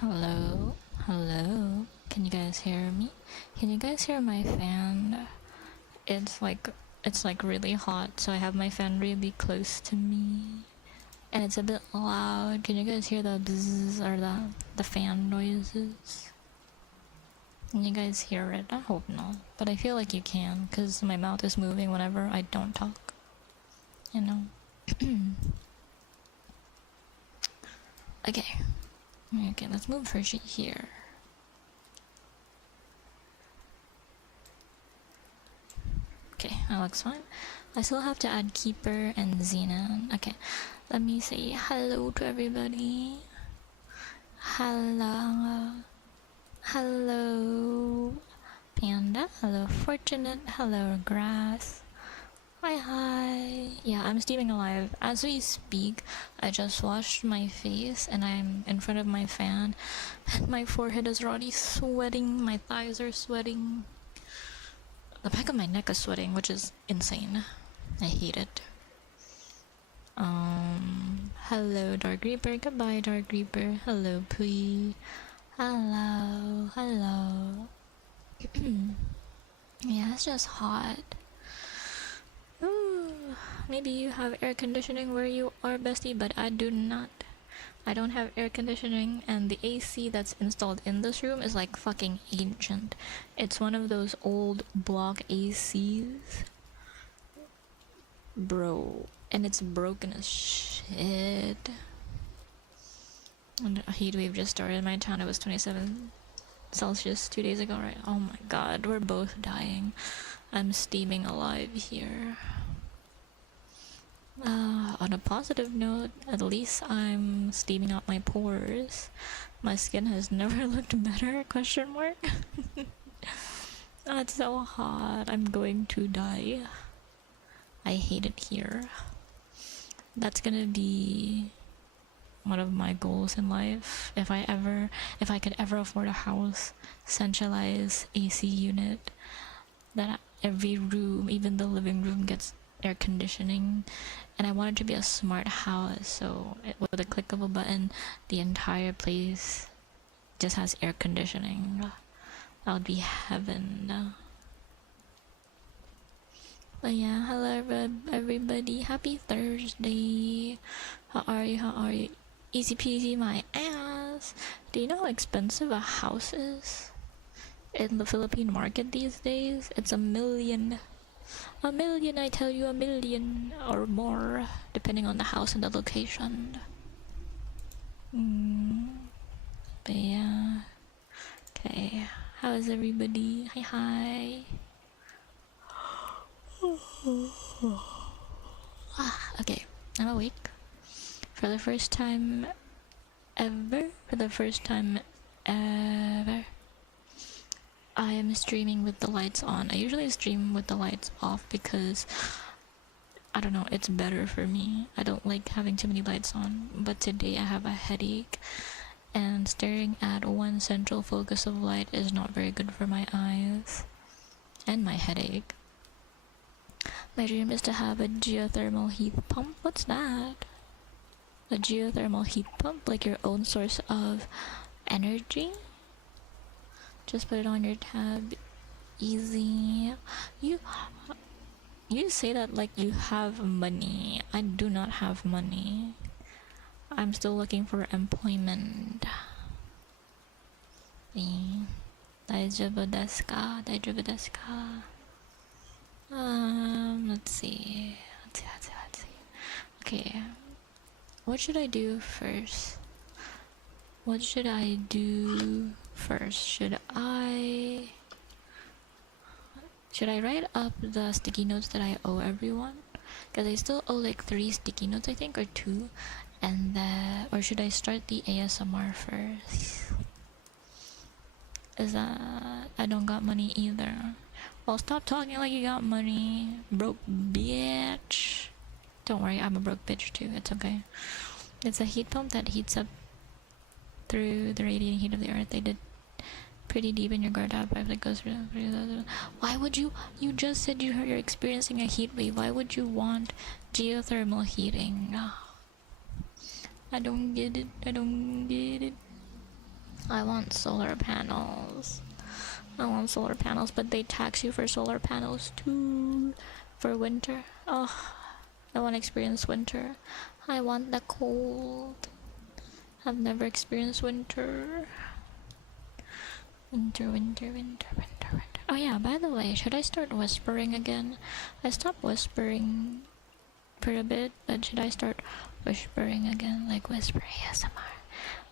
Hello, hello. Can you guys hear me? Can you guys hear my fan? It's like really hot, so I have my fan really close to me, and it's a bit loud. Can you guys hear the bzzz or the fan noises? Can you guys hear it? I hope not, but I feel like you can, cause my mouth is moving whenever I don't talk. You know. Okay. Okay, let's move her sheet here. Okay, that looks fine. I still have to add Keeper and Xenon. Okay, let me say hello to everybody. Hello. Hello, Panda. Hello, Fortunate. Hello, Grass. Hi. Yeah, I'm steaming alive. As we speak, I just washed my face and I'm in front of my fan. And my forehead is already sweating. My thighs are sweating. The back of my neck is sweating, which is insane. I hate it. Hello, Dark Reaper. Goodbye, Dark Reaper. Hello, Pui. Hello. Hello. Yeah, it's just hot. Ooh, maybe you have air conditioning where you are, bestie, but I do not. I don't have air conditioning, and the AC that's installed in this room is like fucking ancient. It's one of those old block ACs. Bro, and it's broken as shit. And a heat wave just started in my town. It was 27 Celsius 2 days ago, right? Oh my god, we're both dying. I'm steaming alive here. On a positive note, at least I'm steaming out my pores. My skin has never looked better, question mark. Oh, it's so hot. I'm going to die. I hate it here. That's gonna be one of my goals in life. If I could ever afford a house, centralized AC unit, that every room, even the living room, gets air conditioning. And I want it to be a smart house, so with a click of a button, the entire place just has air conditioning. That would be heaven. But yeah, hello everybody. Happy Thursday. How are you? How are you? Easy peasy my ass. Do you know how expensive a house is in the Philippine market these days? It's $1 million. $1 million, I tell you, $1 million or more, depending on the house and the location. But yeah. Okay. How is everybody? Hi. Okay. I'm awake. For the first time ever. I am streaming with the lights on. I usually stream with the lights off because I don't know, it's better for me. I don't like having too many lights on, but today I have a headache and staring at one central focus of light is not very good for my eyes and my headache. My dream is to have a geothermal heat pump. What's that? A geothermal heat pump, like your own source of energy? Just put it on your tab. Easy. You say that like you have money. I do not have money. I'm still looking for employment. Daijoubu desu ka? Daijoubu desu ka? Let's see. Okay. What should I do first? Should I write up the sticky notes that I owe everyone? Because I still owe like 3 sticky notes, I think, or 2. And or should I start the ASMR first? Is that I don't got money either? Well, stop talking like you got money, broke bitch. Don't worry, I'm a broke bitch too. It's okay. It's a heat pump that heats up through the radiating heat of the earth. They did pretty deep in your guard pipe that goes through. Why would you just said you're experiencing a heat wave. Why would you want geothermal heating? I don't get it. I want solar panels. I want solar panels, but they tax you for solar panels too. For winter. Oh, I want to experience winter. I want the cold. I've never experienced winter. Winter, winter, winter, winter, winter. Oh yeah, by the way, should I start whispering again? I stopped whispering for a bit, but should I start whispering again? Like whisper ASMR?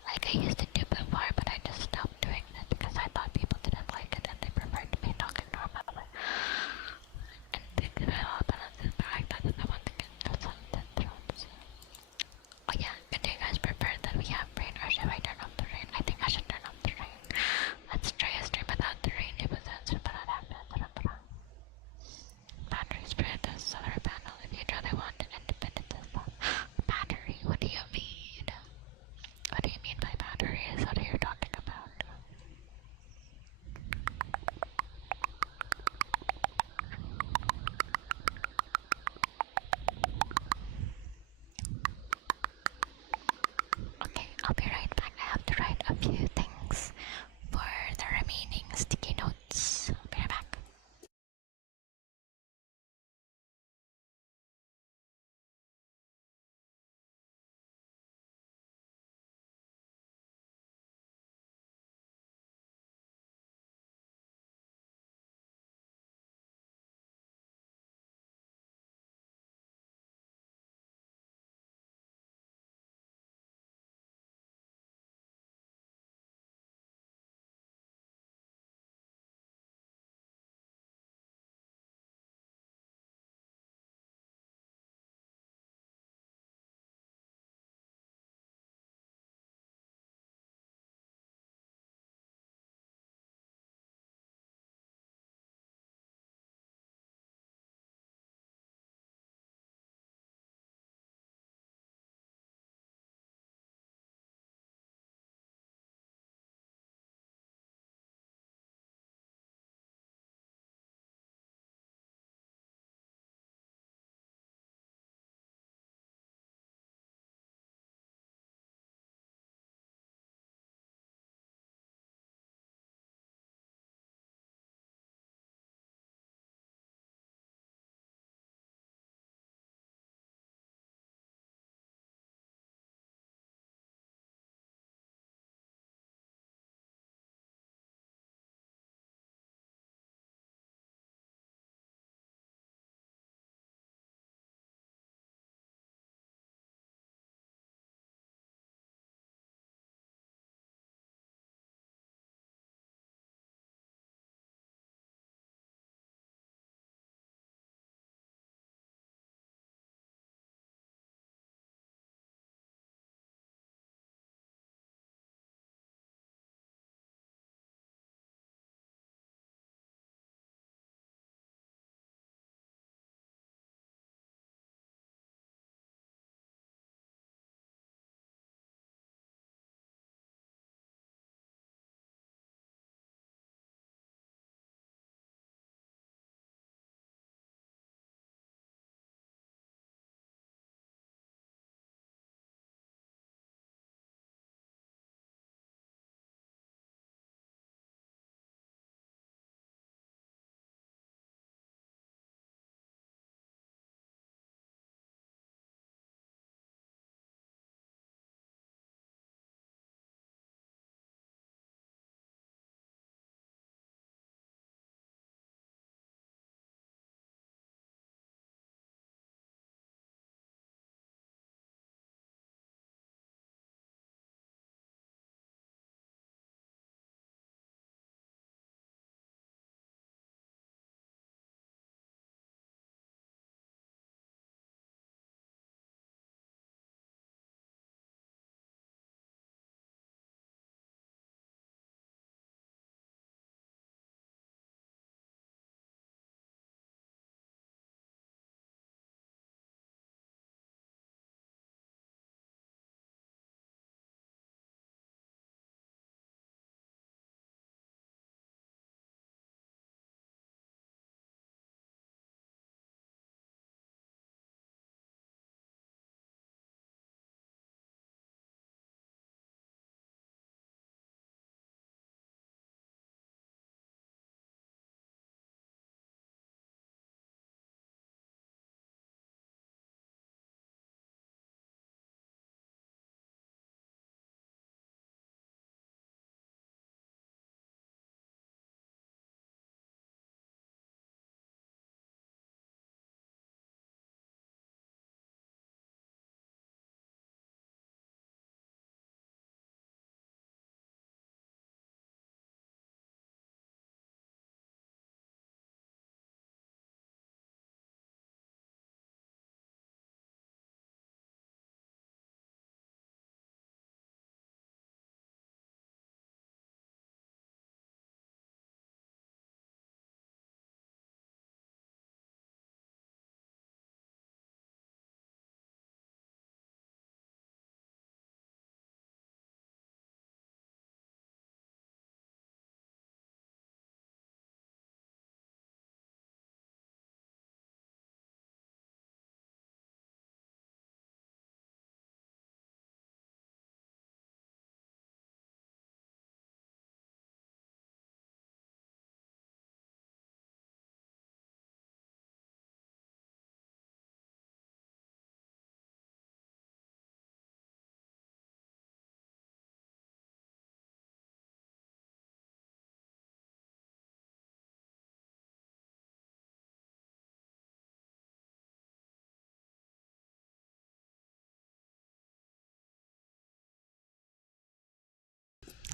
Like I used to do before, but I just stopped doing it because I thought people didn't like it and they preferred me talking normally. And they could have balances, but I thought that I want to get some throats. Oh yeah, do you guys prefer that we have rain or should I turn off the rain? I think I should turn off the rain. Let's try a stream without the rain if it's answered, but I'd have to. Battery spread the solar panel if you truly want an independent system. Battery? What do you mean? What do you mean by batteries? What are you talking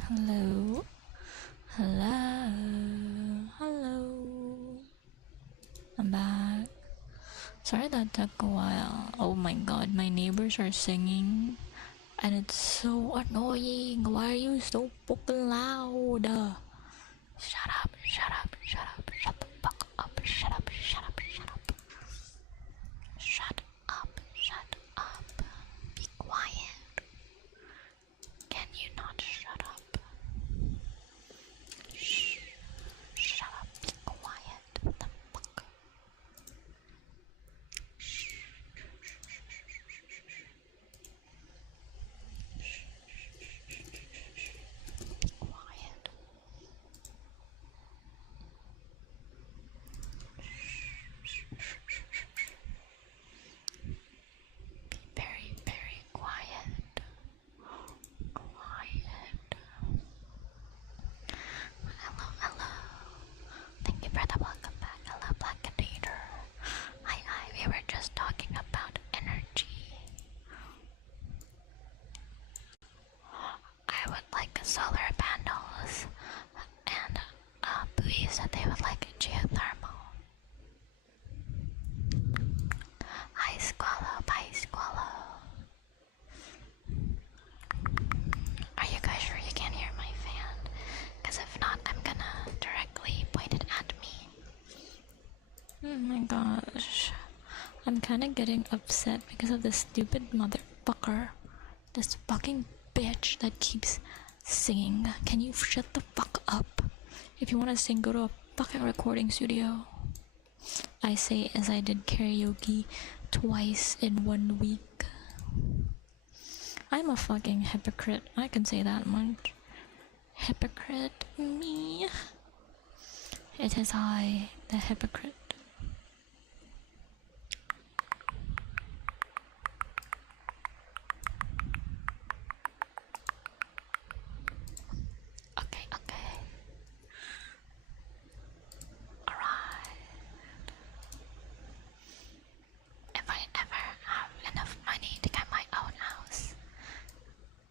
Hello. Hello. Hello. I'm back. Sorry that took a while. Oh my god, my neighbors are singing. And it's so annoying. Why are you so fucking loud? Shut up, shut up, shut up, shut the fuck up, shut up, shut up, shut up. Shut up, shut up. Be quiet. Can you not shut up? Shh. Shut up, be quiet. What the fuck? Shh. Be quiet. Be very, very quiet. Quiet. Hello, hello. Thank you for the welcome back. Hello, Black Container. Hi, hi. We were just talking about energy. I would like solar panels, and Booey said they would like geothermal. Hi, Squallow. Bye, Squallow. Are you guys sure you can't hear my fan? Because if not, I'm gonna directly point it at me. Oh my gosh. I'm kinda getting upset because of this stupid motherfucker. This fucking bitch that keeps singing. Can you shut the fuck up? If you wanna sing, go to a fucking recording studio. I say as I did karaoke twice in 1 week. I'm a fucking hypocrite. I can say that much. Hypocrite me. It is I, the hypocrite. Okay, okay. Alright. If I ever have enough money to get my own house,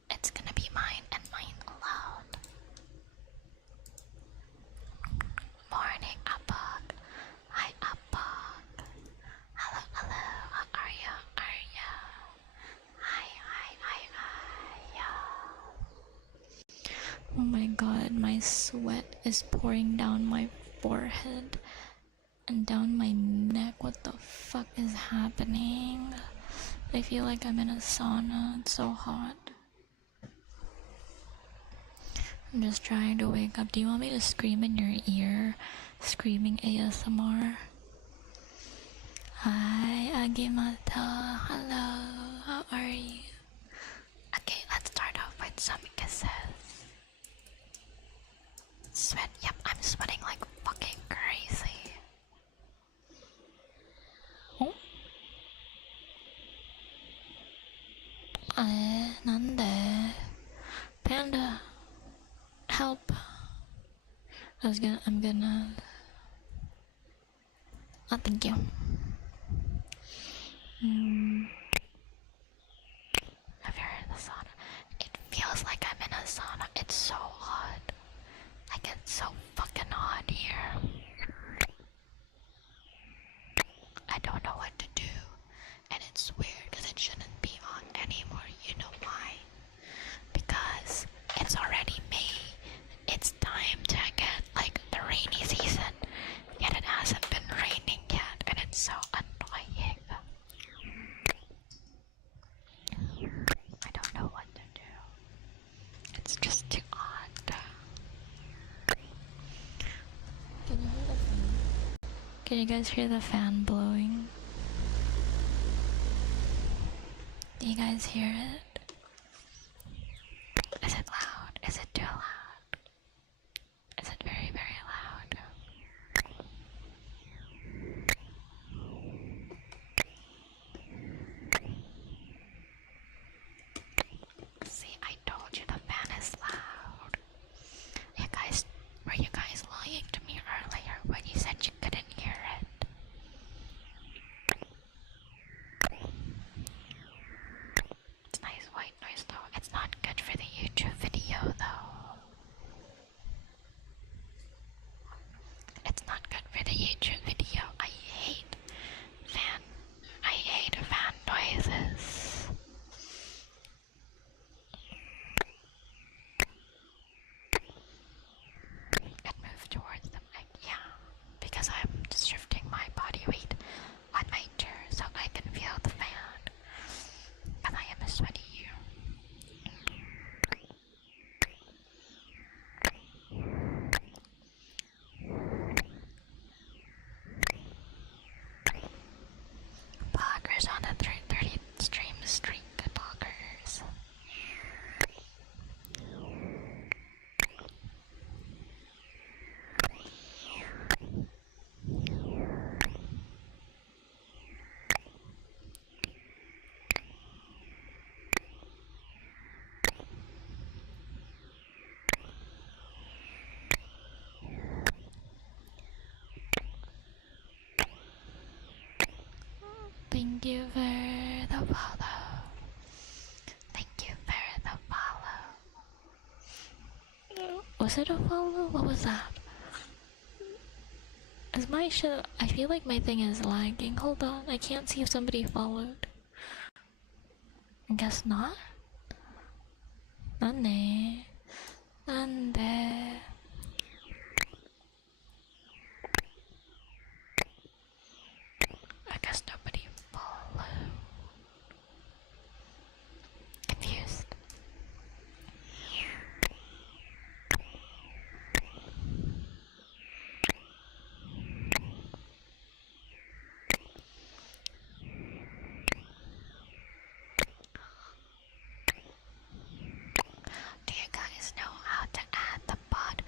it's gonna be mine and mine alone. Morning, Apog. Hi, Apog. Hello, hello. How are you? Are you? Hi, hi, hi, hi. Oh my god, my sweat is pouring down my forehead and down my neck. What the fuck is happening? I feel like I'm in a sauna. It's so hot. I'm just trying to wake up. Do you want me to scream in your ear? Screaming ASMR? Hi, Agimato. Hello. How are you? Okay, let's start off with some kisses. Sweat. Yep, I'm sweating like fucking crazy. Oh? なんで? Panda, help. I'm gonna... Oh, thank you. Have you heard of the sauna? It feels like I'm in a sauna. It's so hot. Like it's so fucking hot here. I don't know what to do. And it's weird because it shouldn't be on anymore. You know why? Because it's already May. It's time to get like the rainy season. Yet it hasn't been raining yet. And it's so annoying. I don't know what to do. It's just too odd. Can you guys hear the fan blowing? Do you guys hear it? Is it loud? Is it too loud? Is it very, very loud? See, I told you the fan is loud. Were you guys lying to me earlier when you said you couldn't hear it? It's nice Was it a follow? What was that? Is my shit? I feel like my thing is lagging. Hold on, I can't see if somebody followed. I guess not. Nande. Nande. I guess nobody followed. Confused. Do you guys know how to add the bot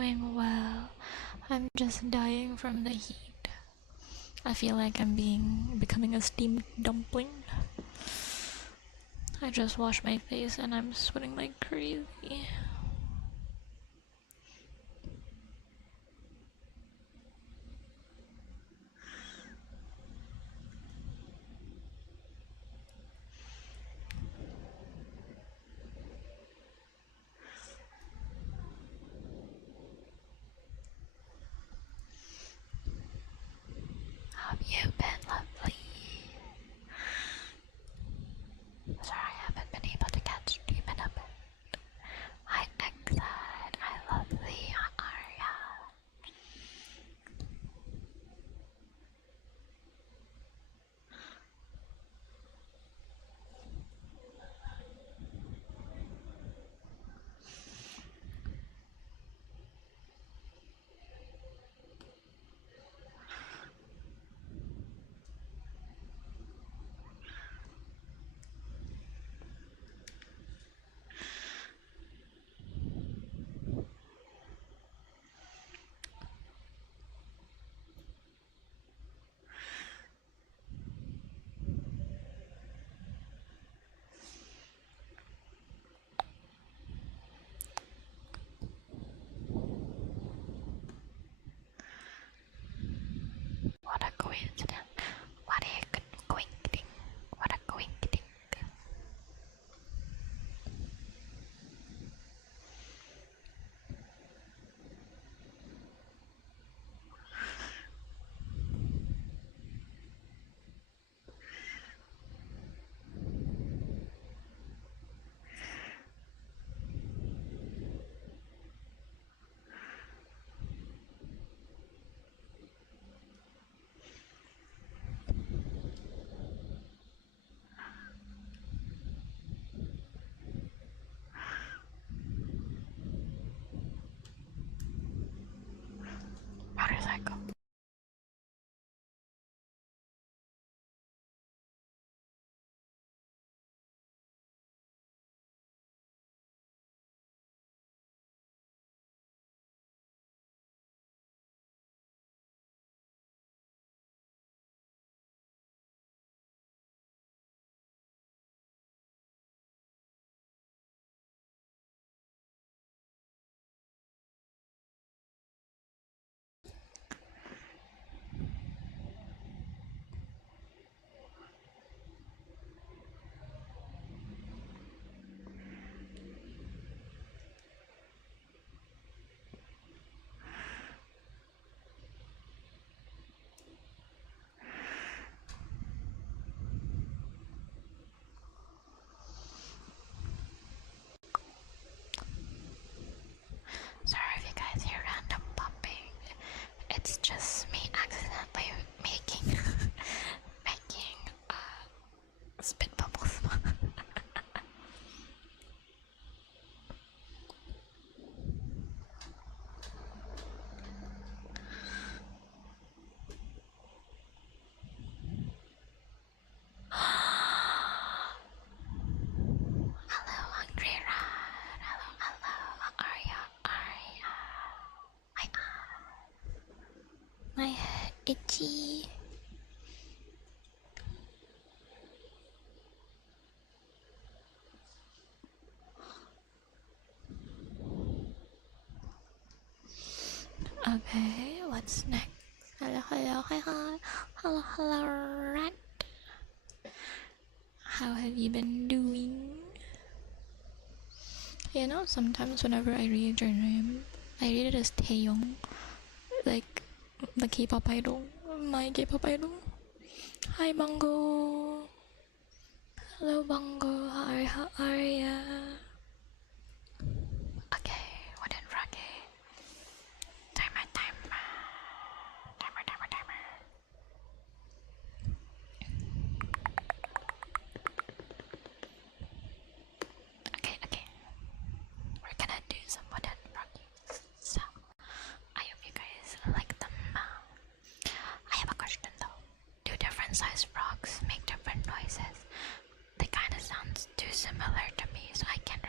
doing well. I'm just dying from the heat. I feel like I'm becoming a steamed dumpling. I just washed my face and I'm sweating like crazy. How have you been, lovely? Sorry, I haven't been able to catch you in a bit. Hi, Exide. I love the Arya. What a coincidence. What a coincidence. What a coincidence. Motorcycle. Sorry if you guys hear random popping. It's just me accidentally making spit bubbles. Hello, Hungry Rat. Hello, Arya. My head itchy. Okay, what's next? Hello, hi. Hello, rat. How have you been doing? You know, sometimes whenever I read your name, I read it as Taeyong, like the K-pop idol, my K-pop idol. Hi, Bungo. Hello, Bungo. How are ya? Okay, what in Froggy? Timer. Okay. We're gonna do some wooden Froggy. So, I hope you guys like them. I have a question though. Do different size frogs make different noises? They kinda sound too similar to me, so I can't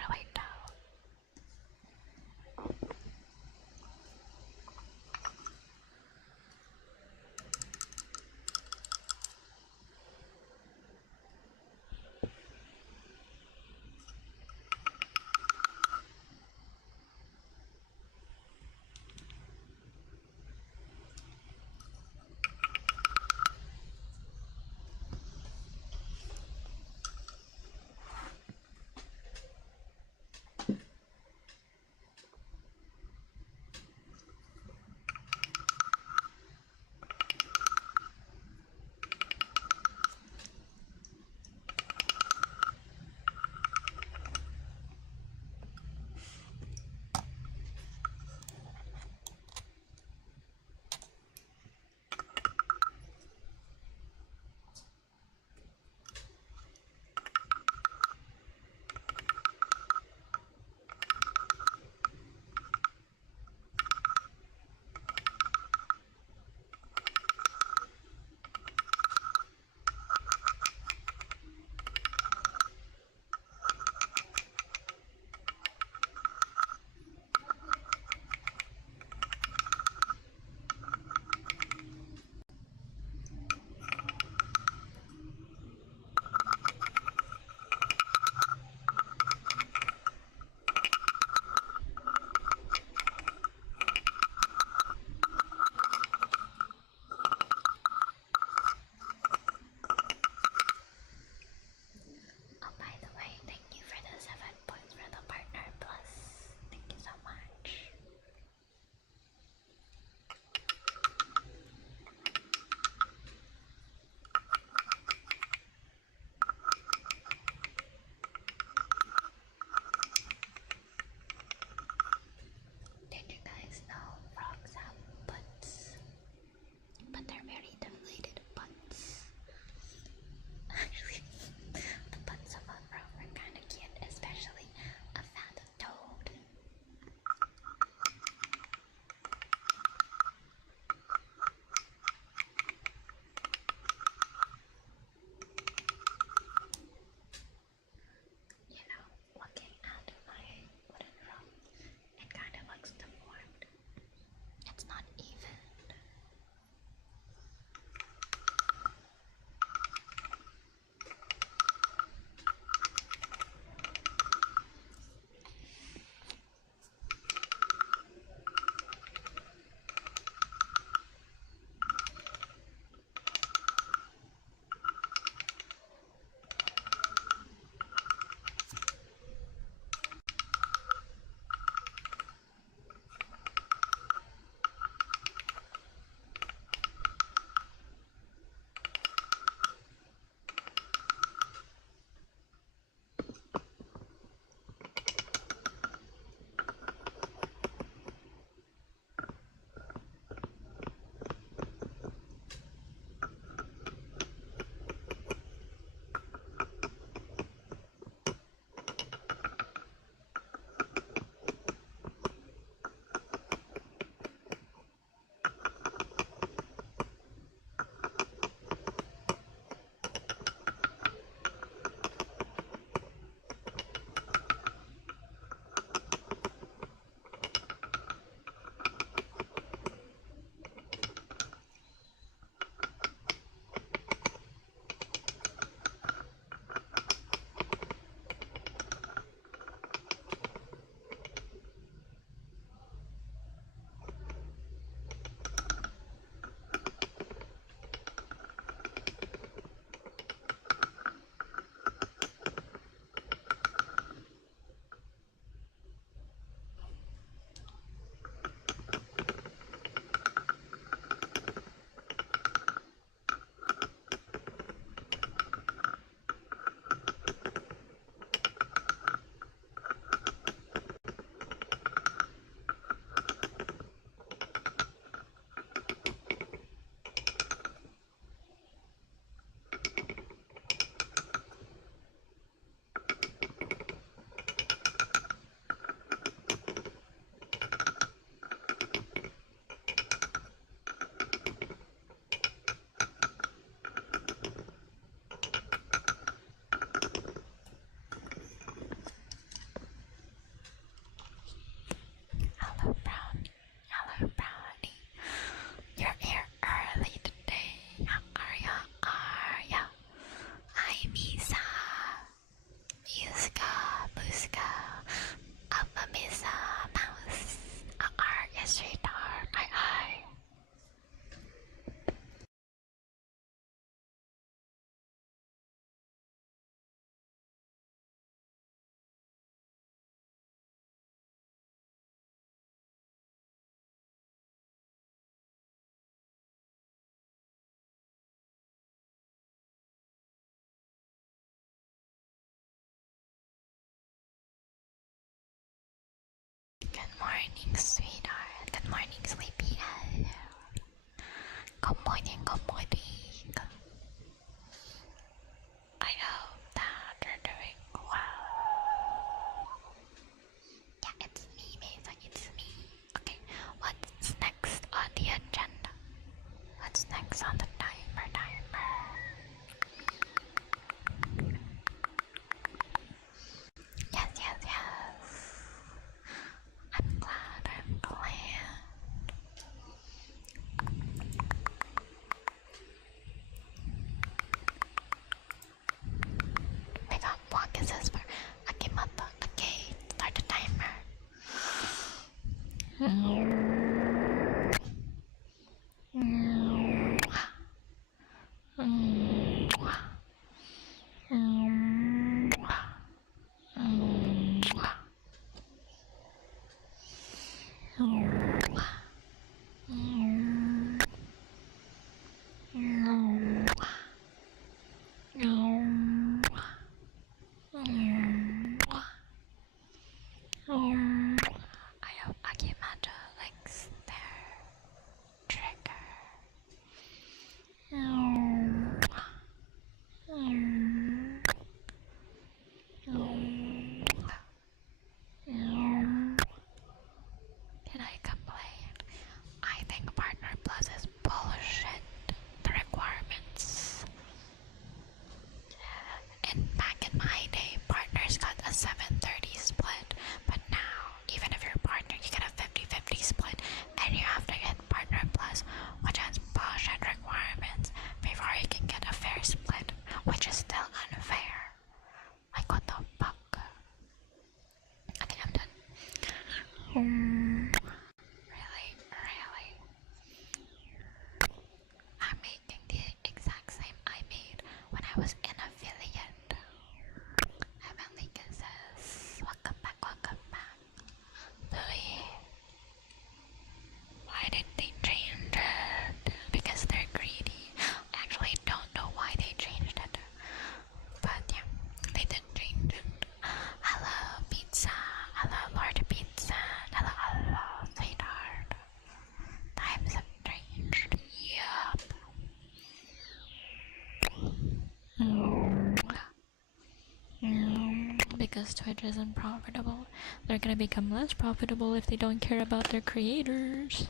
because Twitch isn't profitable. They're gonna become less profitable if they don't care about their creators.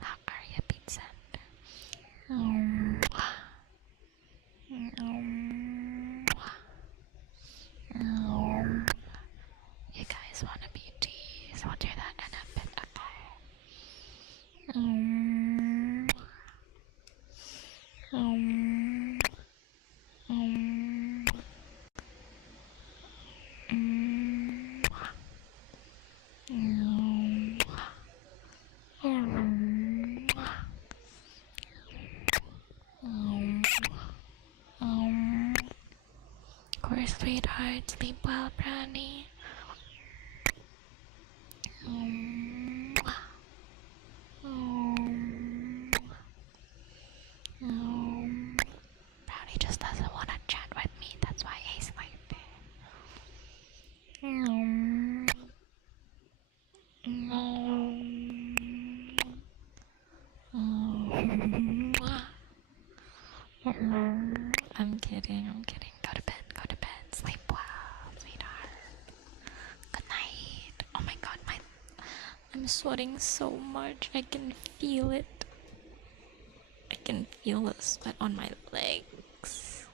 How are you, pizza? You guys wanna be teased? I'll do that in a bit, Of course, sweetheart, sleep well, brownie. Brownie just doesn't want to chat with me, that's why he's sleeping. I'm kidding. Go to bed. Sleep well, sweetheart. Good night. Oh my god, I'm sweating so much. I can feel it. I can feel the sweat on my legs.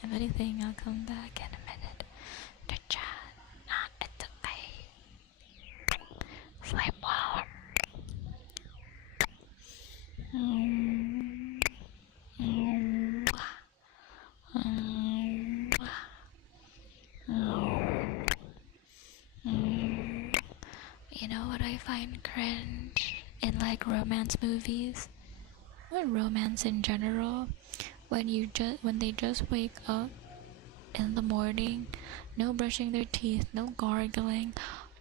If anything, I'll come back in a minute to chat. Not it's okay. Sleep well. You know what I find cringe in like romance movies? Or romance in general? When they just wake up in the morning, no brushing their teeth, no gargling,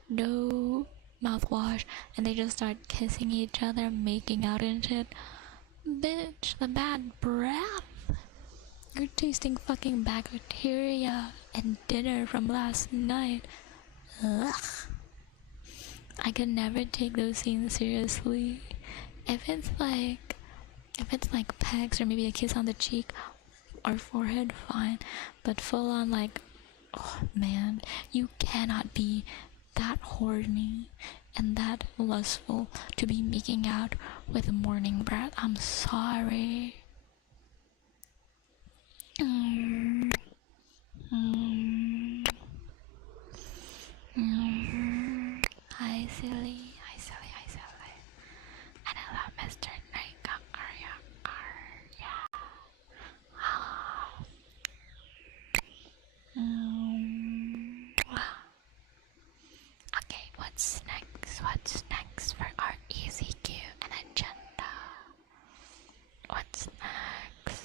no mouthwash, and they just start kissing each other, making out and shit. Bitch, the bad breath. You're tasting fucking bacteria and dinner from last night. Ugh. I could never take those scenes seriously. If it's like pecs or maybe a kiss on the cheek or forehead, fine. But full on like, oh man, you cannot be that horny and that lustful to be making out with morning breath. I'm sorry. Hi silly. And I love Mr. Night. Okay, what's next for our easy Q and agenda? What's next?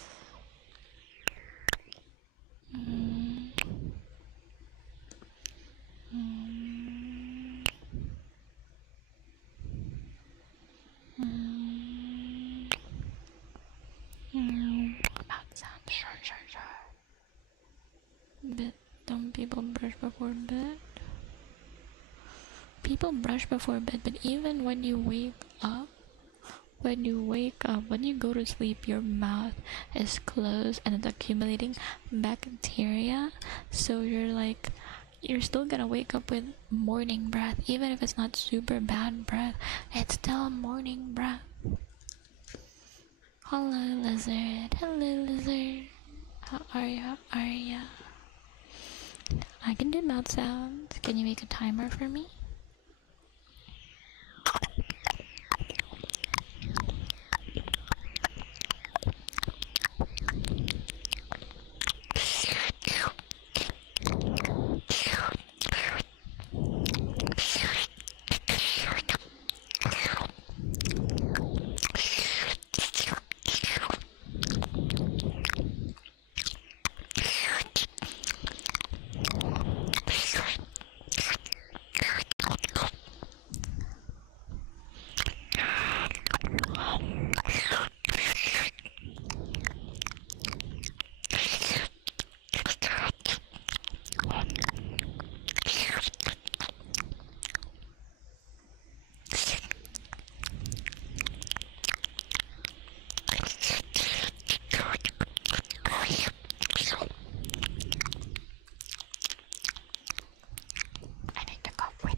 About sound, sure. But don't people brush before bed? People brush before bed, but even when you wake up, when you go to sleep, your mouth is closed and it's accumulating bacteria. So you're still gonna wake up with morning breath, even if it's not super bad breath. It's still morning breath. Hello, lizard. How are ya? I can do mouth sounds. Can you make a timer for me? I need to cough with.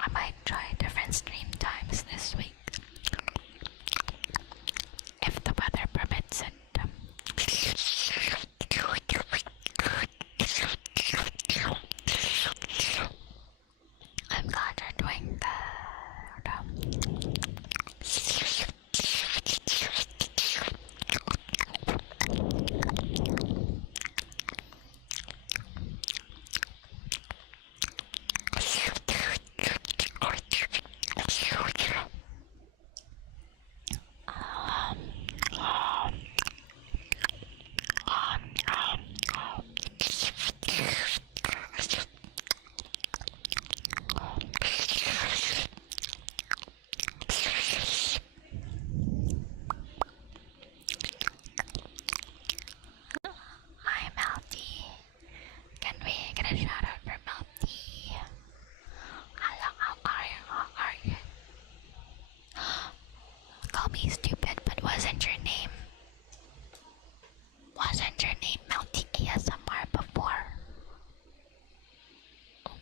I might try different stream times this week, if the weather permits it. I'm glad you're doing good. Hi, Melty. Can we get a shout out for Melty? Hello, how are you? How are you? Call me stupid, but wasn't your name Melty ASMR before?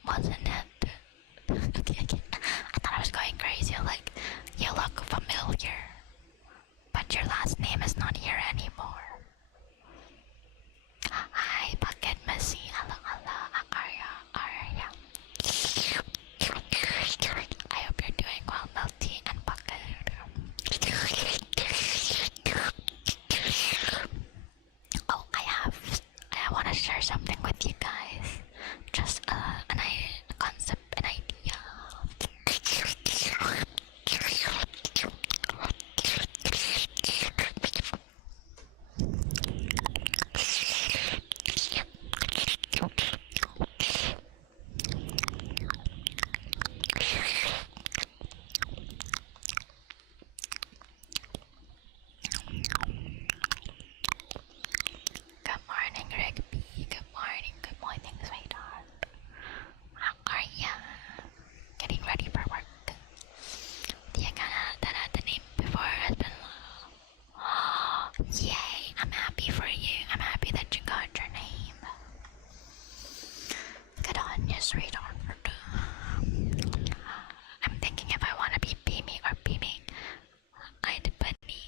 Wasn't it? Okay. I thought I was going crazy. Like, you look familiar, but your last name is not here anymore. Hi, Bucket Missy. Hello, Arya. I hope you're doing well, Melty and Bucket. Oh, I want to share something with you guys. Just a concept, an idea. Good morning, Rigby. Good morning, sweetheart. How are ya? Getting ready for work. Dia that had the name before has been yay, I'm happy for you. I'm happy that you got your name. Good on you, sweetheart. I'm thinking if I want to be Beamy or Beaming. I'd bunny.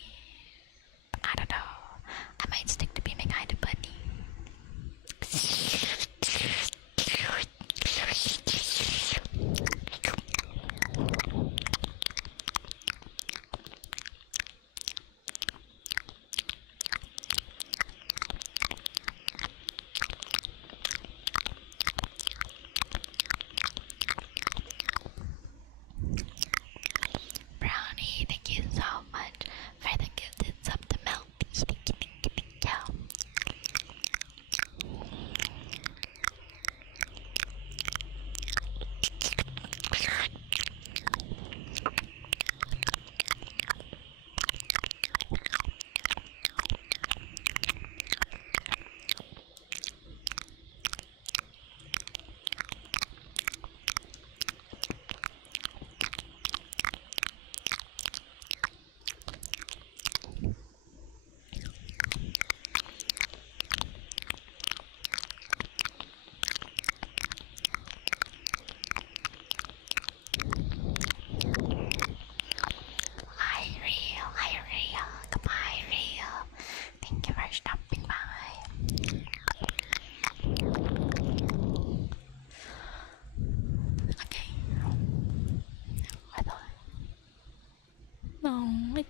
I don't know. I might stick to beaming Ida Bunny.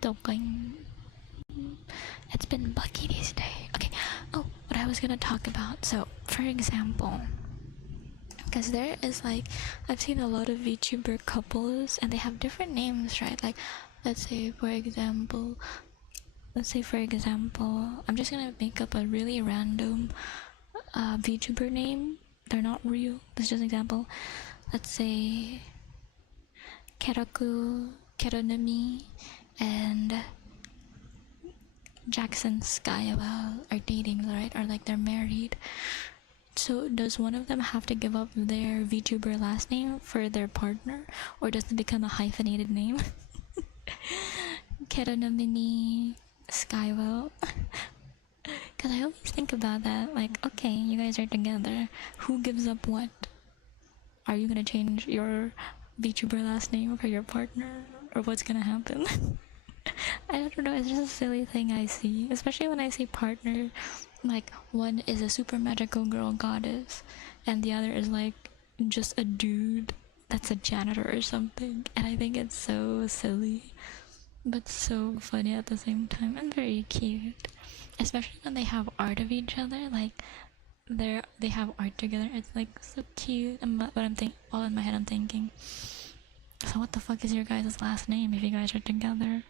talking. It's been buggy these days. Okay. Oh, what I was gonna talk about. So, for example, because there is like, I've seen a lot of VTuber couples and they have different names, right? Like, let's say for example, I'm just gonna make up a really random VTuber name. They're not real. This is just an example. Let's say Keraku, Keronami, and Jackson Skywell are dating, right? Or like they're married. So does one of them have to give up their VTuber last name for their partner, or does it become a hyphenated name? Keronami Skywell. Because I always think about that, like, okay, you guys are together, who gives up what? Are you gonna change your VTuber last name for your partner, or what's gonna happen? I don't know, it's just a silly thing I see, especially when I see partner, like, one is a super magical girl goddess, and the other is like, just a dude that's a janitor or something, and I think it's so silly, but so funny at the same time, and very cute. Especially when they have art of each other, like they have art together. It's like so cute. But all in my head, I'm thinking, so what the fuck is your guys' last name if you guys are together?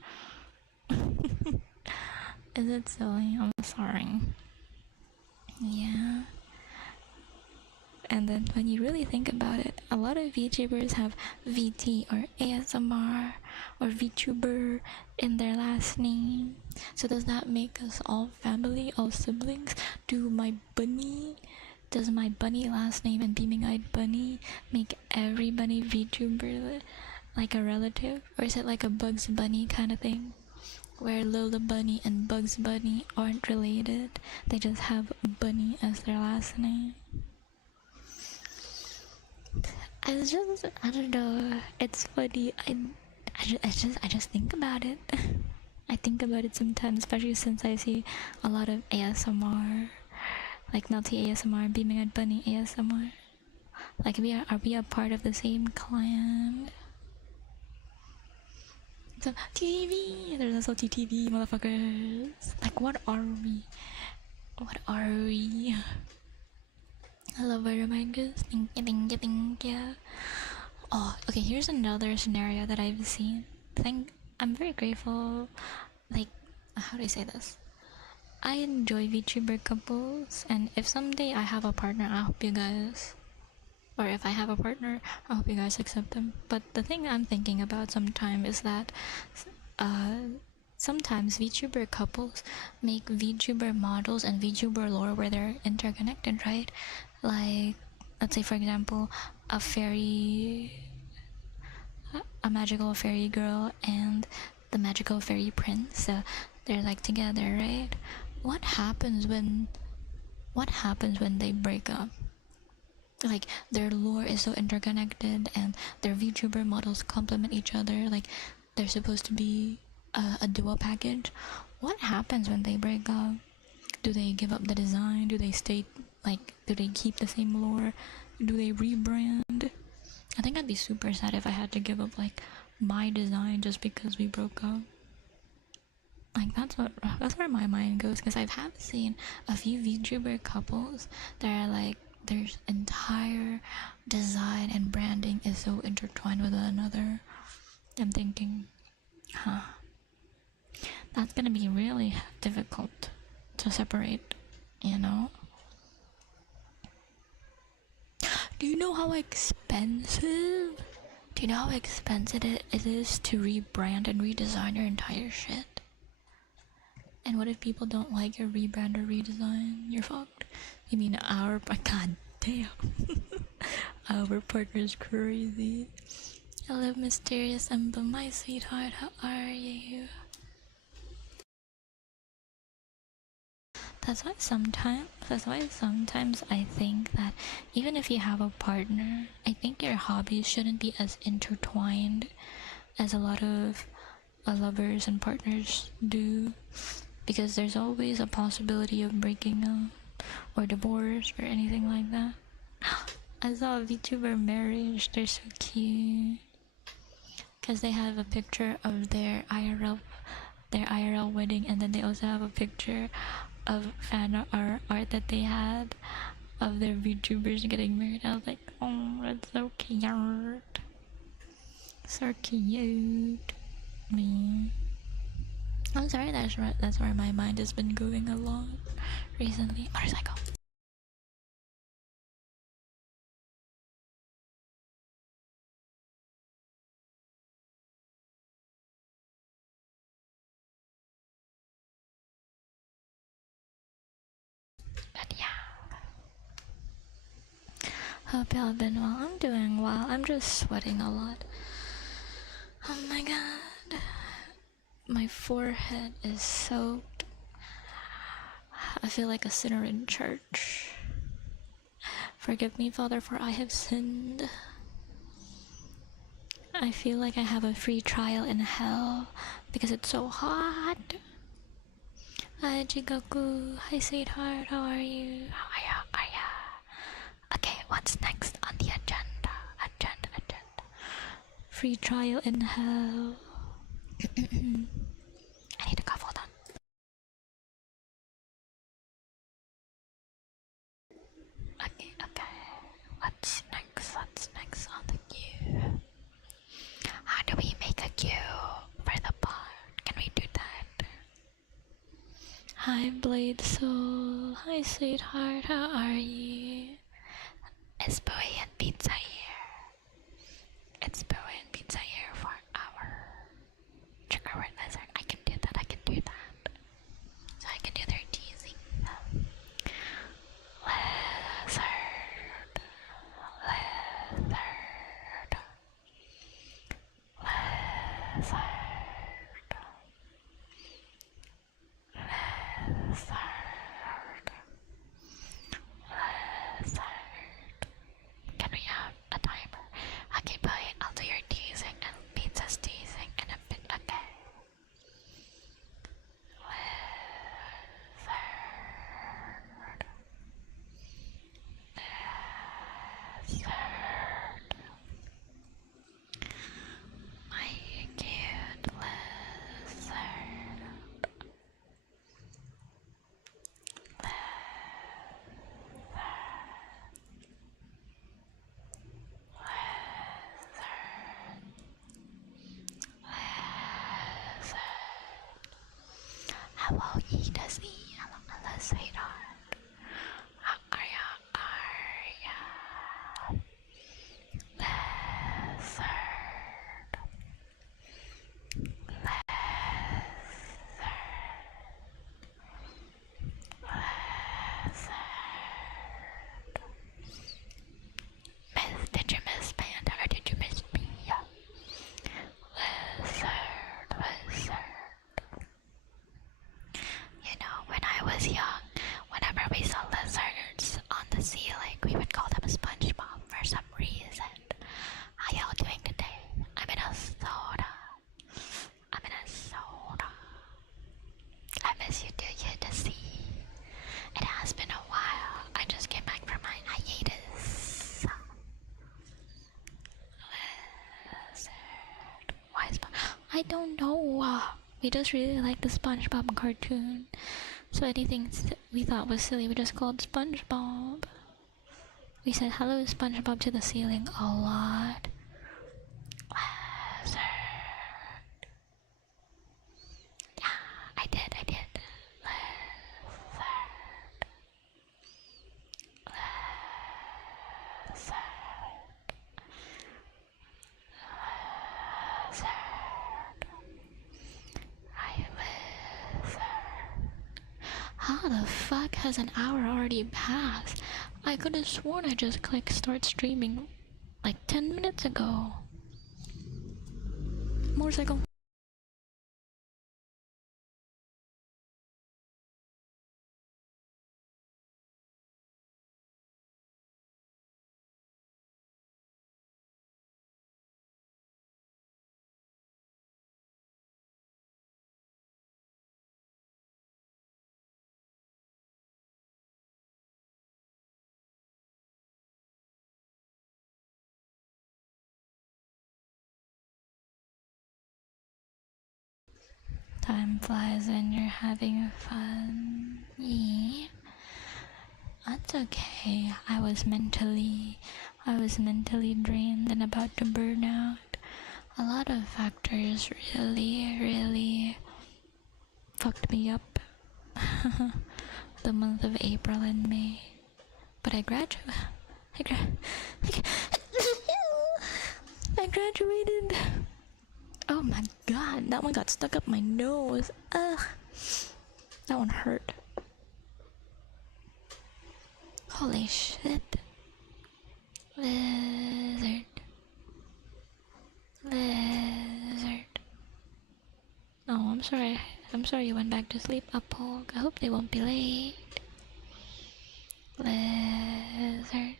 Is it silly? I'm sorry. Yeah. And then when you really think about it, a lot of VTubers have VT or ASMR or VTuber in their last name. So does that make us all family, all siblings? Does my bunny last name and Beaming Eyed Bunny make everybody VTuber like a relative? Or is it like a Bugs Bunny kind of thing? Where Lola Bunny and Bugs Bunny aren't related, they just have Bunny as their last name. I don't know, it's funny. I just think about it. I think about it sometimes, especially since I see a lot of ASMR, like Melty ASMR, Beaming at Bunny ASMR. Like, are we a part of the same clan? So, TTV! There's also TTV, motherfuckers. Like, what are we? What are we? I love our reminders. Thank you. Oh, okay, here's another scenario that I've seen. I'm very grateful. Like, how do I say this? I enjoy VTuber couples, and if someday I have a partner, I hope you guys, or if I have a partner, I hope you guys accept them. But the thing I'm thinking about sometimes is that sometimes VTuber couples make VTuber models and VTuber lore where they're interconnected, right? Like, let's say for example, a magical fairy girl and the magical fairy prince, so they're like together, right? What happens when they break up? Like, their lore is so interconnected and their VTuber models complement each other, like they're supposed to be a duo package. What happens when they break up? Do they give up the design? Do they stay, like, do they keep the same lore? Do they rebrand? I think I'd be super sad if I had to give up like my design just because we broke up. Like, that's where my mind goes, because I've seen a few VTuber couples that are like, their entire design and branding is so intertwined with one another. I'm thinking, that's gonna be really difficult to separate, you know? Do you know how expensive it is to rebrand and redesign your entire shit? And what if people don't like your rebrand or redesign? You're fucked. You mean god damn. Our partner's crazy. Hello, mysterious Ember, my sweetheart, how are you? That's why sometimes I think that even if you have a partner, I think your hobbies shouldn't be as intertwined as a lot of lovers and partners do, because there's always a possibility of breaking up or divorce or anything like that. I saw a VTuber marriage, they're so cute, because they have a picture of their IRL their IRL wedding, and then they also have a picture of fan art that they had of their VTubers getting married. I was like, oh, that's so cute. So cute. Me. I'm sorry, that's where my mind has been going a lot recently. Motorcycle. But yeah. Hope y'all been well. I'm doing well. I'm just sweating a lot. Oh my god. My forehead is soaked. I feel like a sinner in church. Forgive me, Father, for I have sinned. I feel like I have a free trial in hell because it's so hot. Hi, Jigoku. Hi, sweetheart. How are you? How are ya? Are ya? Okay, what's next on the agenda? Agenda. Free trial in hell. I need to cough. Hold on. Okay. What's next? What's next on the queue? How do we make a queue for the pod? Can we do that? Hi, Blade Soul. Hi, sweetheart. How are you? It's Bowie and Pizza here. It's Bowie and Pizza here for our trigger word lizard. I can do that. So I can do their teasing. Lizard. Can we have a timer? Okay, bye. I'll do your teasing and pizza's teasing in a bit. Okay. My cute lizard. Hello, Edasy. Hello, sweetheart. How are ya? Lizard. Did you miss Panda or did you miss me? Lizard. You know, when I was young, whenever we saw lizards on the ceiling, we would call them SpongeBob for some reason. How y'all doing today? I'm in a soda. I miss you too, to see. It has been a while. I just came back from my hiatus. Why is I don't know. We just really like the SpongeBob cartoon. So anything we thought was silly, we just called SpongeBob. We said hello SpongeBob to the ceiling a lot. Yeah, I did. How the fuck has an hour already passed? I could have sworn I just clicked start streaming like 10 minutes ago. Motorcycle. Time flies when you're having fun. Yeah. That's okay. I was mentally drained and about to burn out. A lot of factors really fucked me up. The month of April and May. But I graduated. I graduated. Oh my god, that one got stuck up my nose. Ugh. That one hurt. Holy shit. Lizard. Oh, I'm sorry. I'm sorry you went back to sleep, Uphold. I hope they won't be late. Lizard.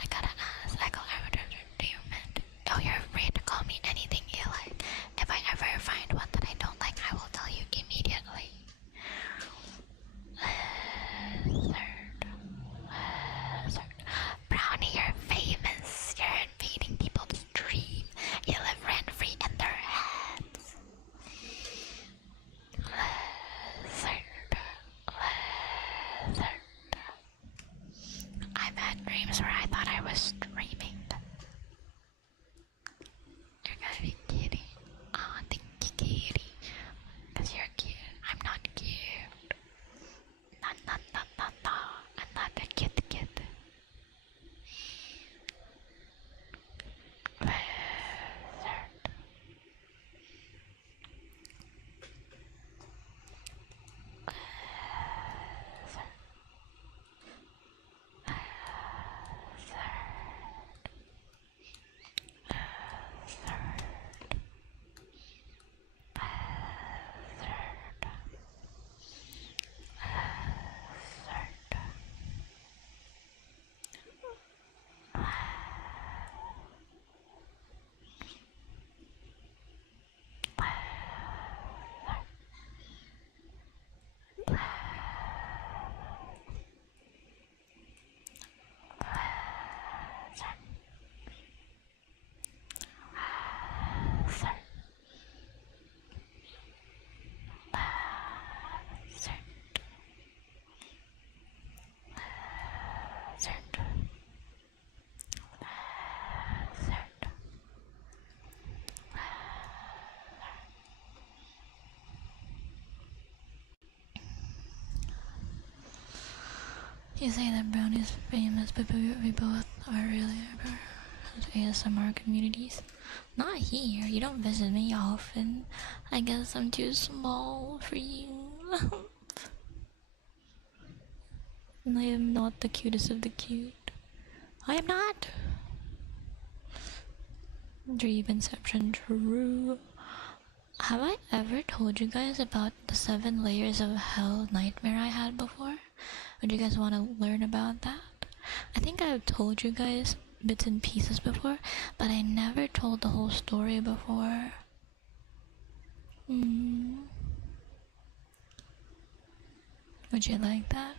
I gotta ask, Echo Avatar, do you meant? Oh, you're free to call me anything you like. If I ever find one that I don't like, I will tell you immediately. Brownie, you're famous. You're invading people's dream. You live rent-free in their heads. I've had dreams where I thought I was streaming. You're gonna be kitty. Oh, thank you, kitty. Cause you're cute. I'm not cute. No. I'm not a cute kid. You say that Brownie's famous, but we both are really ASMR communities. Not here. You don't visit me often. I guess I'm too small for you. I am not the cutest of the cute. I am not. Dream inception true. Have I ever told you guys about the 7 layers of hell nightmare I had before? Would you guys want to learn about that? I think I've told you guys bits and pieces before, but I never told the whole story before. Would you like that?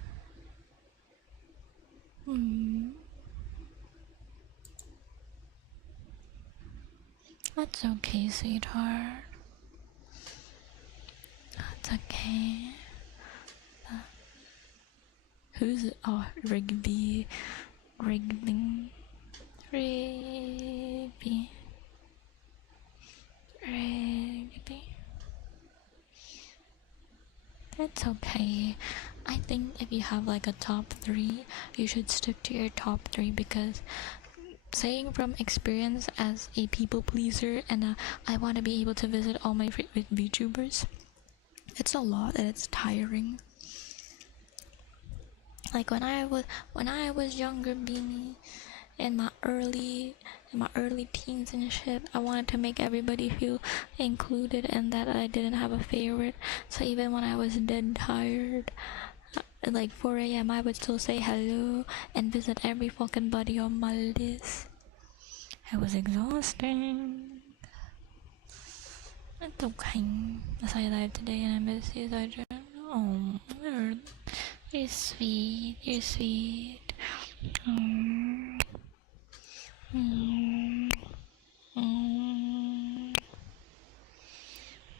That's okay, sweetheart. That's okay. Who's it? Oh, Rigby. It's okay. I think if you have like a top 3, you should stick to your top 3, because saying from experience as a people pleaser and I want to be able to visit all my favorite VTubers, it's a lot and it's tiring. Like when I was younger, Beanie, in my early teens and shit, I wanted to make everybody feel included and that I didn't have a favorite. So even when I was dead tired at like 4 a.m., I would still say hello and visit every fucking buddy on my list. It was exhausting. It's okay. I saw you live today and I miss you, Zydra. Oh, you're sweet. You're sweet. Mm. Mm. Mm.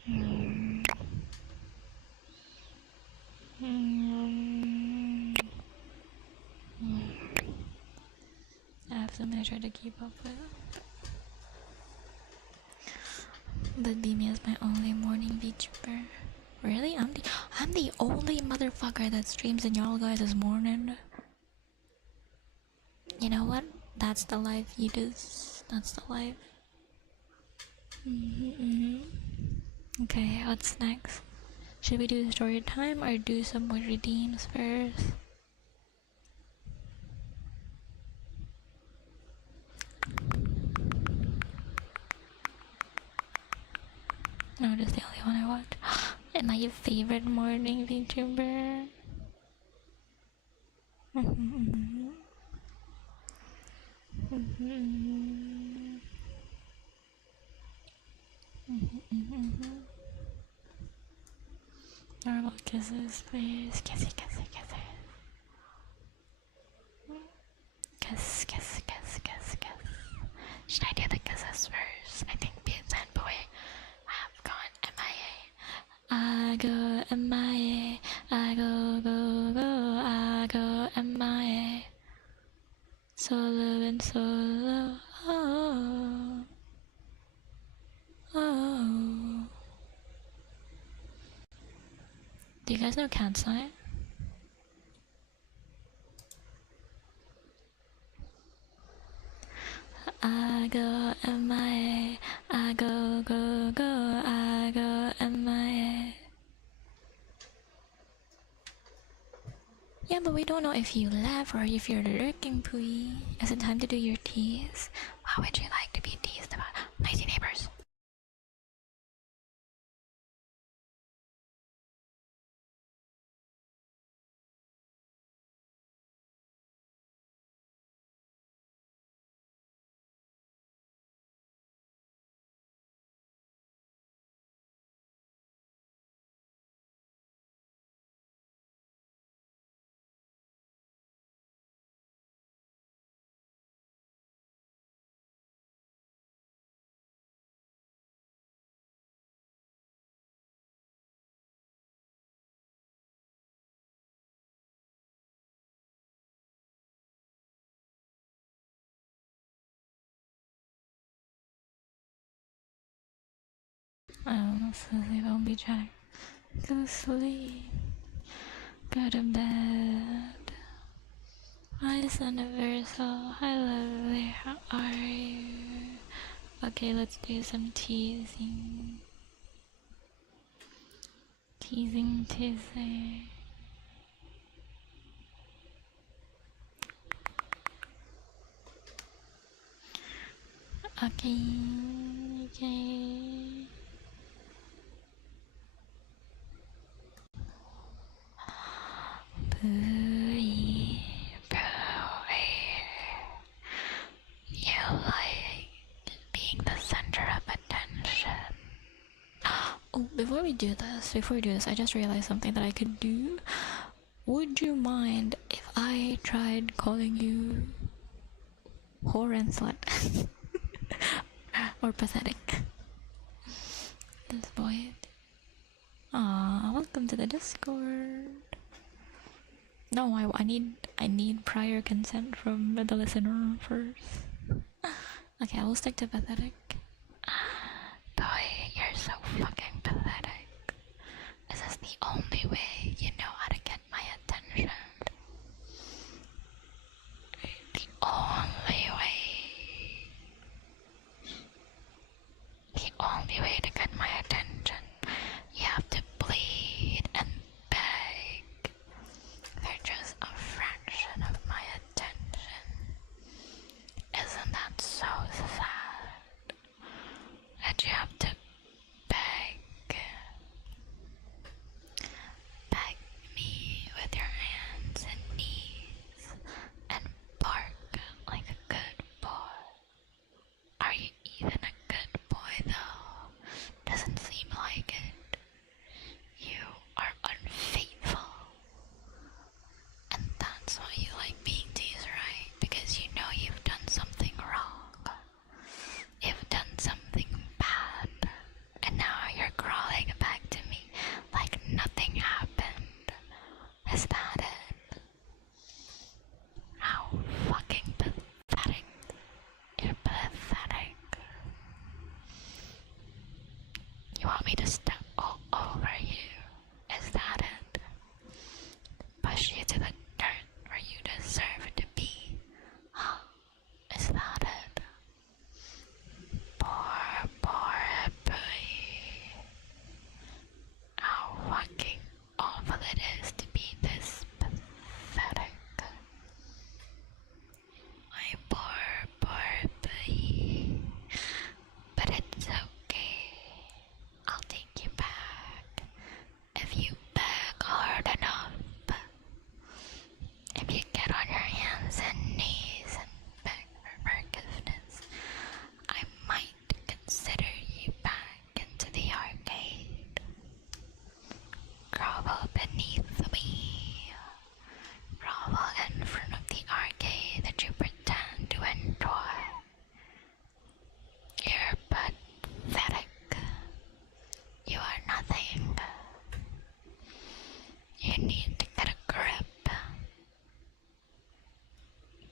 Mm. Mm. I have something I try to keep up with. But Beamy is my only morning VTuber. Really? I'm the only motherfucker that streams in y'all guys' morning. You know what? That's the life you do. That's the life. Okay, what's next? Should we do story time or do some more redeems first? No, that's the only one I watch. Am I your favorite morning VTuber? Normal kisses, please. Kissy, kissy, kissy. Kiss, kiss, kiss, kiss, kiss. Should I do the kisses first? I think Beats and Boy have gone MIA. I go MIA. I go, go, go. I go MIA. Solo and solo. Oh. Oh. Do you guys know cat sign? I go MIA. I go, go, go. I go MIA. Yeah, but we don't know if you left or if you're lurking, Pooey. Is it time to do your tease? What would you like to be teased about? Noisy neighbors. I don't know, Susie, don't be chatting. Go sleep. Go to bed. Hi, Universal. Hi, lovely. How are you? Okay, let's do some teasing. Teasing, teasing. Okay, okay. Booey, booey. You like being the center of attention. Oh, before we do this, I just realized something that I could do. Would you mind if I tried calling you whore and slut? Or pathetic? This boy. Aw, welcome to the Discord. No, I need prior consent from the listener first. Okay, I will stick to pathetic. Boy, you're so fucking pathetic. This is the only way you know how to get my attention. The only way. The only way to get my attention. You have to bleed and beg for just a fraction of my attention.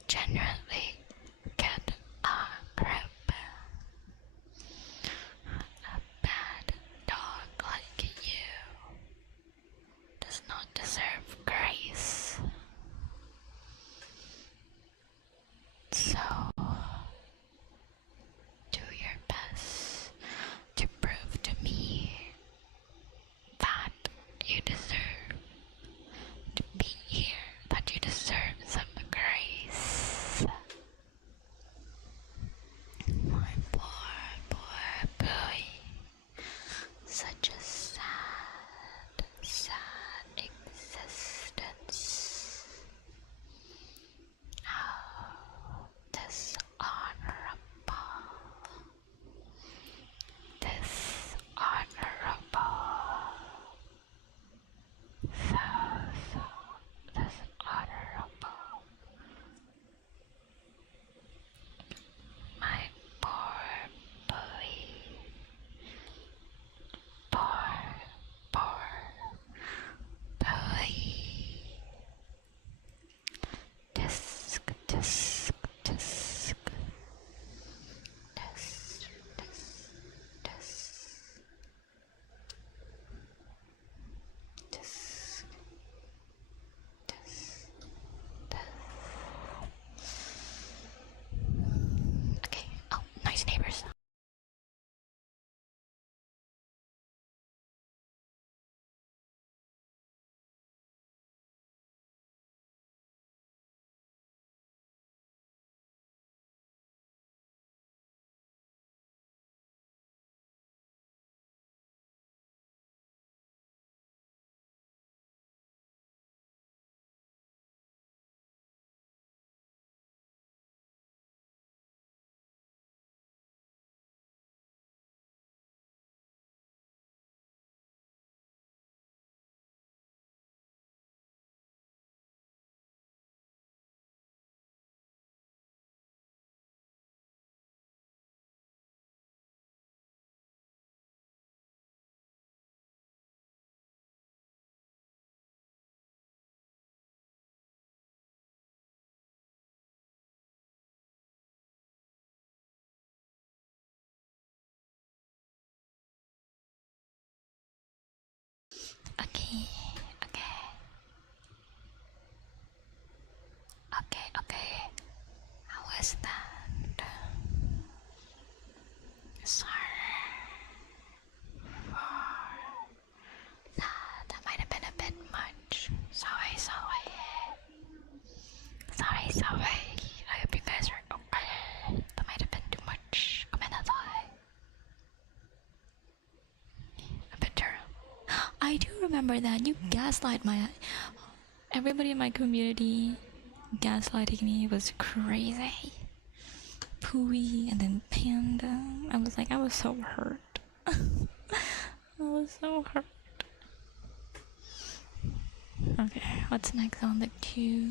genuinely get a grip. A bad dog like you does not deserve grace. So, do your best to prove to me that you deserve to be here, that you deserve some grace. My poor boy. Such a sad, sad existence. How dishonorable. Dishonorable. So dishonorable. My poor boy. Poor boy. Disc. Disc. Disc. Disc. Okay. Oh, nice neighbors. Okay. How was that? Sorry for that. That might have been a bit much. Sorry. I hope you guys are okay. That might have been too much. A bit terrible. I do remember that. You gaslight everybody in my community. Gaslighting me was crazy. Pooey and then Panda. I was so hurt. I was so hurt. Okay, what's next on the queue?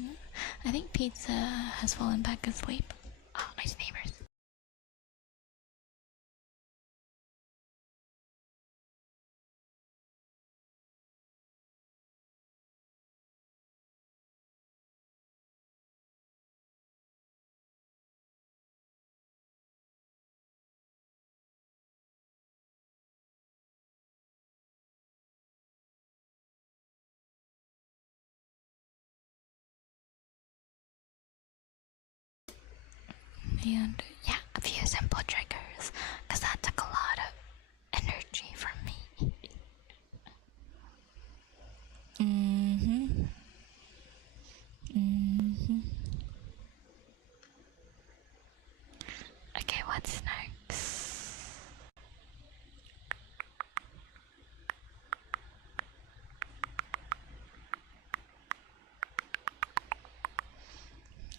I think Pizza has fallen back asleep. Oh, nice neighbors. And yeah, a few simple triggers, because that took a lot of energy from me. Okay, what's next?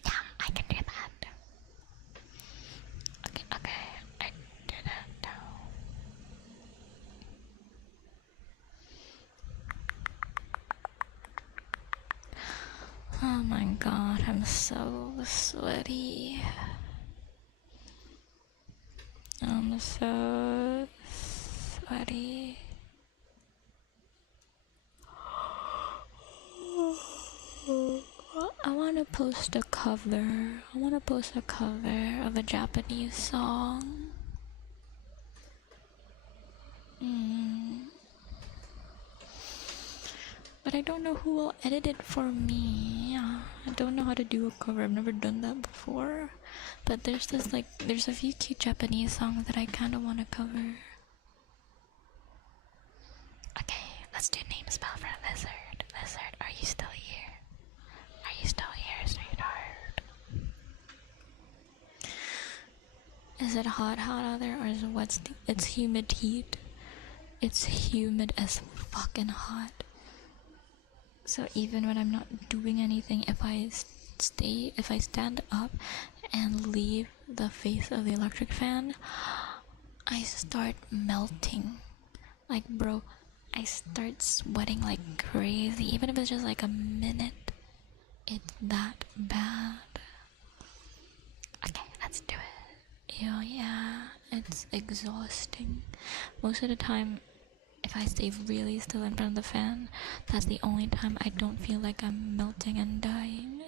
Yeah, I can do that. Okay, I do that now. Oh my god, I'm so sweaty. I'm so sweaty. I want to post a cover. I want to post a cover of a Japanese song. But I don't know who will edit it for me. I don't know how to do a cover. I've never done that before. But there's a few cute Japanese songs that I kind of want to cover. Okay, let's do name spell for lizard. Lizard, are you still here? Are you still here, sweetheart? Is it hot out there, or is it wet? It's humid heat. It's humid as fucking hot. So even when I'm not doing anything, if I stand up and leave the face of the electric fan, I start melting. Like, bro, I start sweating like crazy. Even if it's just like a minute, it's that bad. Okay, let's do it. Yeah, it's exhausting. Most of the time, if I stay really still in front of the fan, that's the only time I don't feel like I'm melting and dying.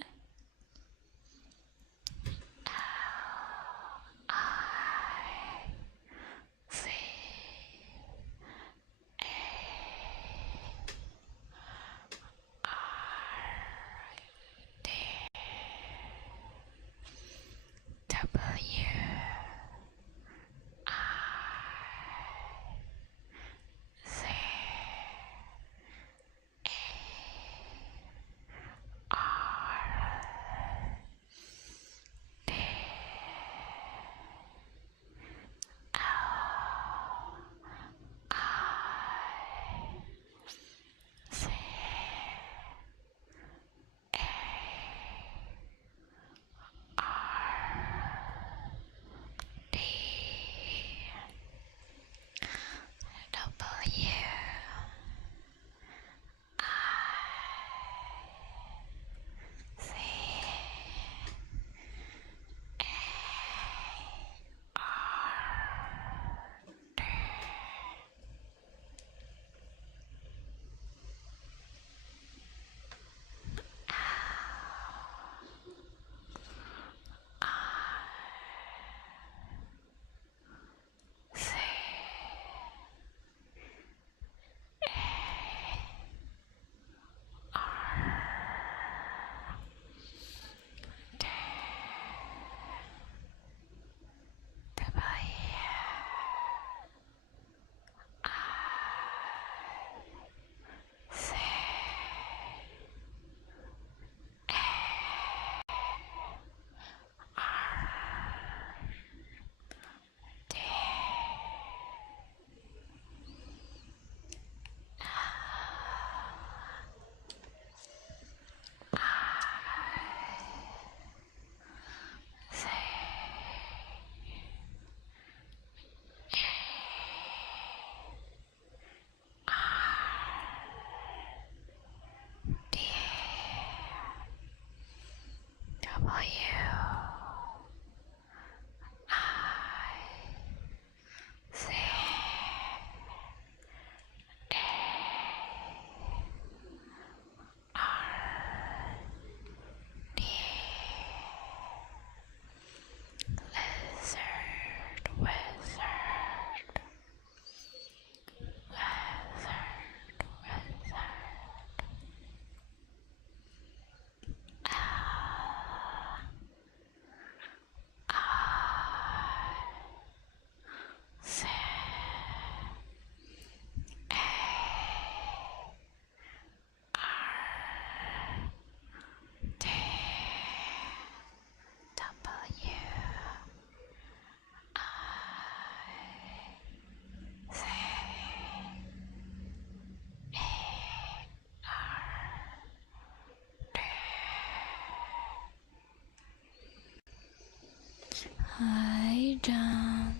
Hi, Jump.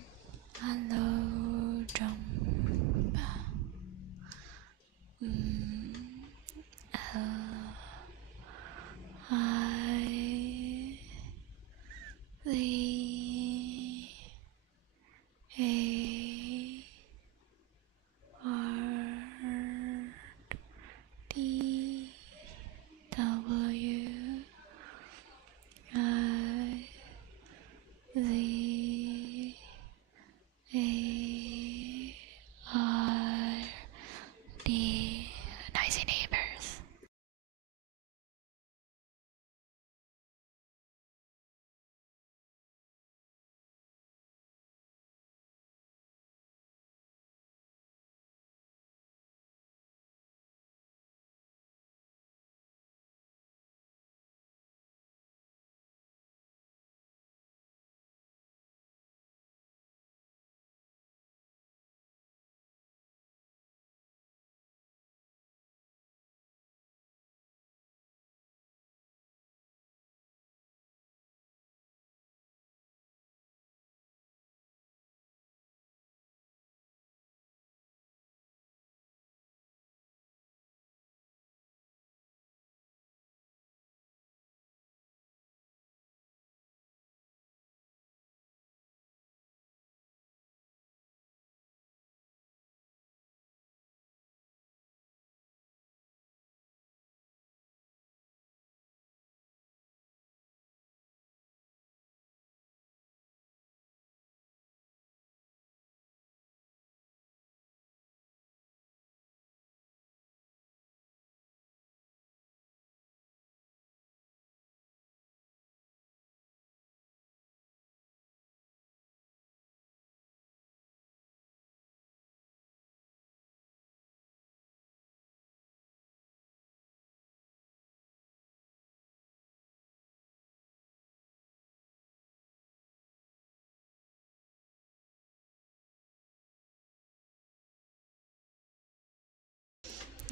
Hello, Jump. I the A R D W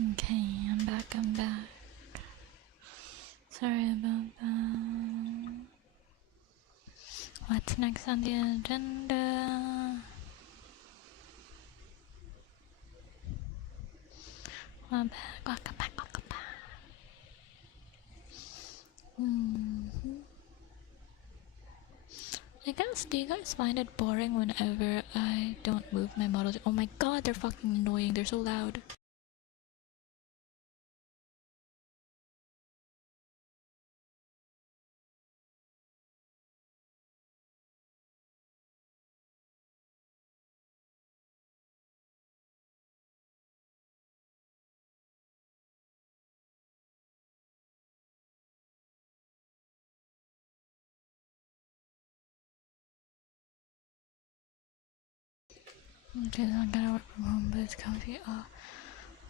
Okay, I'm back, I'm back. Sorry about that. What's next on the agenda? Welcome back, welcome back, welcome back. I guess, do you guys find it boring whenever I don't move my models? Oh my god, they're fucking annoying, they're so loud. Okay, so I gotta work from home, but it's comfy. Oh,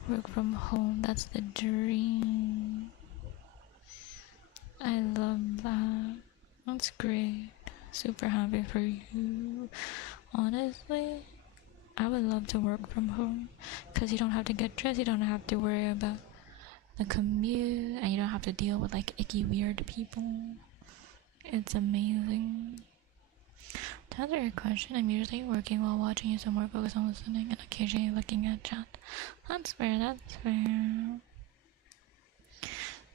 work from home, that's the dream. I love that. That's great. Super happy for you. Honestly, I would love to work from home because you don't have to get dressed, you don't have to worry about the commute, and you don't have to deal with like icky, weird people. It's amazing. To answer your question, I'm usually working while watching you, so more focused on listening and occasionally looking at chat. That's fair, that's fair.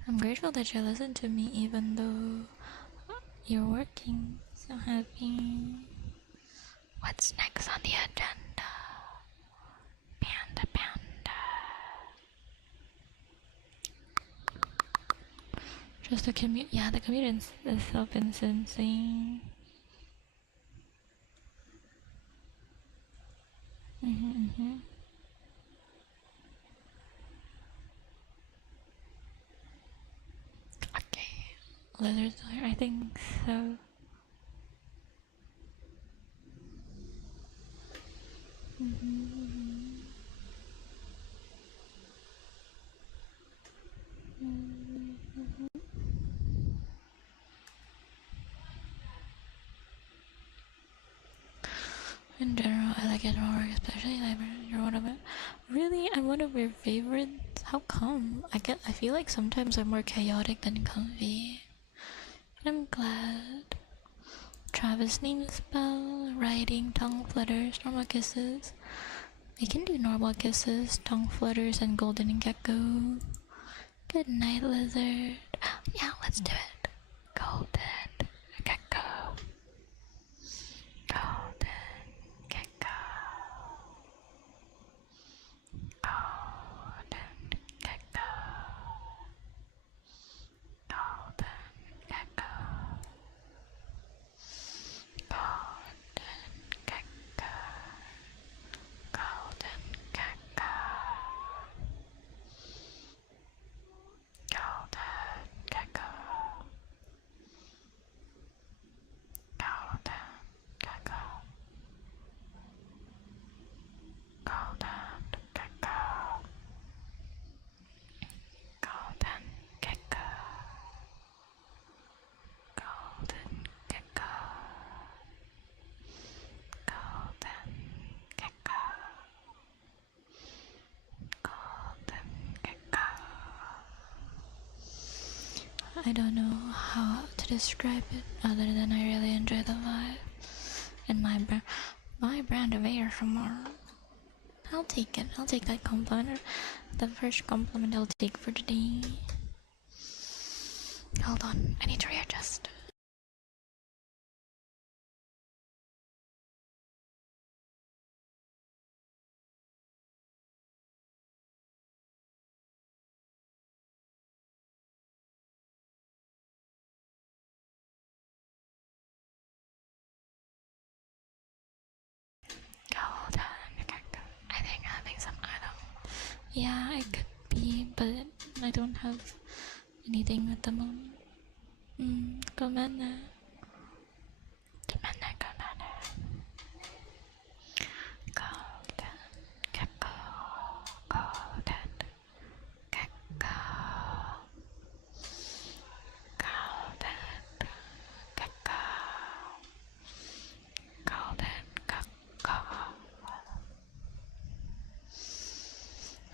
I'm grateful that you listen to me even though you're working. So happy. What's next on the agenda? Panda, panda. Just the commute. Yeah, the commute itself is insane. Okay. Lizard's still here? I think so. In general, I like it more, especially library. You're one of it. Really, I'm one of your favorites. How come? I feel like sometimes I'm more chaotic than comfy. But I'm glad. Travis name spell, writing, tongue flutters, normal kisses. We can do normal kisses, tongue flutters, and golden gecko. Good night, lizard. Yeah, let's do it. Golden gecko. Golden gecko. Golden gecko. Golden gecko. Golden gecko. Golden gecko. Golden gecko. Golden gecko. Golden gecko. Golden gecko. Golden gecko. Golden gecko. Golden gecko. I don't know how to describe it other than I really enjoy the vibe and my brand of ASMR. I'll take it. I'll take that compliment. The first compliment I'll take for today. Hold on, I need to readjust. Hold on, I think I'm having some item. Yeah, it could be, but I don't have anything at the moment. Commander. Commander. Golden gecko. Golden gecko. Golden gecko. Golden gecko.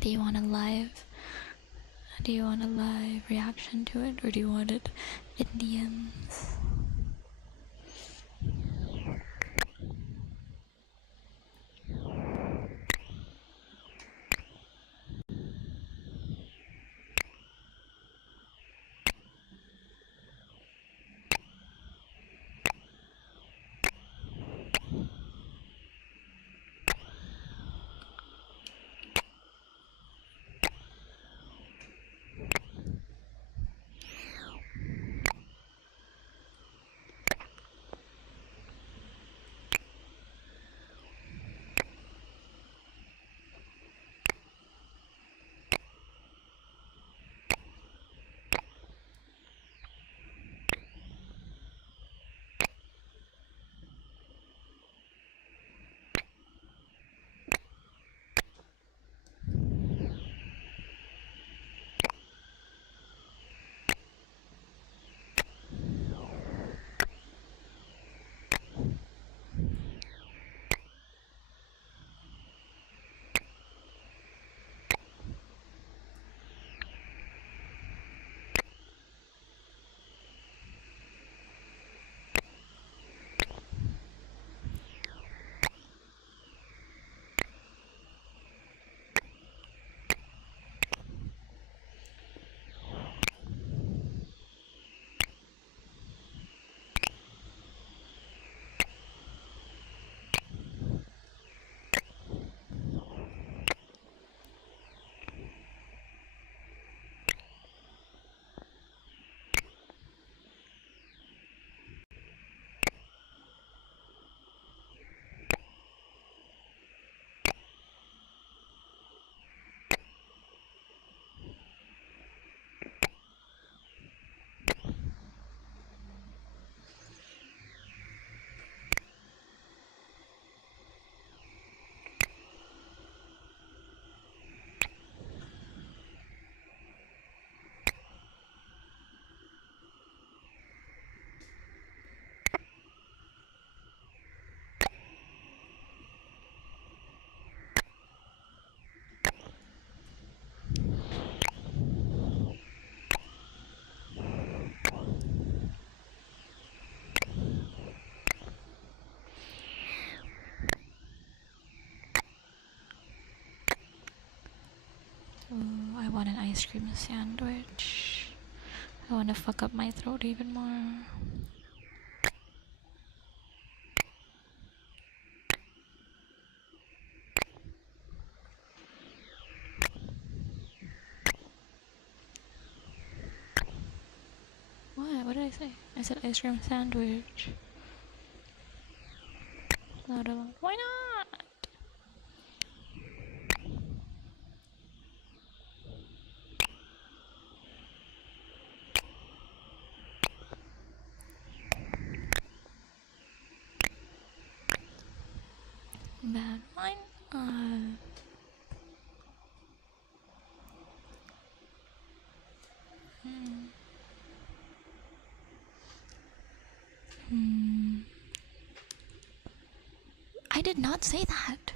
Do you want a live? Do you want a live reaction to it, or do you want it in DMs? Ooh, I want an ice cream sandwich. I want to fuck up my throat even more. What? What did I say? I said ice cream sandwich. Not alone. Why not? Bad. Why not? I did not say that.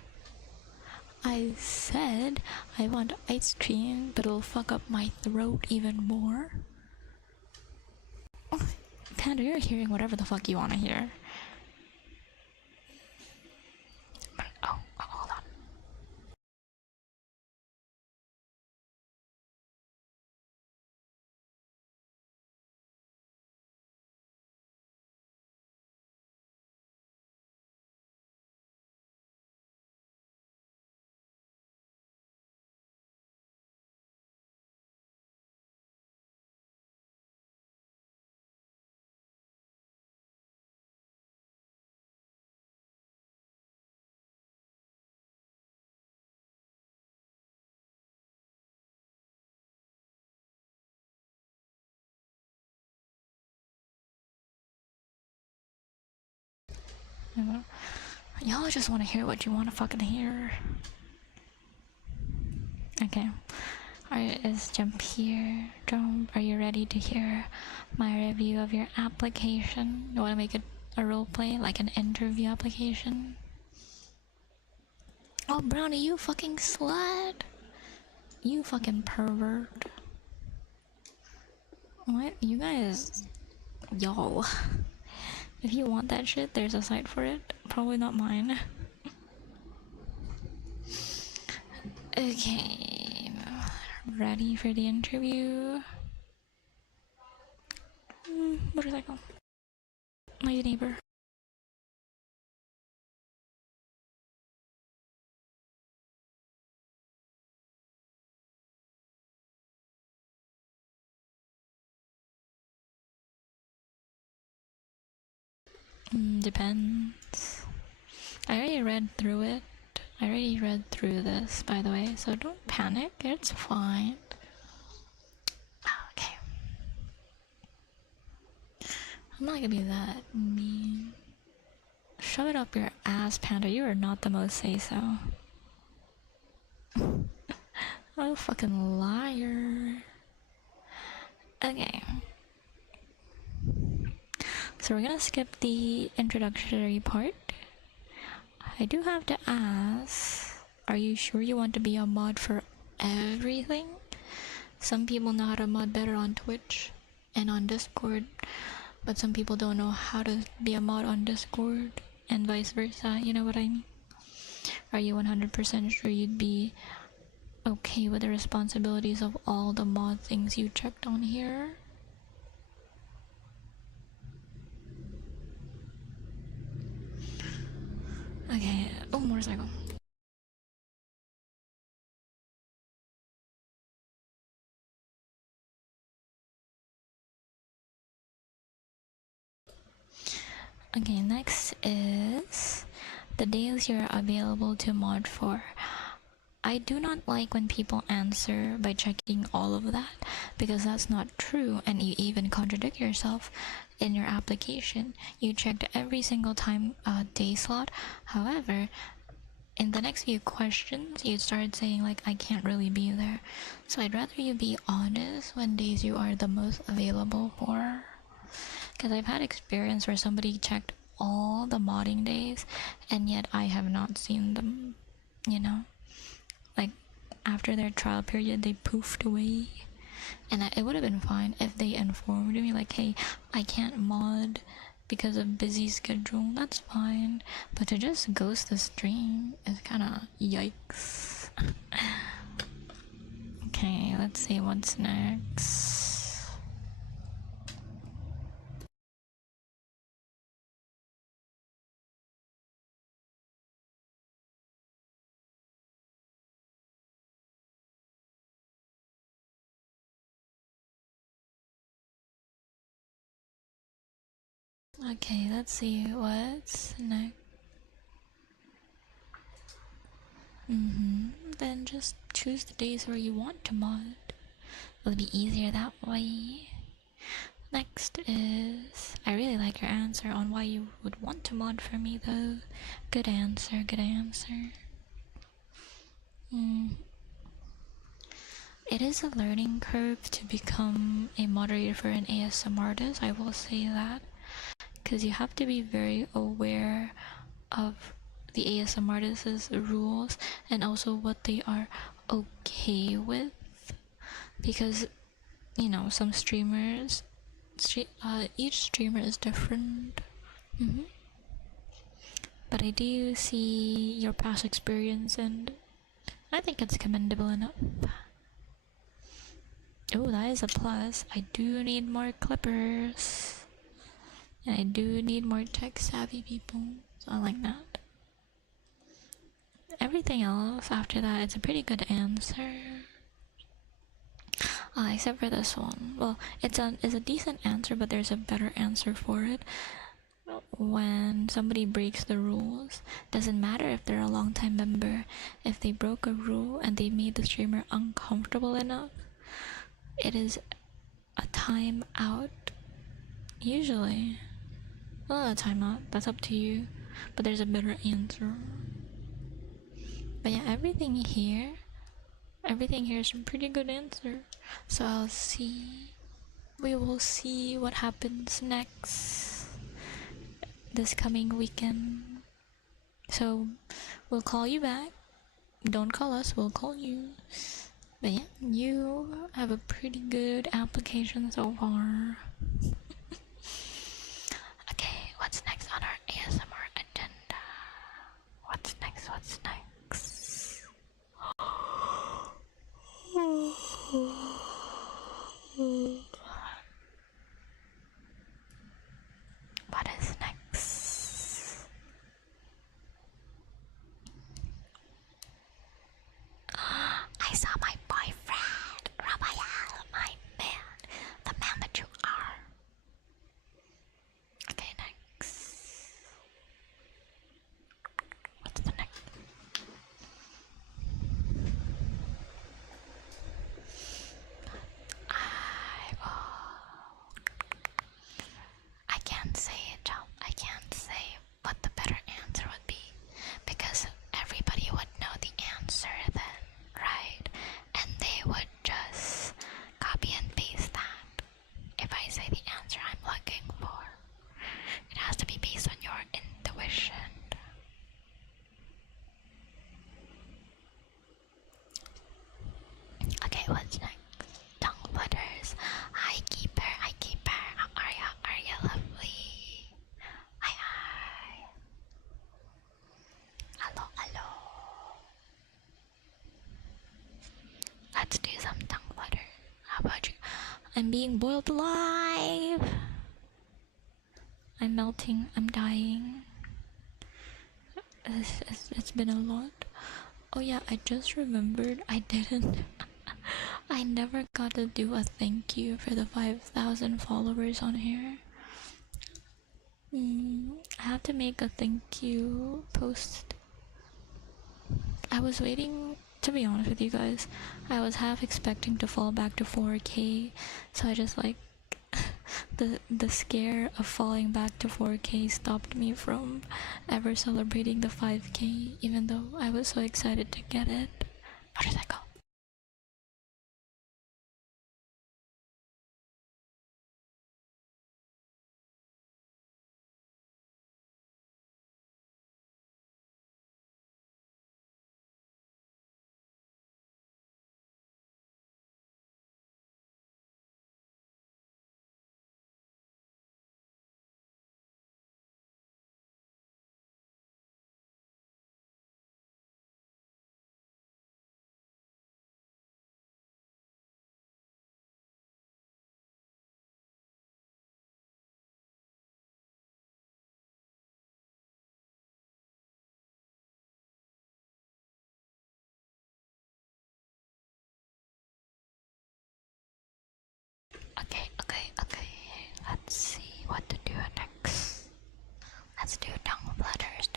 I said I want ice cream, but it'll fuck up my throat even more. Panda, you're hearing whatever the fuck you want to hear. Oh, hold on. Y'all just want to hear what you want to fucking hear. Okay. Is Jump here? Jump, are you ready to hear my review of your application? You want to make it a role play, like an interview application? Oh, Brownie, you fucking slut! You fucking pervert. What? You guys... Y'all. If you want that shit, there's a site for it. Probably not mine. Okay. Ready for the interview? Motorcycle. My neighbor. Depends. I already read through it. I already read through this, by the way, so don't panic. It's fine. Okay. I'm not gonna be that mean. Shove it up your ass, Panda. You are not the most say-so. What a fucking liar. Okay. So we're gonna skip the introductory part. I do have to ask, are you sure you want to be a mod for everything? Some people know how to mod better on Twitch and on Discord, but some people don't know how to be a mod on Discord and vice versa, you know what I mean? Are you 100% sure you'd be okay with the responsibilities of all the mod things you checked on here? Okay, oh, motorcycle. Okay, next is the days you're available to mod for. I do not like when people answer by checking all of that, because that's not true, and you even contradict yourself in your application. You checked every single time day slot. However, in the next few questions, you started saying like, I can't really be there. So I'd rather you be honest when days you are the most available for. Because I've had experience where somebody checked all the modding days, and yet I have not seen them, you know? Like, after their trial period, they poofed away. And it would have been fine if they informed me, like, hey, I can't mod because of busy schedule. That's fine. But to just ghost the stream is kinda yikes. Okay, let's see what's next. Okay, let's see what's next. Then just choose the days where you want to mod. It'll be easier that way. Next is, I really like your answer on why you would want to mod for me though. Good answer, good answer. It is a learning curve to become a moderator for an ASMR artist, I will say that. Because you have to be very aware of the ASMR artist's rules and also what they are okay with. Because, you know, some streamers, each streamer is different. But I do see your past experience and I think it's commendable enough. Oh, that is a plus. I do need more clippers. And I do need more tech savvy people. So I like that. Everything else after that, it's a pretty good answer. Except for this one. Well, it's a decent answer, but there's a better answer for it. When somebody breaks the rules, doesn't matter if they're a long-time member. If they broke a rule and they made the streamer uncomfortable enough, it is a time out. Usually. Well, a timeout. That's up to you. But there's a better answer. But yeah, everything here is a pretty good answer. So I'll see. We will see what happens next this coming weekend. So we'll call you back. Don't call us, we'll call you. But yeah, you have a pretty good application so far. Okay, what's next on our ASMR agenda? What's next? What's next? What is next? I saw my boyfriend, Ramayal, my man, the man that you are. Okay, next. What's the next? I can't say it, John. I can't say what the better answer would be because everybody would know the answer then, right? And they would just copy and paste that. If I say the answer I'm looking for, it has to be based on your intuition. Okay, what's next? Tongue flutters. Hi, keeper. Hi, keeper. How are ya? Are ya lovely? Hi, hi. Hello, hello. Let's do some tongue flutter. How about you? I'm being boiled alive. I'm melting. I'm dying. It's been a lot. Oh yeah, I just remembered I didn't. I never got to do a thank you for the 5,000 followers on here. I have to make a thank you post. I was waiting, to be honest with you guys, I was half expecting to fall back to 4K, so I just like the scare of falling back to 4K stopped me from ever celebrating the 5K, even though I was so excited to get it. Where does that go? Okay. Let's see what to do next. Let's do tongue flutters.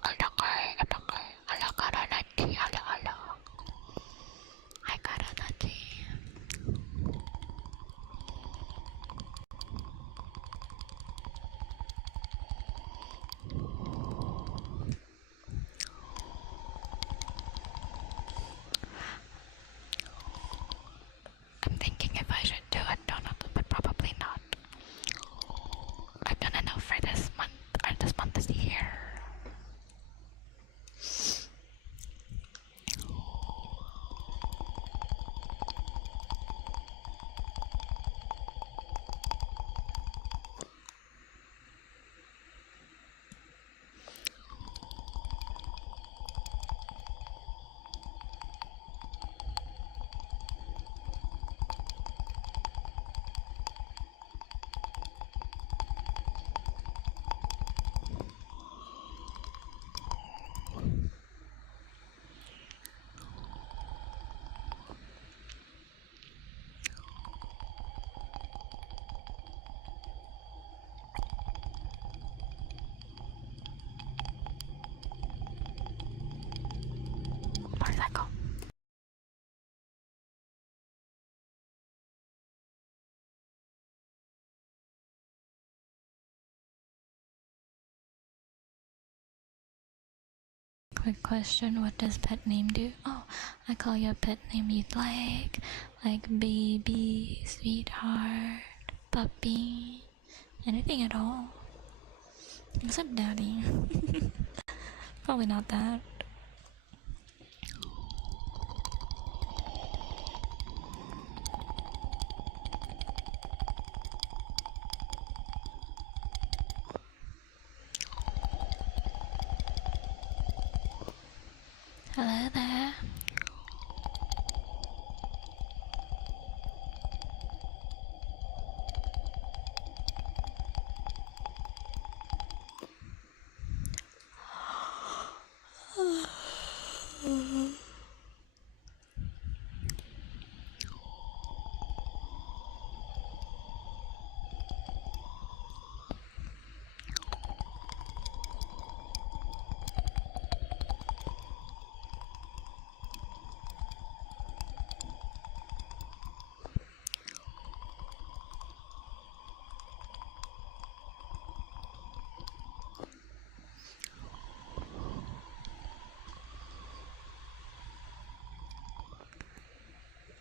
I got a nutty. I'm thinking if I should do a donut, but probably not. I've done enough for this month, or this month is here. Where did that go? Quick question, what does pet name do? Oh, I call you a pet name you'd like baby, sweetheart, puppy, anything at all. Except daddy. Probably not that. Hello there.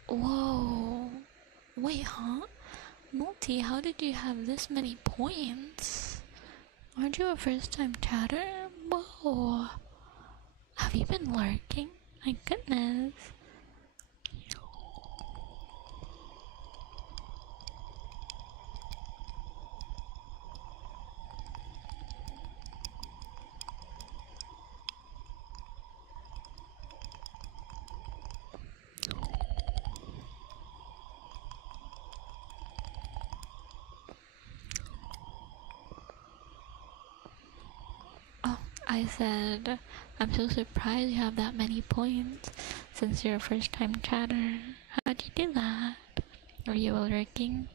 Whoa. Wait, huh? Multi, how did you have this many points? Aren't you a first time chatter? Whoa. Have you been lurking? My goodness. Oh, I said, I'm so surprised you have that many points since you're a first time chatter. How'd you do that? Were you lurking?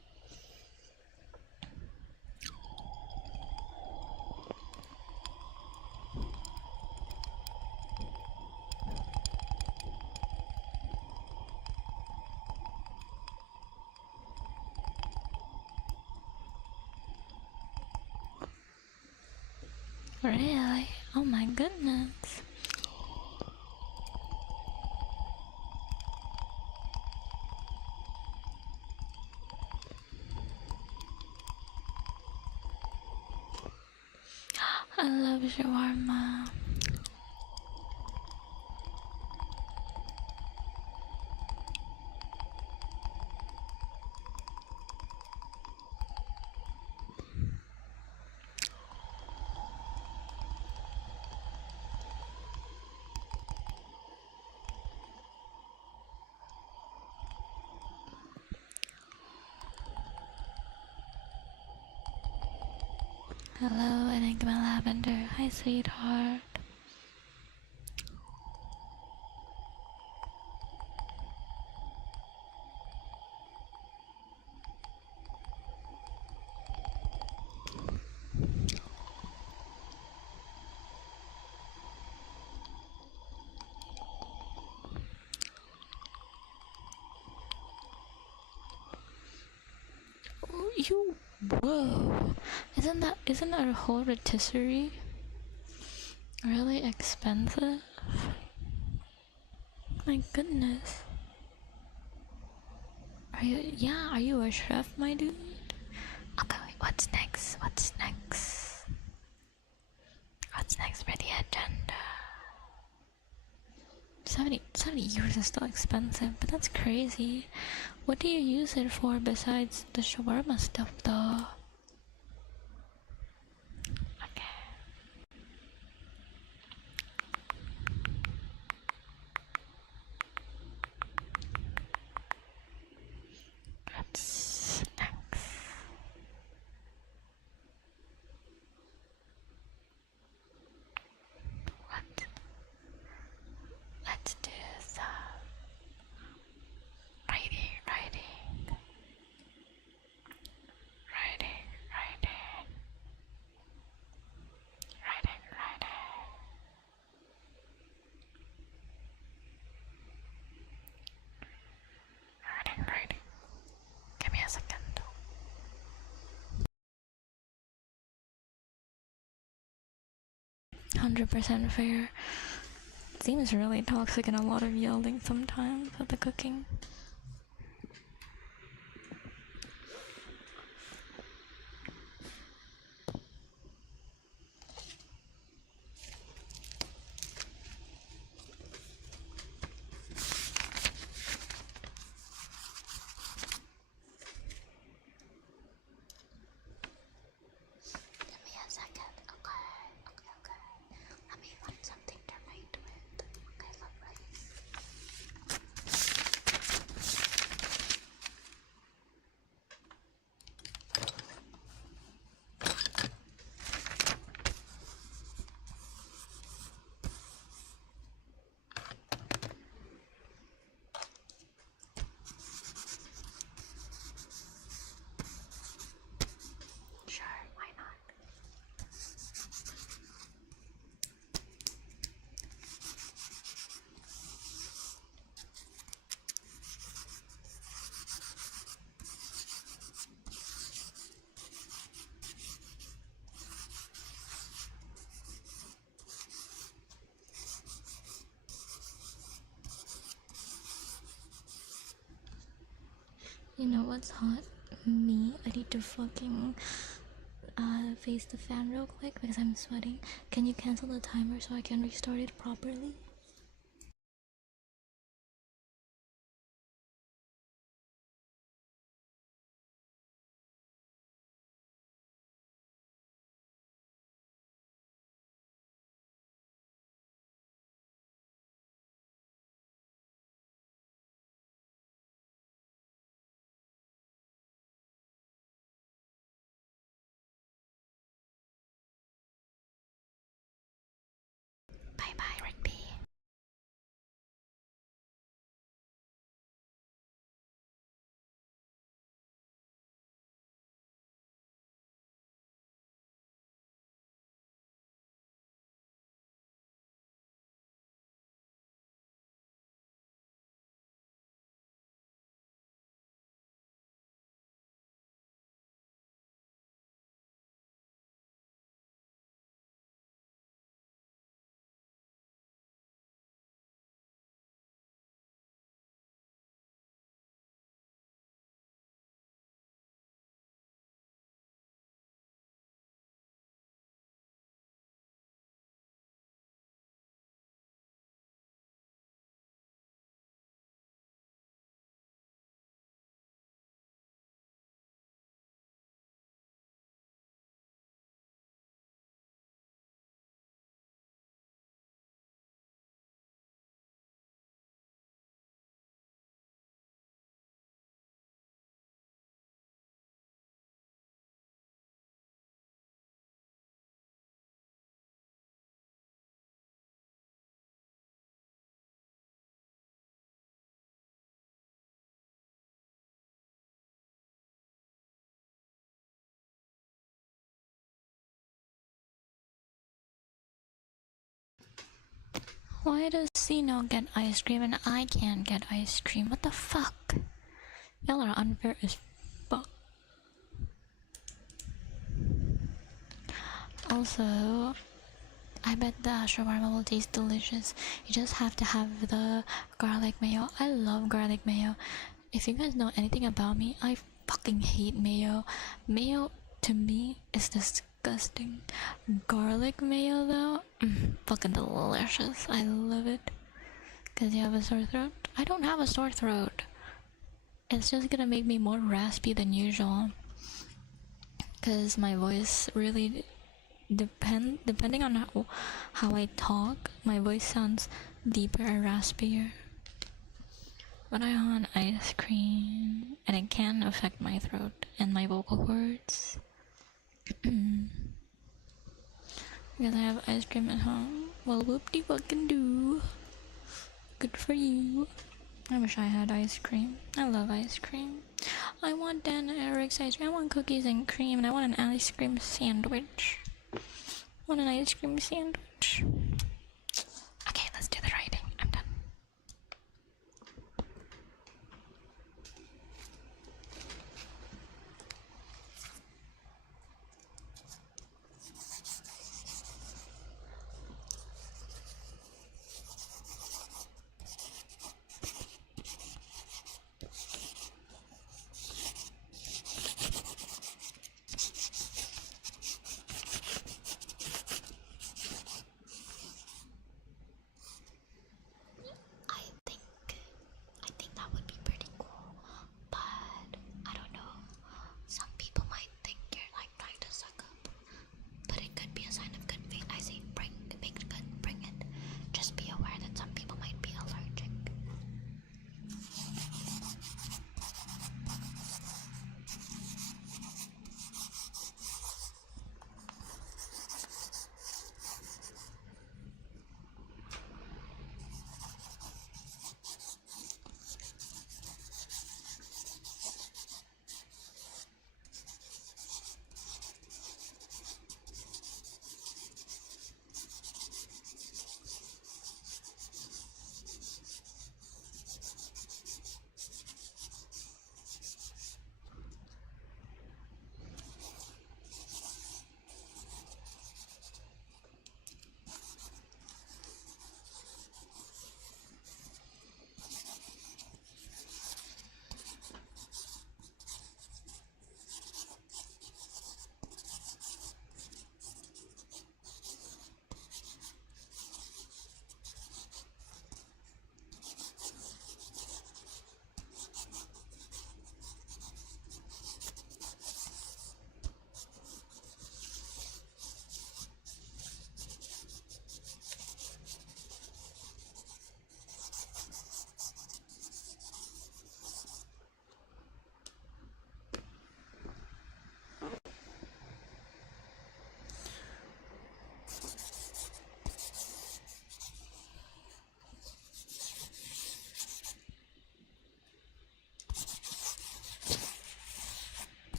Really? Oh my goodness. I love shawarma. Hello, Enigma Lavender. Hi, sweetheart. Oh, you. Whoa. Isn't that a whole rotisserie really expensive? My goodness. Are you a chef, my dude? Okay, wait, what's next? What's next? What's next for the agenda? 70 euros is still expensive, but that's crazy. What do you use it for besides the shawarma stuff, though? Okay. What's next? What? Let's do some writing, writing, writing, writing, writing, writing, writing, writing. Give me a second. 100% fair. Seems really toxic and a lot of yelling sometimes at the cooking. Give me a second. Okay. Let me find something to write with. Okay, look. You know what's hot? Me. I need to fucking face the fan real quick because I'm sweating. Can you cancel the timer so I can restart it properly? Bye bye, Rigby. Why does Sino get ice cream and I can't get ice cream? What the fuck? Y'all are unfair as fuck. Also, I bet the shawarma will taste delicious. You just have to have the garlic mayo. I love garlic mayo. If you guys know anything about me, I fucking hate mayo. Mayo to me is disgusting. Garlic mayo though, fucking delicious. I love it. Cause you have a sore throat? I don't have a sore throat. It's just gonna make me more raspy than usual. Cause my voice really depending on how I talk, my voice sounds deeper or raspier. But I want ice cream, and it can affect my throat and my vocal cords. Because I have ice cream at home. Well, whoop-de-fucking do. Good for you. I wish I had ice cream. I love ice cream. I want Dan and Eric's ice cream. I want cookies and cream, and I want an ice cream sandwich. I want an ice cream sandwich. Okay, let's do the writing. I'm done.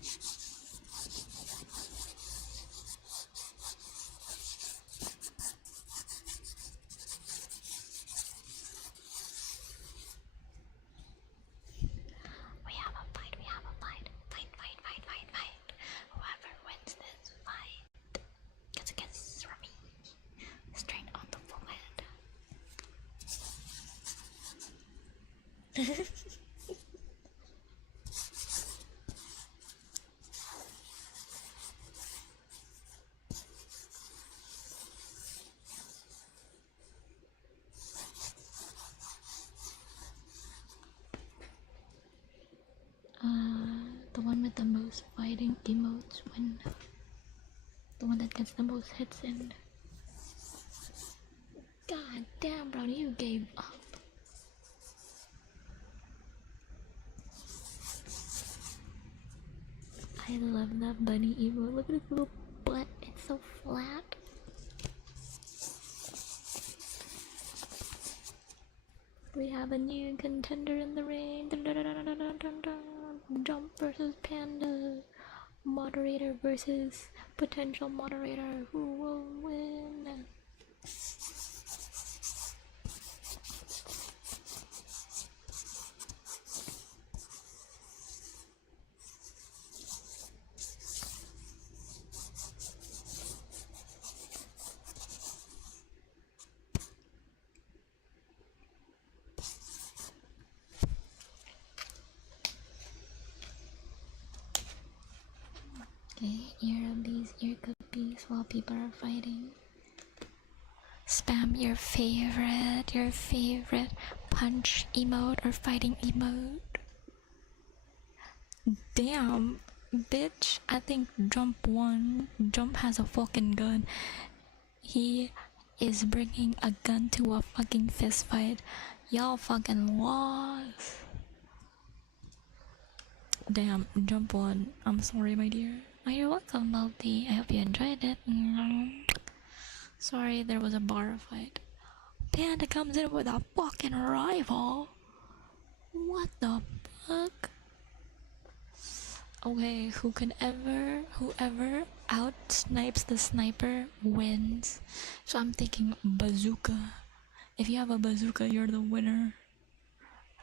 We have a fight, we have a fight. Fight, fight, fight, fight, fight. Whoever wins this fight gets a kiss from me. Straight on the forehead. The one with the most fighting emotes win. The one that gets the most hits in. God damn, bro, you gave up. I love that bunny emote. Look at his little butt. It's so flat. We have a new contender in the ring. Jump versus Panda. Moderator versus potential moderator. Who will win? Okay, ear of these ear cookies while people are fighting. Spam your favorite punch emote or fighting emote. Damn, bitch, I think Jump won. Jump has a fucking gun. He is bringing a gun to a fucking fist fight. Y'all fucking lost. Damn, Jump won. I'm sorry, my dear. Oh, you're welcome, Multi. I hope you enjoyed it. Sorry, there was a bar fight. Panda comes in with a fucking rival. What the fuck? Okay, whoever out snipes the sniper wins. So I'm thinking bazooka. If you have a bazooka, you're the winner.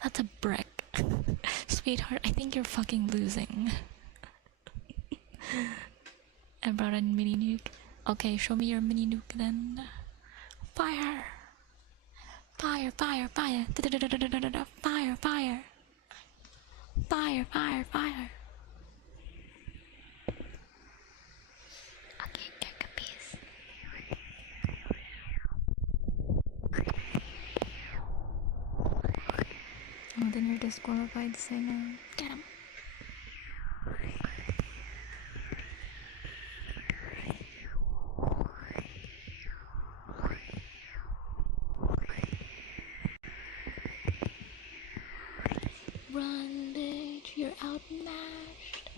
That's a brick. Sweetheart, I think you're fucking losing. I brought a mini nuke. Okay, show me your mini nuke then. Fire! Fire, fire, fire! Fire, fire! Fire, fire, fire! Okay, take a piece. Oh, then you're disqualified, singer. Get him! Run, bitch, you're outmatched.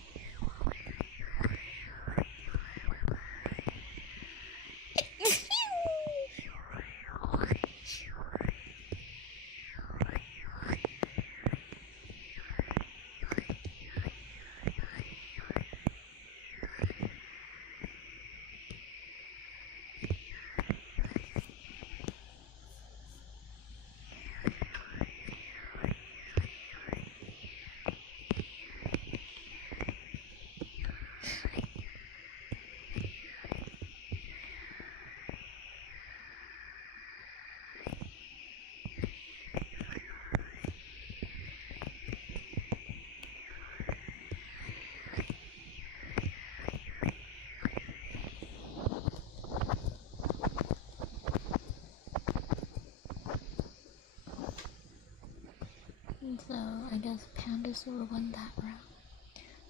So, I guess Panda sort of won that round.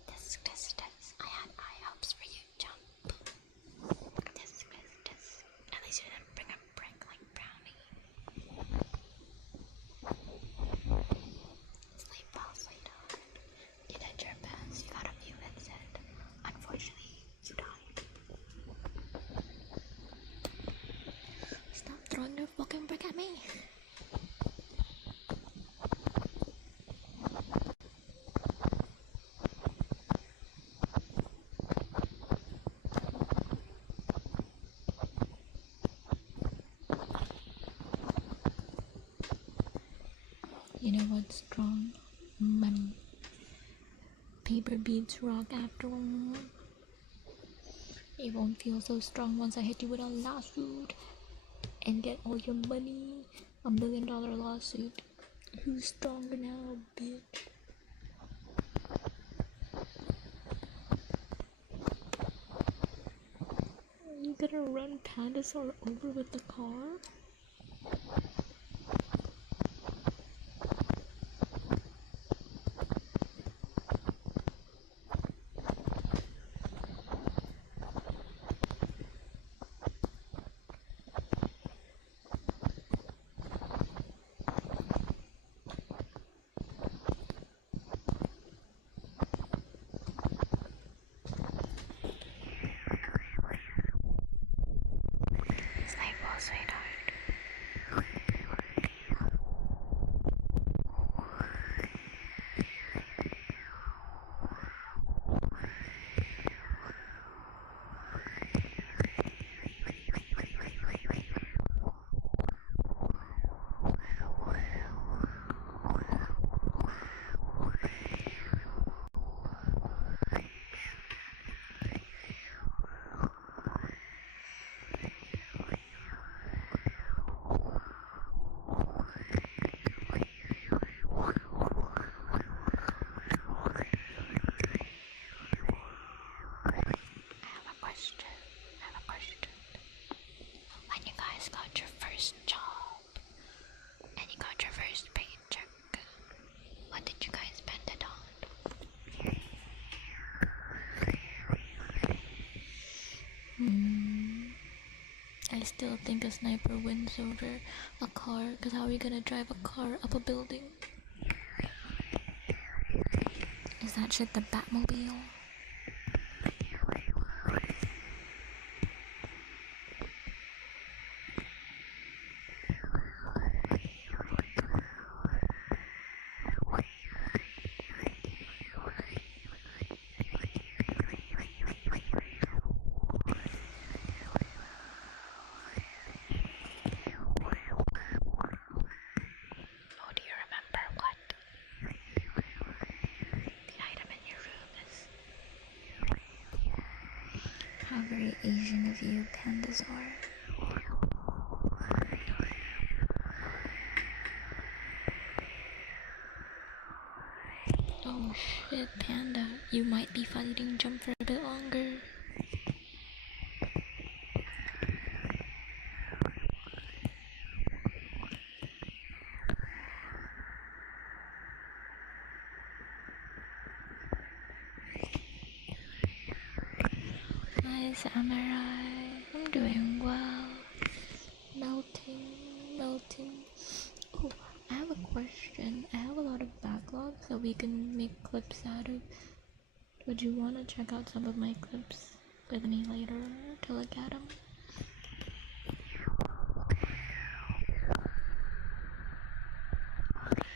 This. I had high hopes for you, Jump. This. At least you didn't bring a brick like Brownie. Sleep well, sweetheart. You did your best. You got a few hits in. Unfortunately, you died. Stop throwing your fucking brick at me. that strong. Money. Paper beads rock after all. It won't feel so strong once I hit you with a lawsuit and get all your money. $1 million lawsuit. Who's stronger now, bitch? Are you gonna run Pandasaur over with the car? I still think a sniper wins over a car, because how are you gonna drive a car up a building? Is that shit the Batmobile? How very Asian of you, Pandasaur. Oh shit, Panda. You might be fighting Jump for a bit longer. Hi, Samurai. I'm doing well. Melting. Oh, I have a question. I have a lot of backlogs that we can make clips out of. Would you want to check out some of my clips with me later to look at them?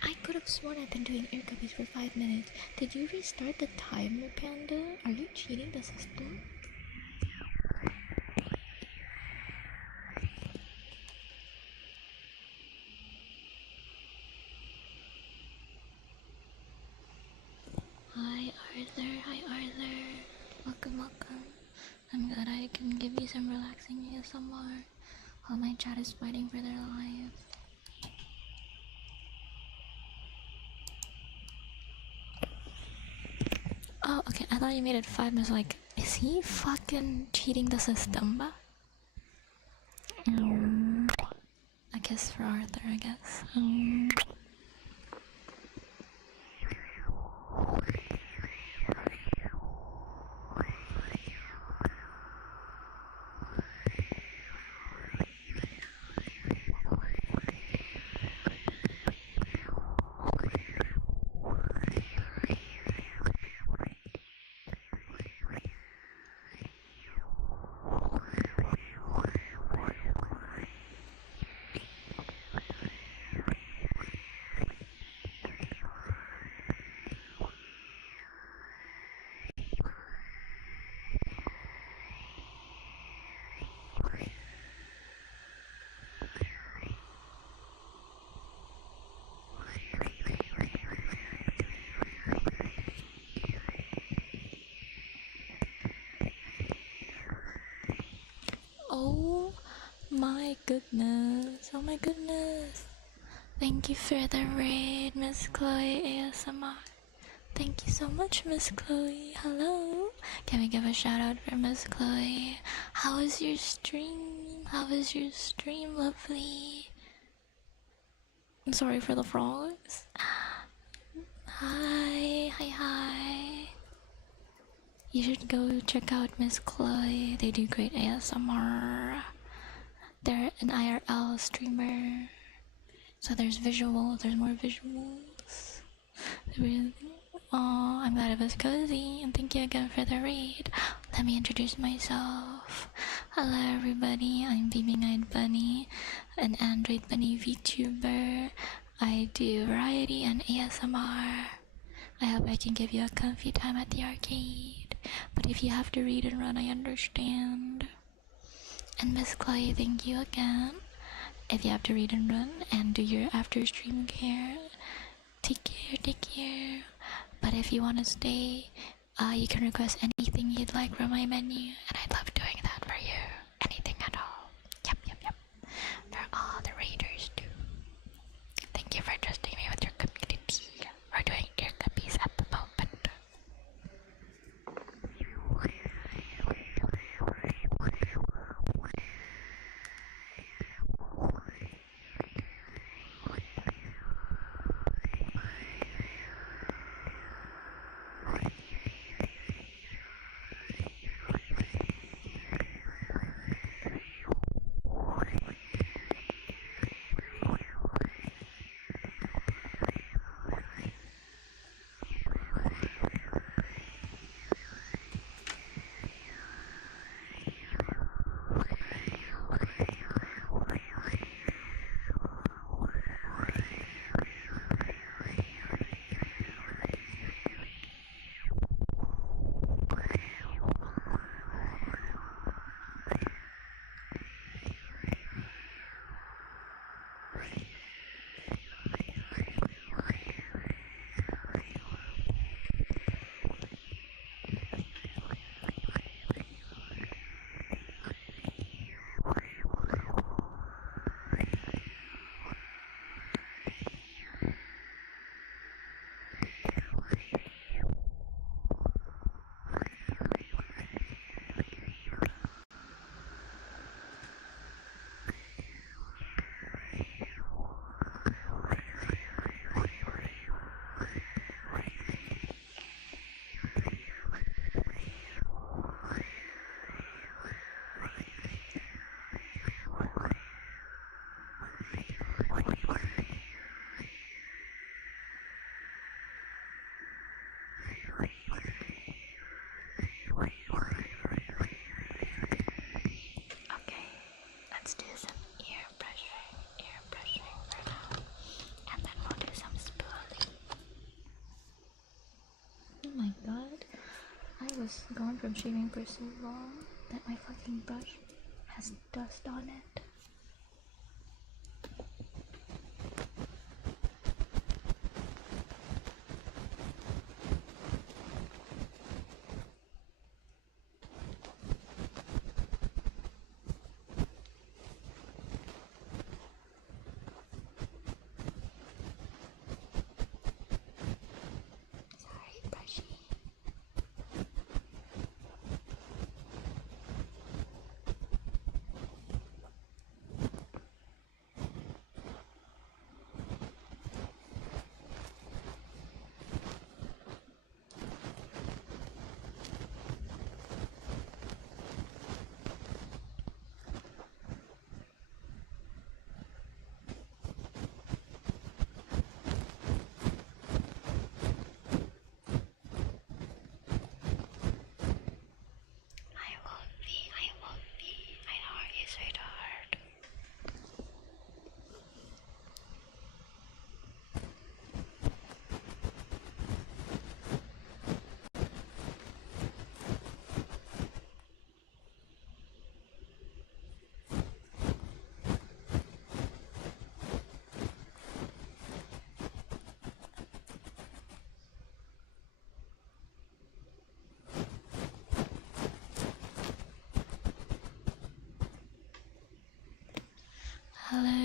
I could have sworn I've been doing ear cookies for 5 minutes. Did you restart the timer, Panda? Are you cheating the system? Hi Arthur. Welcome. I'm glad I can give you some relaxing ASMR while my chat is fighting for their lives. Oh, okay, I thought you made it 5 minutes. Like, is he fucking cheating the system? A kiss for Arthur, I guess. Oh my goodness. Oh my goodness. Thank you for the raid, Miss Chloe ASMR. Thank you so much, Miss Chloe. Hello. Can we give a shout out for Miss Chloe? How was your stream? How was your stream, lovely? I'm sorry for the frogs. Hi, hi, hi. You should go check out Miss Chloe. They do great ASMR. They're an IRL streamer. So there's visuals, there's more visuals. Oh, I'm glad it was cozy, and thank you again for the raid. Let me introduce myself. Hello everybody, I'm Beaming Eyed Bunny, an Android Bunny VTuber. I do variety and ASMR. I hope I can give you a comfy time at the arcade, but if you have to read and run, I understand. And Miss Chloe, thank you again. If you have to read and run and do your after stream care, take care, take care. But if you want to stay, you can request anything you'd like from my menu, and I'd love doing that for you. Anything at all. Yep, yep, yep. For all the raiders too. Thank you for trusting me with your community. We're doing ear cuppies at the moment. Okay, let's do some ear brushing for now, and then we'll do some spooling. Oh my god, I was gone from shaving for so long that my fucking brush has dust on it. Sorry, brushy.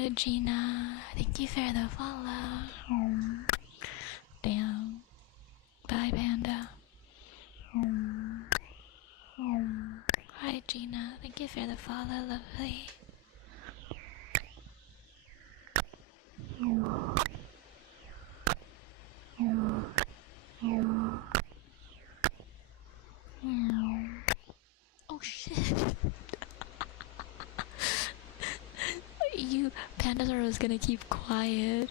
Hi Gina, thank you for the follow. Damn. Bye Panda. Hi Gina, thank you for the follow, lovely. Oh shit. You Pandasaur was gonna keep quiet.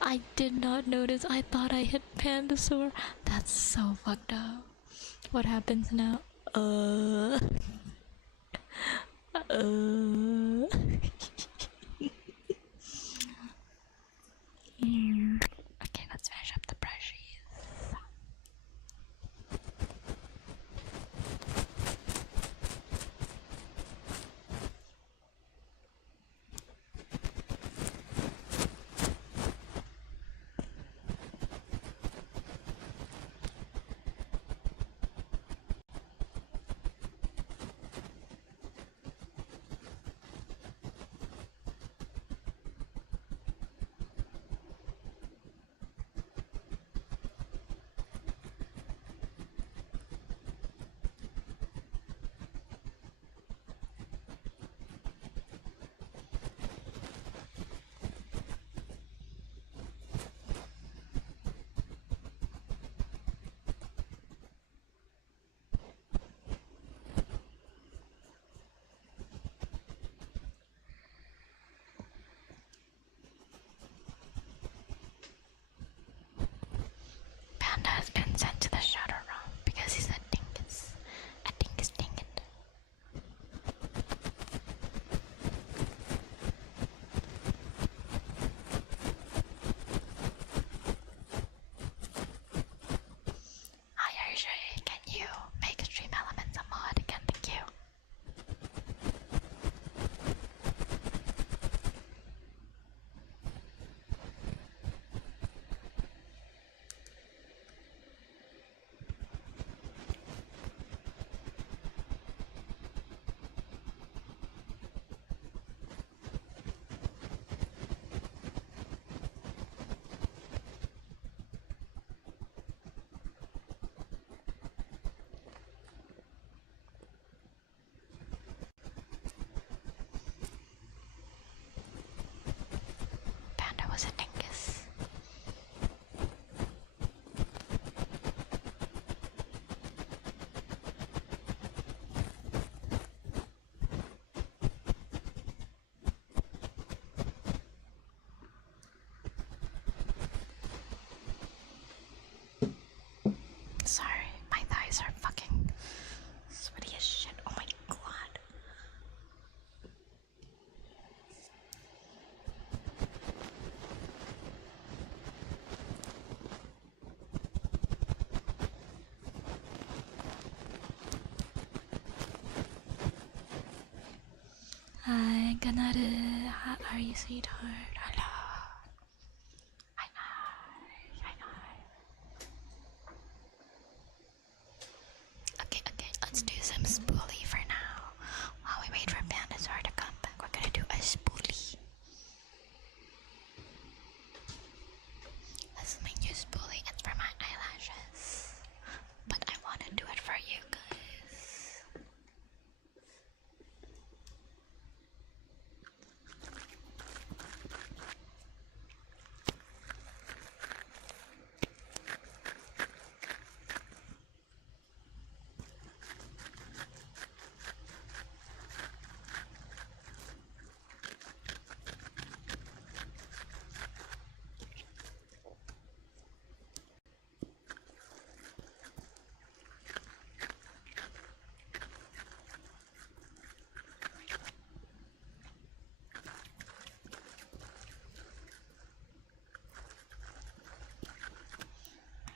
I did not notice. I thought I hit Pandasaur. That's so fucked up. What happens now? Okay, let's finish up the brushies. Panda has been sent to the shadow realm because he's a dingus. A dingus dingus. Hi Arshay, can you make Stream Elements a mod again? Thank you. Panda was a dingus. Sorry, my thighs are fucking sweaty as shit. Oh my god. Hi, Ganare. How are you, sweetheart? Hello. Hi, hi. Hi, hi. Okay, let's do some spoolie for now. While we wait for Pandasaur to come back, we're gonna do a spoolie. This is my new spoolie. It's for my eyelashes. But I wanna do it for you guys.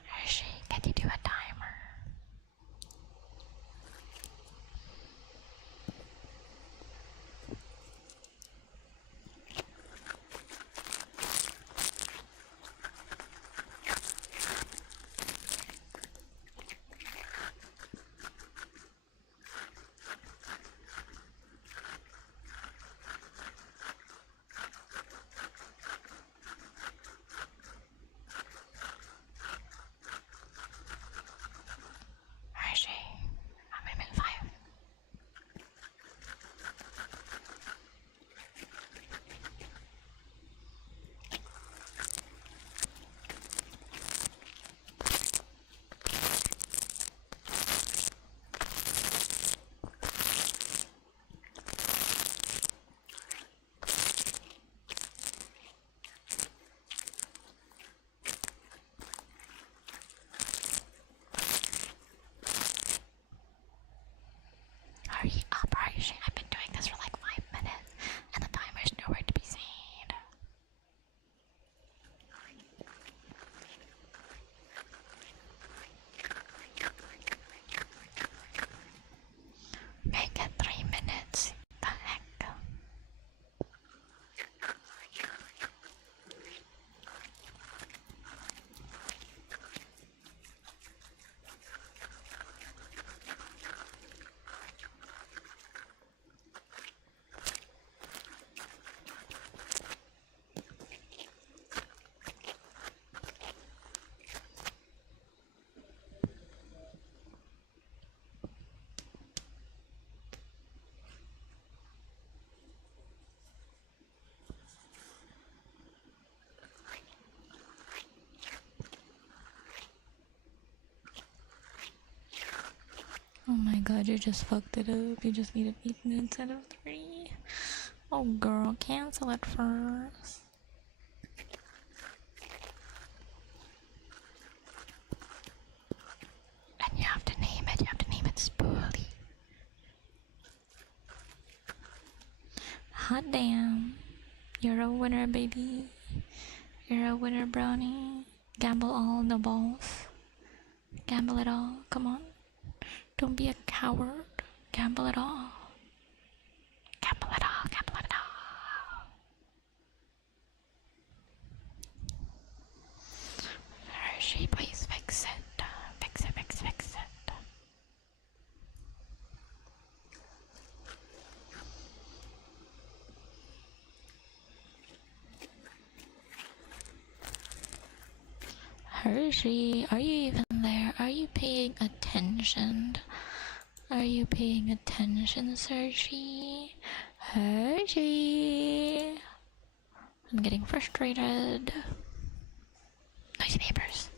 Hershey, can you do a timer? hurry up, Hershey. I've been doing this for like 5 minutes and the timer's nowhere to be seen. Make it 3 minutes. The heck? Oh my god, you just fucked it up. You just needed 8 instead of 3. Oh girl, cancel it first. And you have to name it. You have to name it Spoolie. Hot damn. You're a winner, baby. You're a winner, brownie. Gamble all, no balls. Gamble it all. Come on. Don't be a coward. Gamble it all. Gamble it all. Gamble it all. Hershey, please fix it. Fix it, fix, fix it. Hershey, are you even there? Are you paying attention? Are you paying attention, Hershey? Hershey! I'm getting frustrated. Noisy neighbors.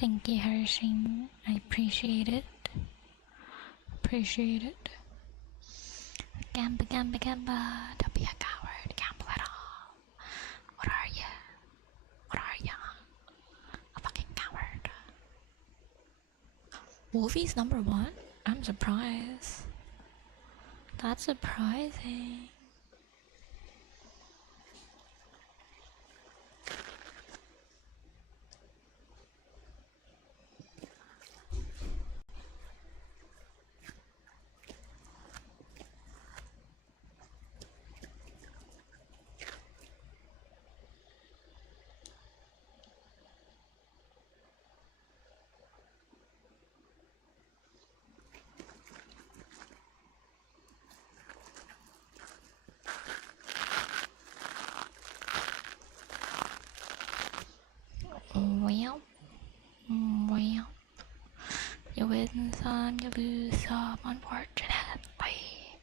Thank you, Hershey. I appreciate it. Appreciate it. Gamba, gamba, gamba. Don't be a coward. Gamble at all. What are you? What are ya? A fucking coward. Wolfie's #1? I'm surprised. That's surprising. Well, you win some, you lose some, unfortunately.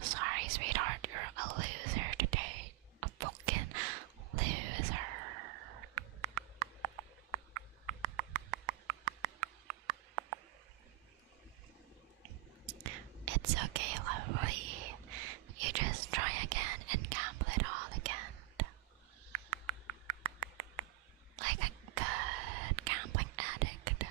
Sorry, sweetheart, you're a loser today. A fucking loser. It's okay, lovely. You just try again and gamble it all again. Like a good gambling addict.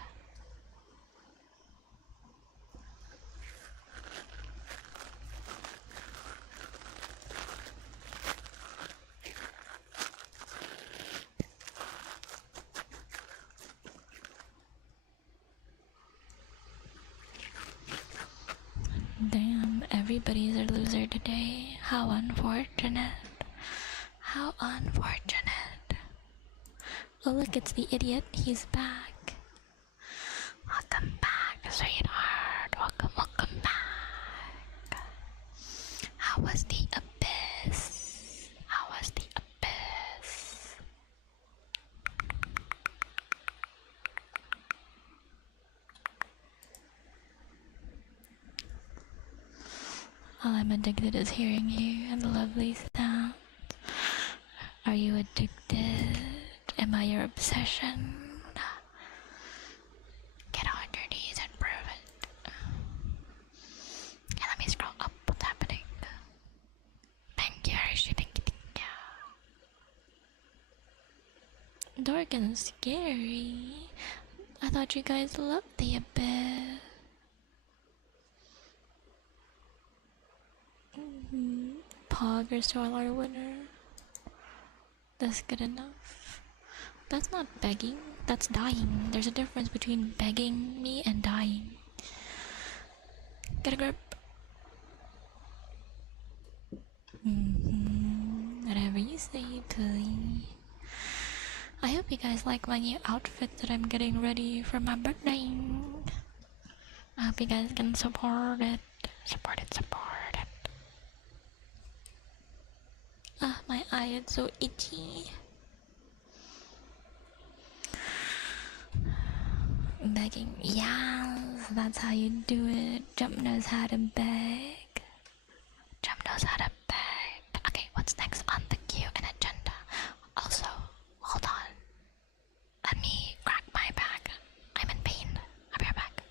Damn, everybody's a loser today. How unfortunate. How unfortunate. Oh look, it's the idiot. He's back. Welcome back, sweetheart. Welcome back. How was the abyss? How was the abyss? All I'm addicted is hearing you and the lovely sound. Are you addicted? Am I your obsession? Get on your knees and prove it. Okay, let me scroll up. What's happening? Thank you, Hershey. Thank you. Dark and scary. I thought you guys loved the abyss. Poggers to our winner. That's good enough. That's not begging, that's dying. There's a difference between begging me and dying. Get a grip. Whatever you say, please. I hope you guys like my new outfit that I'm getting ready for my birthday. I hope you guys can support it. Support it. Ah, my eye is so itchy. Begging, yes, that's how you do it. Jump knows how to beg. Jump knows how to beg. Okay, what's next on the queue and agenda? Also, hold on. Let me crack my back. I'm in pain. I'll be right back.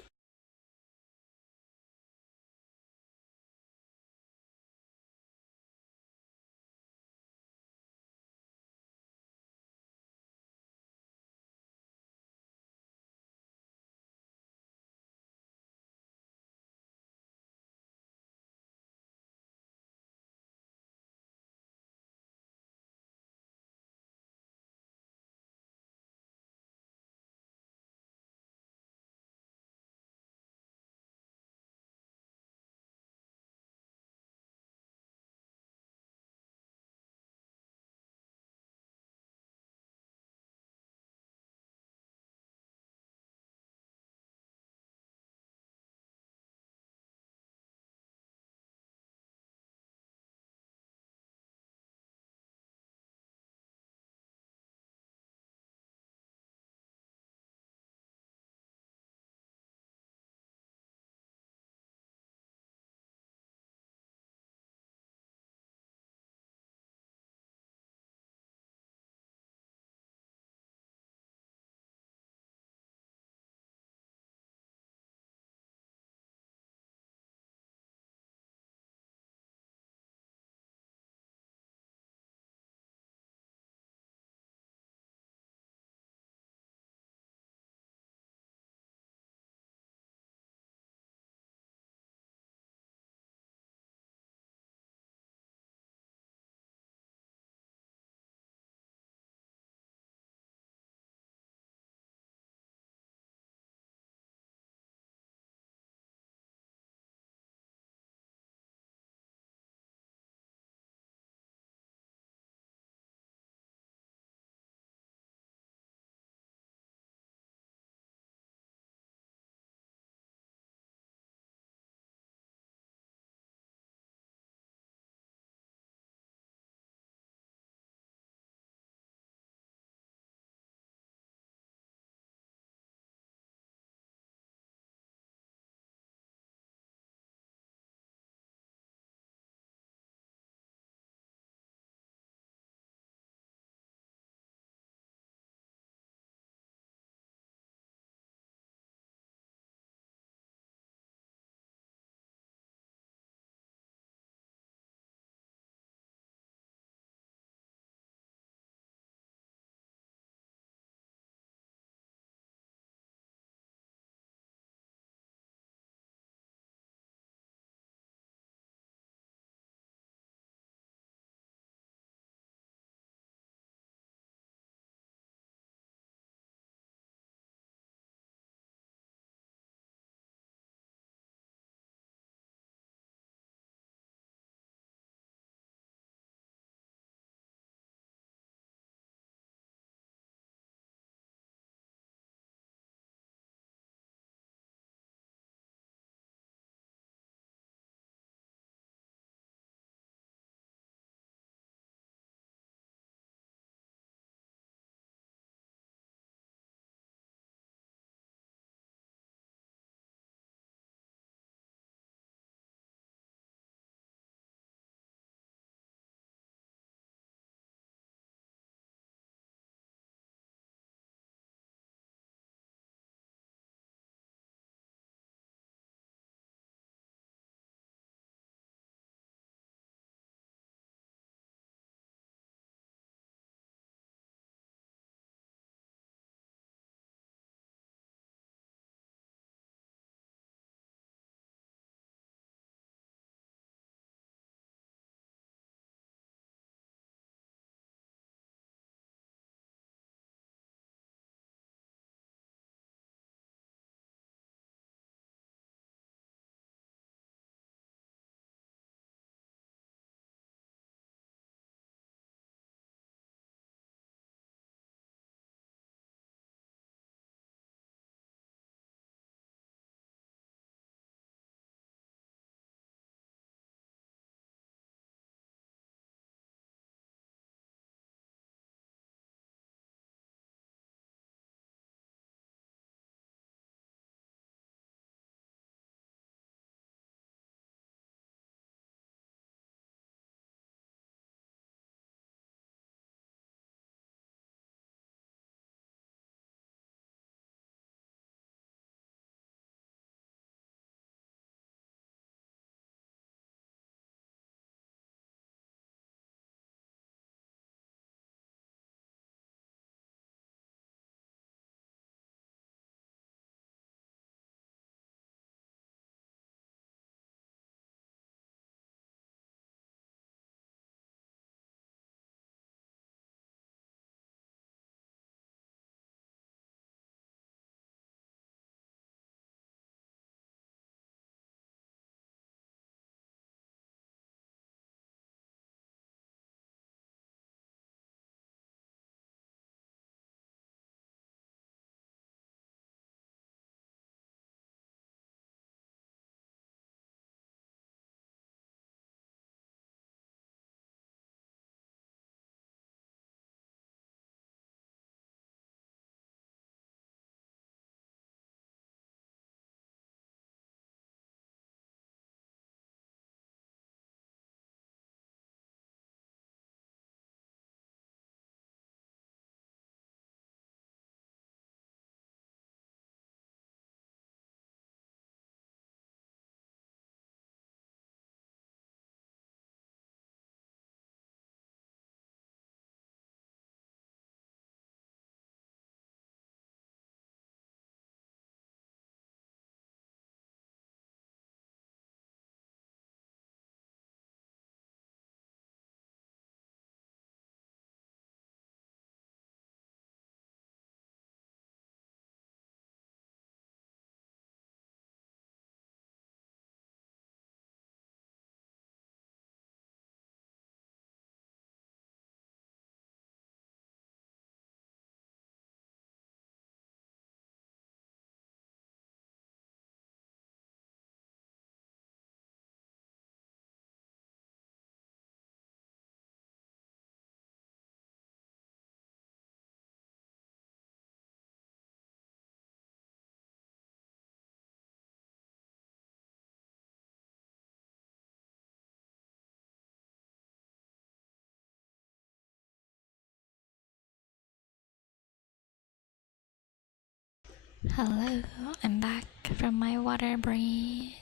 Hello, I'm back from my water break.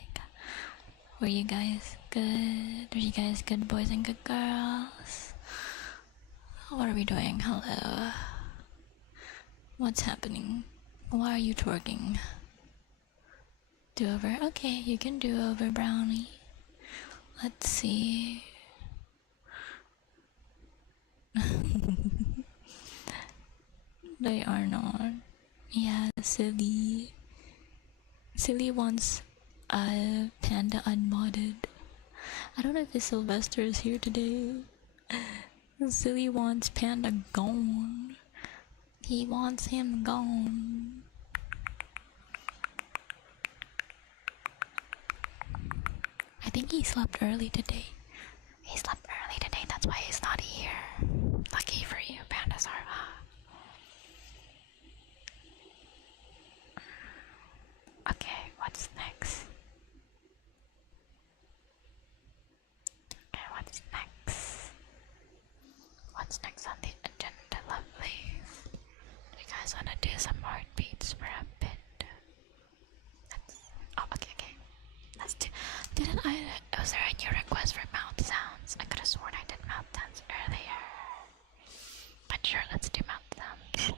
Were you guys good? Were you guys good boys and good girls? What are we doing? Hello. What's happening? Why are you twerking? Do over? Okay, you can do over, Brownie. Let's see. They are not. Yeah, silly. Silly wants a panda unmodded. I don't know if Sylvester is here today. Silly wants panda gone. He wants him gone. I think he slept early today. He slept early today, that's why he's not here. Lucky for you, Panda Sarva. Okay, what's next? Okay, what's next? What's next on the agenda, lovely? You guys wanna do some heartbeats for a bit? Oh, okay. Let's do. Didn't I? Was there a new request for mouth sounds? I could have sworn I did mouth sounds earlier. But sure, let's do mouth sounds.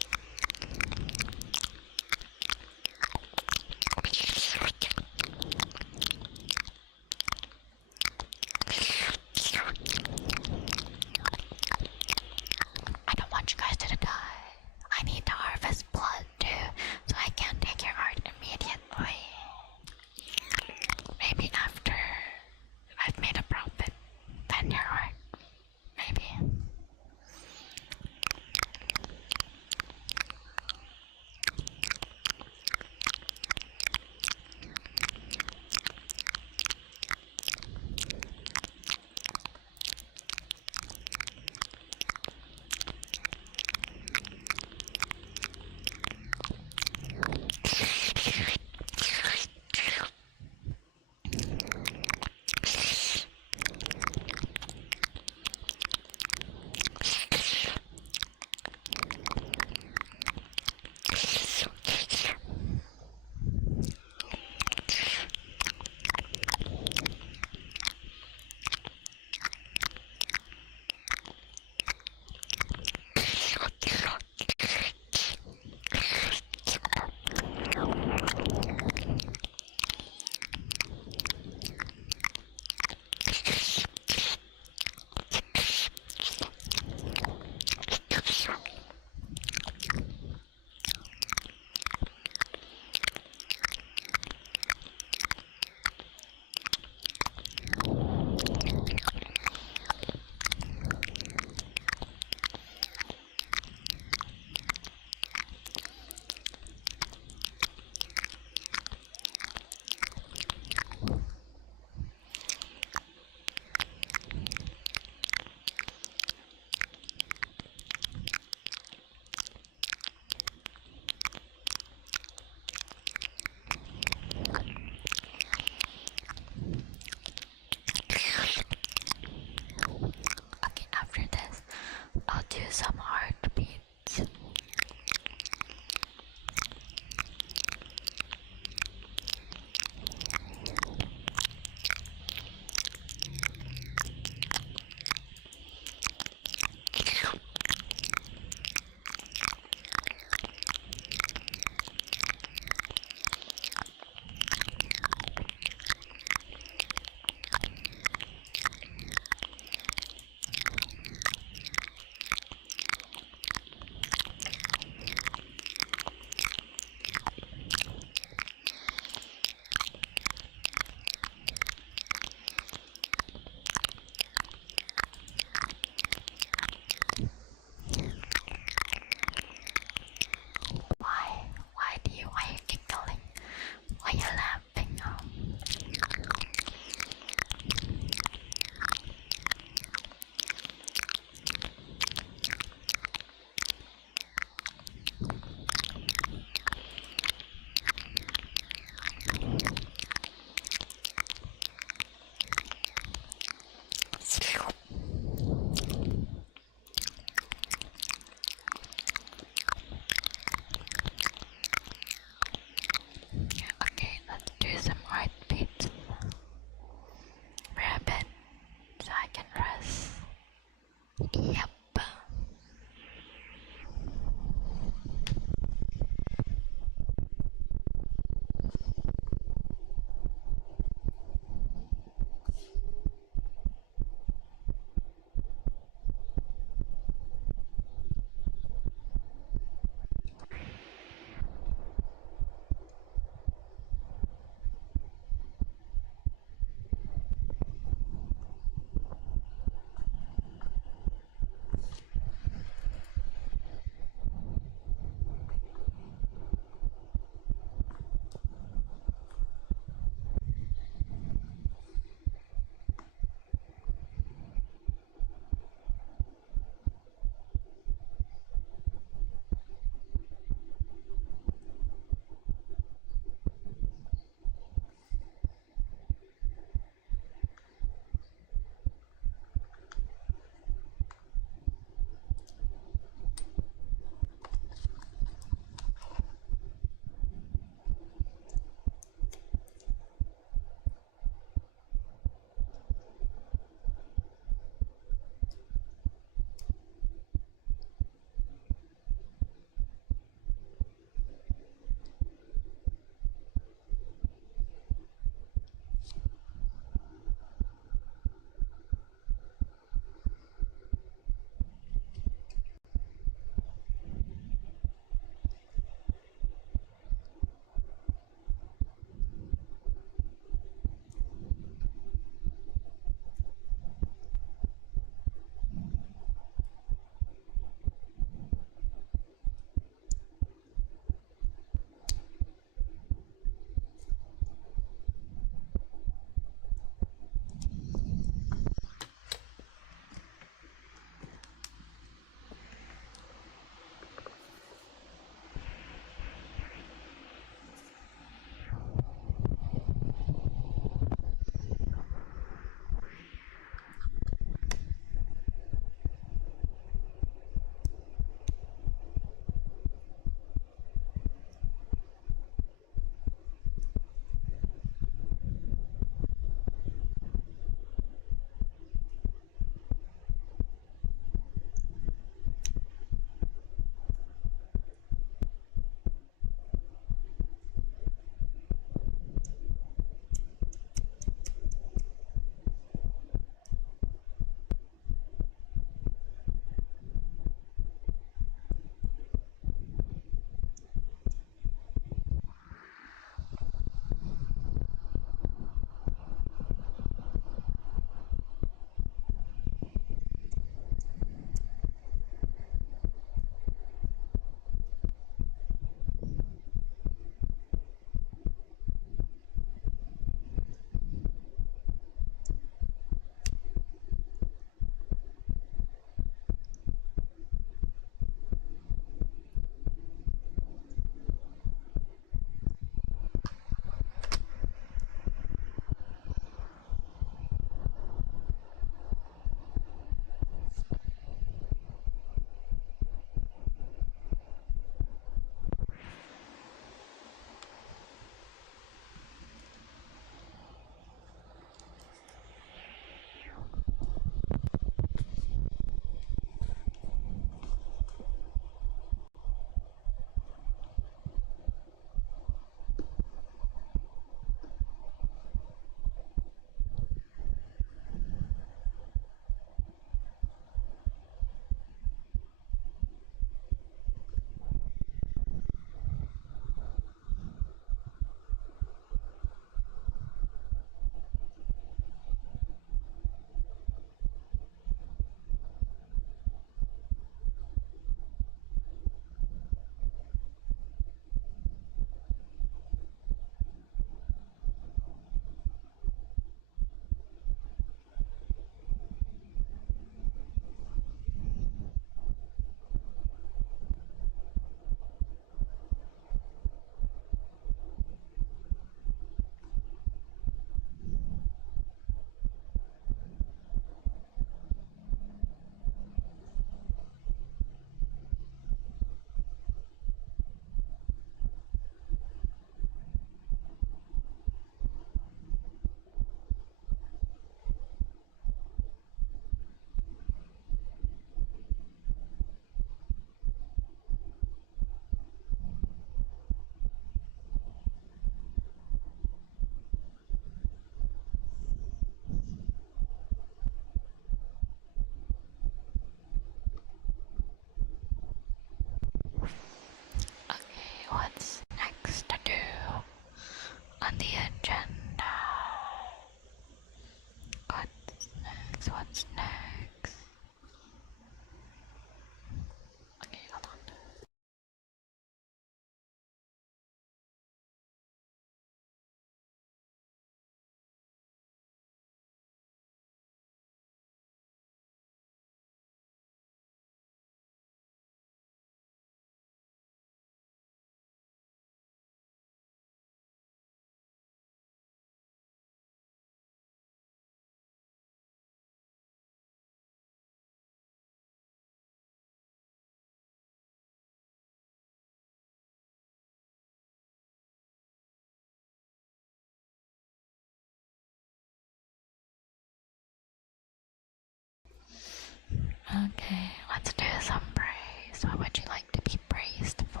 Okay, let's do some praise. What would you like to be praised for?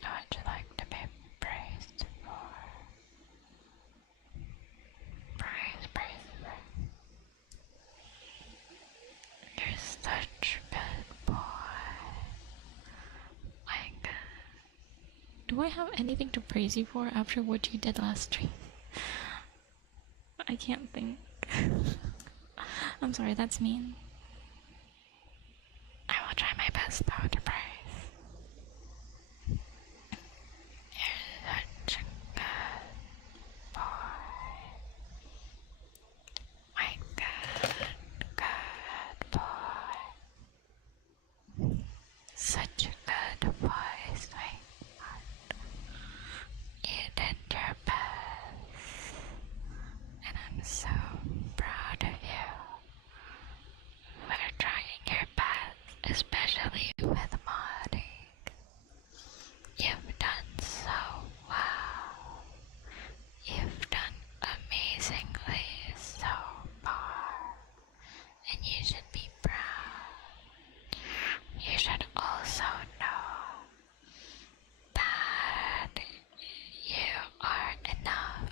What would you like to be praised for? Praise, praise, praise. You're such a good boy. Like, do I have anything to praise you for after what you did last stream? I can't think. I'm sorry, that's mean. I will try my best though to praise. You're such a good boy. My good, good boy. Such a good boy, sweetheart. You did your best. And I'm so proud of you for trying your best, especially with modding. You've done so well. You've done amazingly so far, and you should be proud. You should also know that you are enough.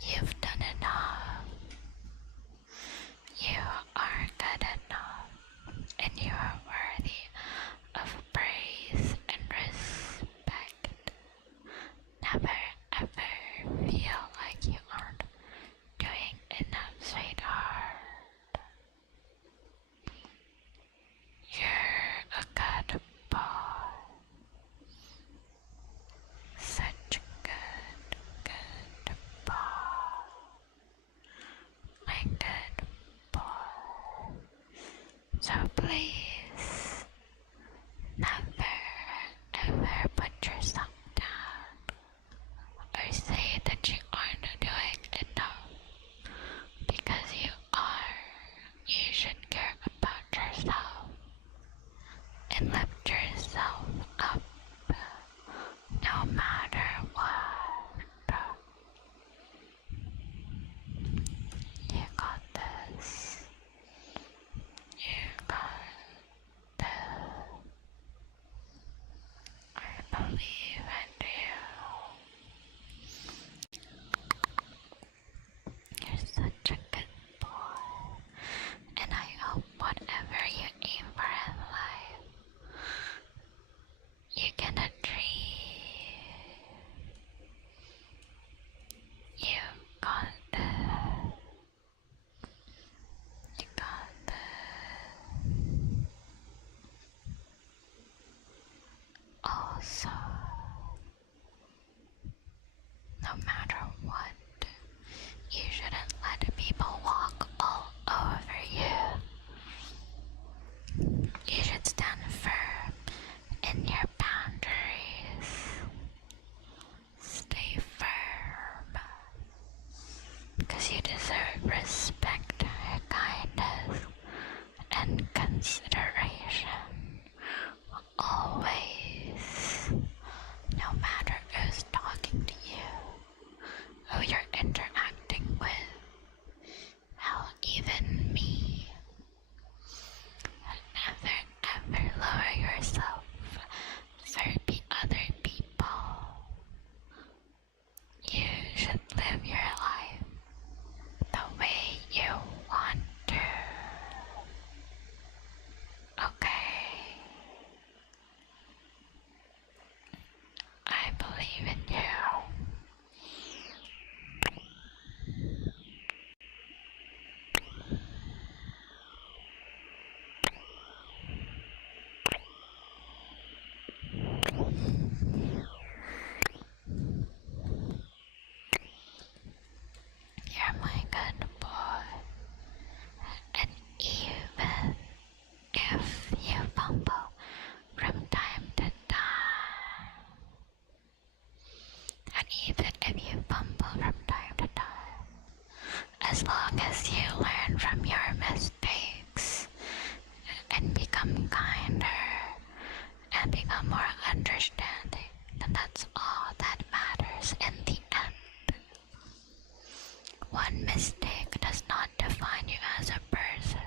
You've done enough. You are good enough, and you are worthy of praise and respect. Never ever feel like you aren't doing enough, sweetheart. You're a good boy. Such a good, good boy. My good boy. So please, never ever put yourself down or say that you aren't doing enough, because you are. You should care about yourself and lift yourself up no matter what. You got this. You got this. I believe in you. You're such a good boy, and I hope whatever you aim for in life, you can achieve. You got this. You got this. Also, no matter what, you shouldn't let people walk all over you. You should stand firm in your boundaries. Stay firm, because you deserve respect, kindness, and consideration. Always, no matter who's talking to you, who you're interacting with, hell, even me. Never ever lower yourself for other people. You should live your life the way you want to. Okay? I believe in you. You're my good boy. And even if you fumble from time to time, and even if you fumble from time to time, as long as you learn from your mistakes and become kinder and become more understanding, then that's all that matters in the end. One mistake does not define you as a person.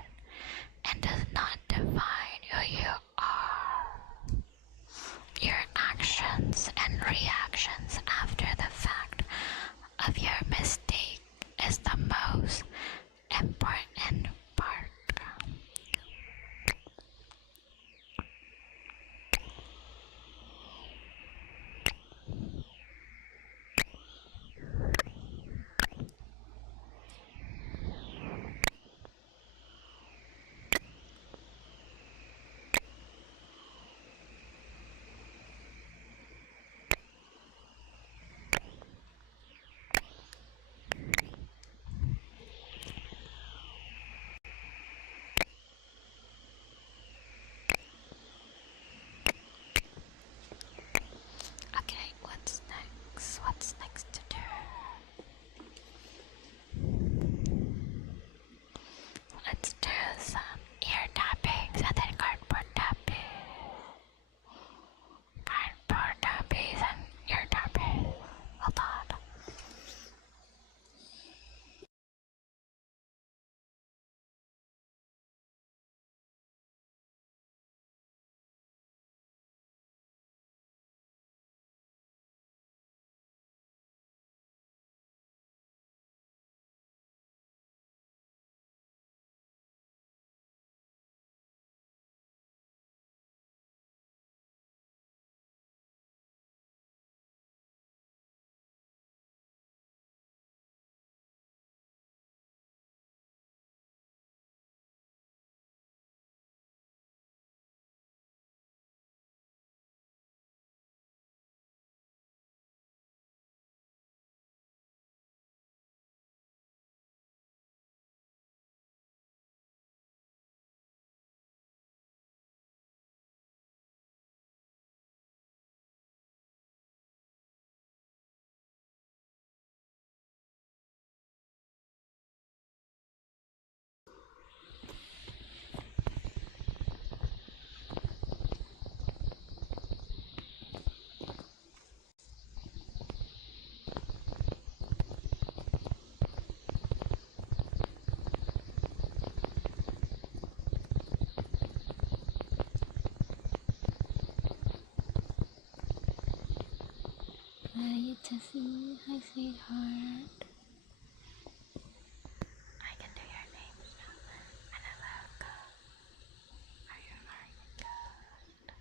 Tissy. Hi, sweetheart. I can do your names now. Analaka. Are you good?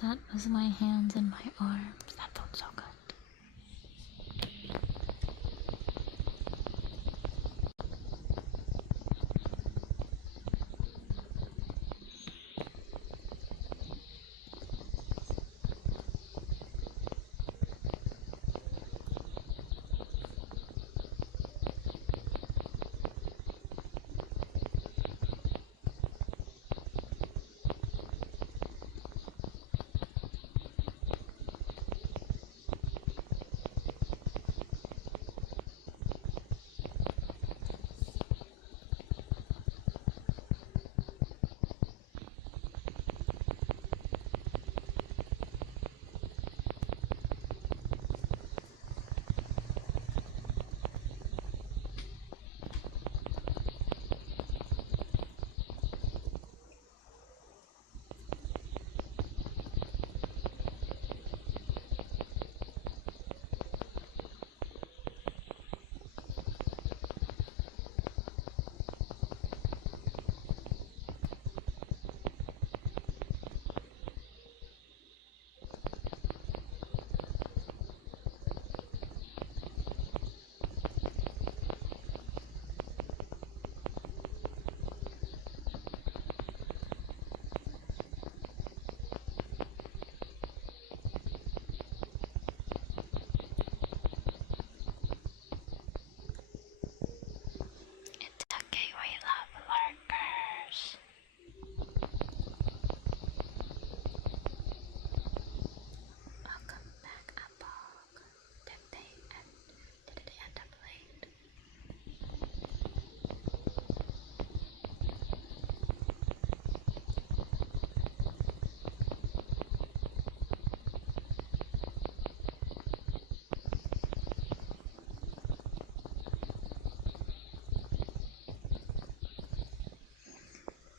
That was my hands and my arms. That felt so good.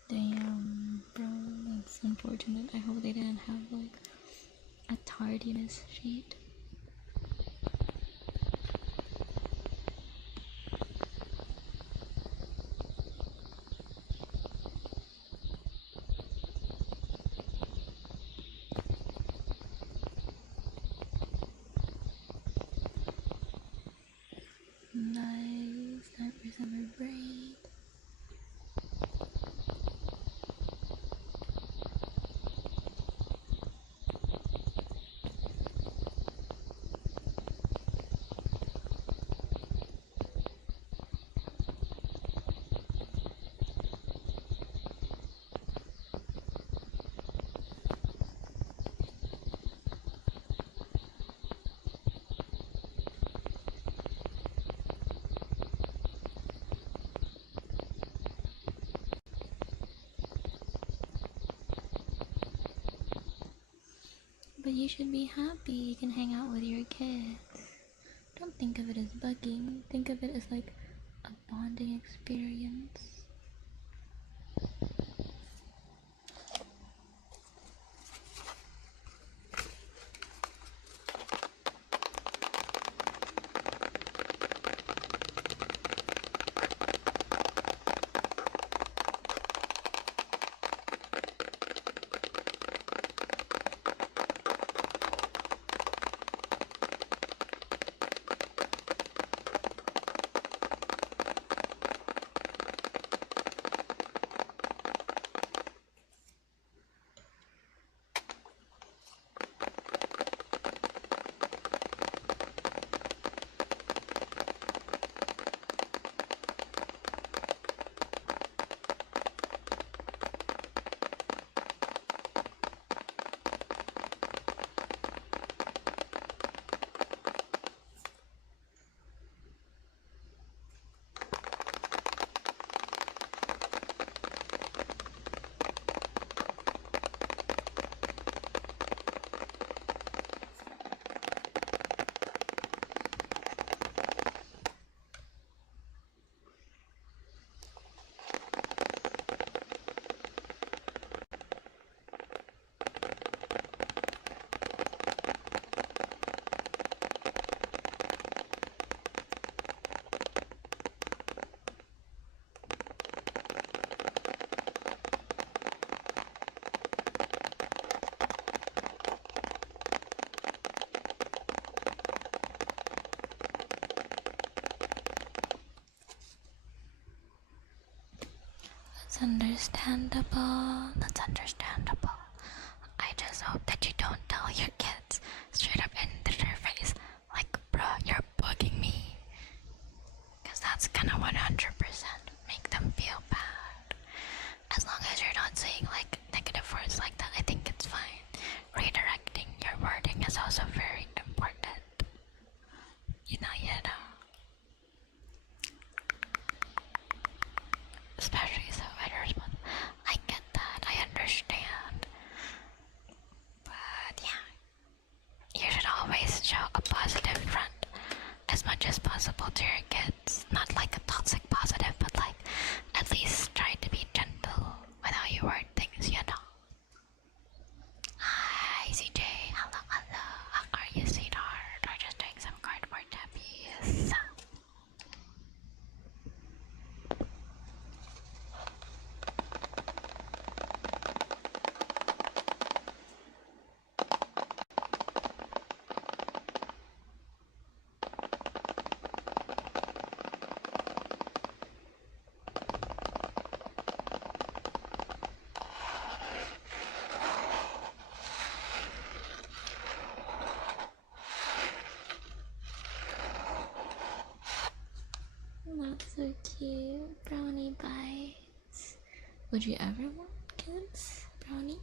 Damn, bro, that's unfortunate. I hope they didn't have like a tardiness sheet. Nice, time for summer break. But you should be happy you can hang out with your kids. Don't think of it as bugging, think of it as like a bonding experience. That's understandable. That's understandable. I just hope that you don't tell your kids straight up into their face, like, bruh, you're bugging me. Because that's gonna 100% make them feel bad. As long as you're not saying, like, negative words like that, I think it's fine. Redirecting your wording is also very important. You know. Especially so irresponsible. I get that, I understand. But yeah, you should always show a positive front as much as possible to your kids. Not like a toxic positive, but like at least try to be gentle with how you word things, you know. Hi CJ, hello. How are you, sweetheart? We're just doing some cardboard tappies. That's so cute. Brownie bites. Would you ever want kids, Brownie?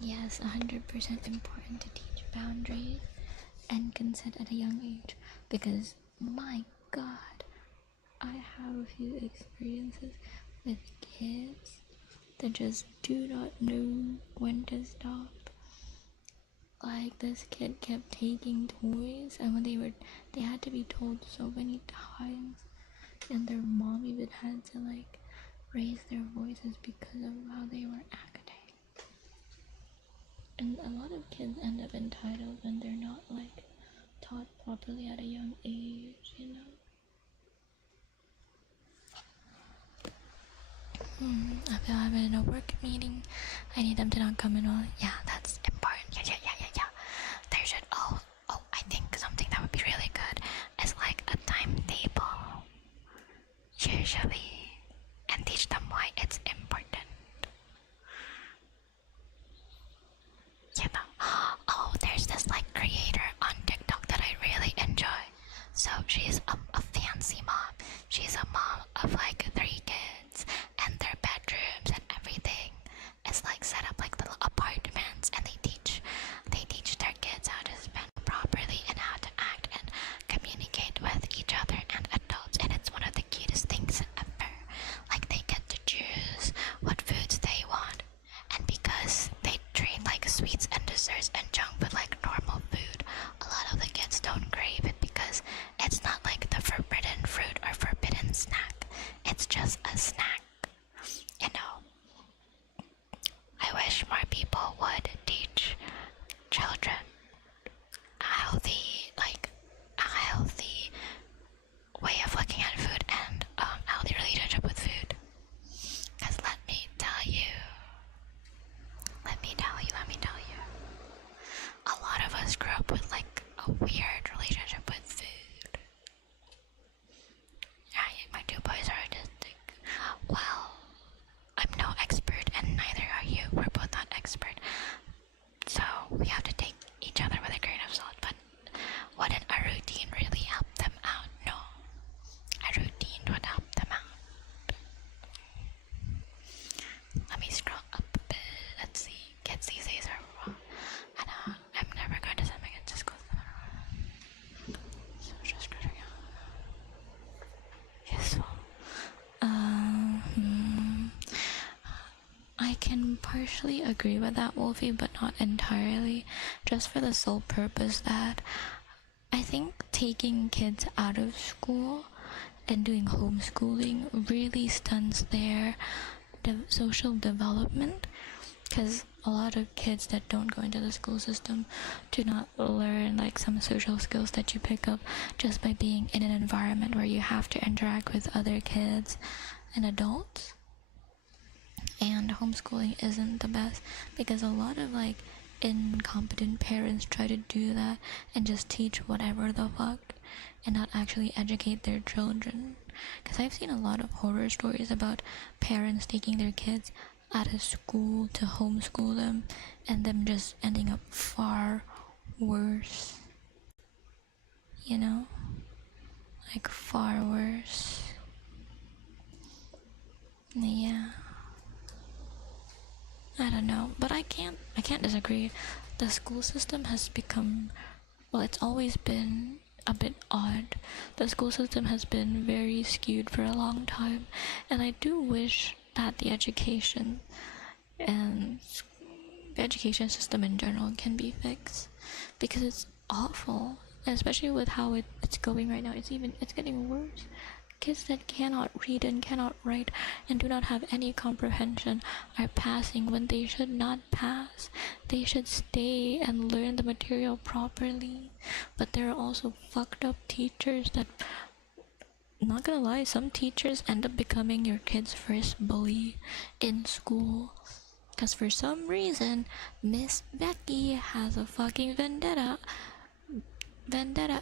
Yes, 100% important to teach boundaries and consent at a young age, because my god, I have a few experiences with kids that just do not know when to stop. Like, this kid kept taking toys, and when they had to be told so many times, and their mom even had to like raise their voices because of how they were acting. And a lot of kids end up entitled when they're not like taught properly at a young age, you know. I feel I'm in a work meeting. I need them to not come in all. Yeah, that's important. Yeah. There should I think something that would be really good is like a timetable. Usually, and teach them why it's important. You know. Oh, there's this like creator on TikTok that I really enjoy. So she's a fancy mom. She's a mom of like 3 kids, and their bedrooms and everything is like set up like little apartments, and they teach their kids how to spend properly and how to act and communicate with each other and adults, and it's one of the cutest things ever. Like, they get to choose what foods they want, and because they treat like sweets and desserts and junk food like normal food, a lot of the kids don't crave it because it's not like the forbidden fruit or forbidden snack. It's just a snack, you know. I wish more people would teach children a healthy way of looking at food and healthy relationship with food. Because let me tell you, a lot of us grew up with like a weird relationship with food. My 2 boys are autistic. Well, I'm no expert, and neither are you. We're both not expert. So we have to take each other with a grain of salt. But wouldn't a routine really help them out? No. A routine would help them out. Let me scroll up a bit. Let's see. Kids these days are wrong. And I'm never going to send my kids to school. So just useful. I can partially agree with that, Wolfie, but not entirely. Just for the sole purpose that I think taking kids out of school and doing homeschooling really stunts their social development, because a lot of kids that don't go into the school system do not learn like some social skills that you pick up just by being in an environment where you have to interact with other kids and adults. And homeschooling isn't the best because a lot of incompetent parents try to do that and just teach whatever the fuck, and not actually educate their children. Because I've seen a lot of horror stories about parents taking their kids out of school to homeschool them and them just ending up far worse. You know? Like far worse. Yeah. I don't know, but I can't disagree. The school system has become, well, it's always been a bit odd. The school system has been very skewed for a long time, and I do wish that the education and the education system in general can be fixed, because it's awful, especially with how it's going right now. It's getting worse. Kids that cannot read and cannot write and do not have any comprehension are passing when they should not pass. They should stay and learn the material properly. But there are also fucked up teachers that, not gonna lie, some teachers end up becoming your kid's first bully in school. Because for some reason, Miss Becky has a fucking vendetta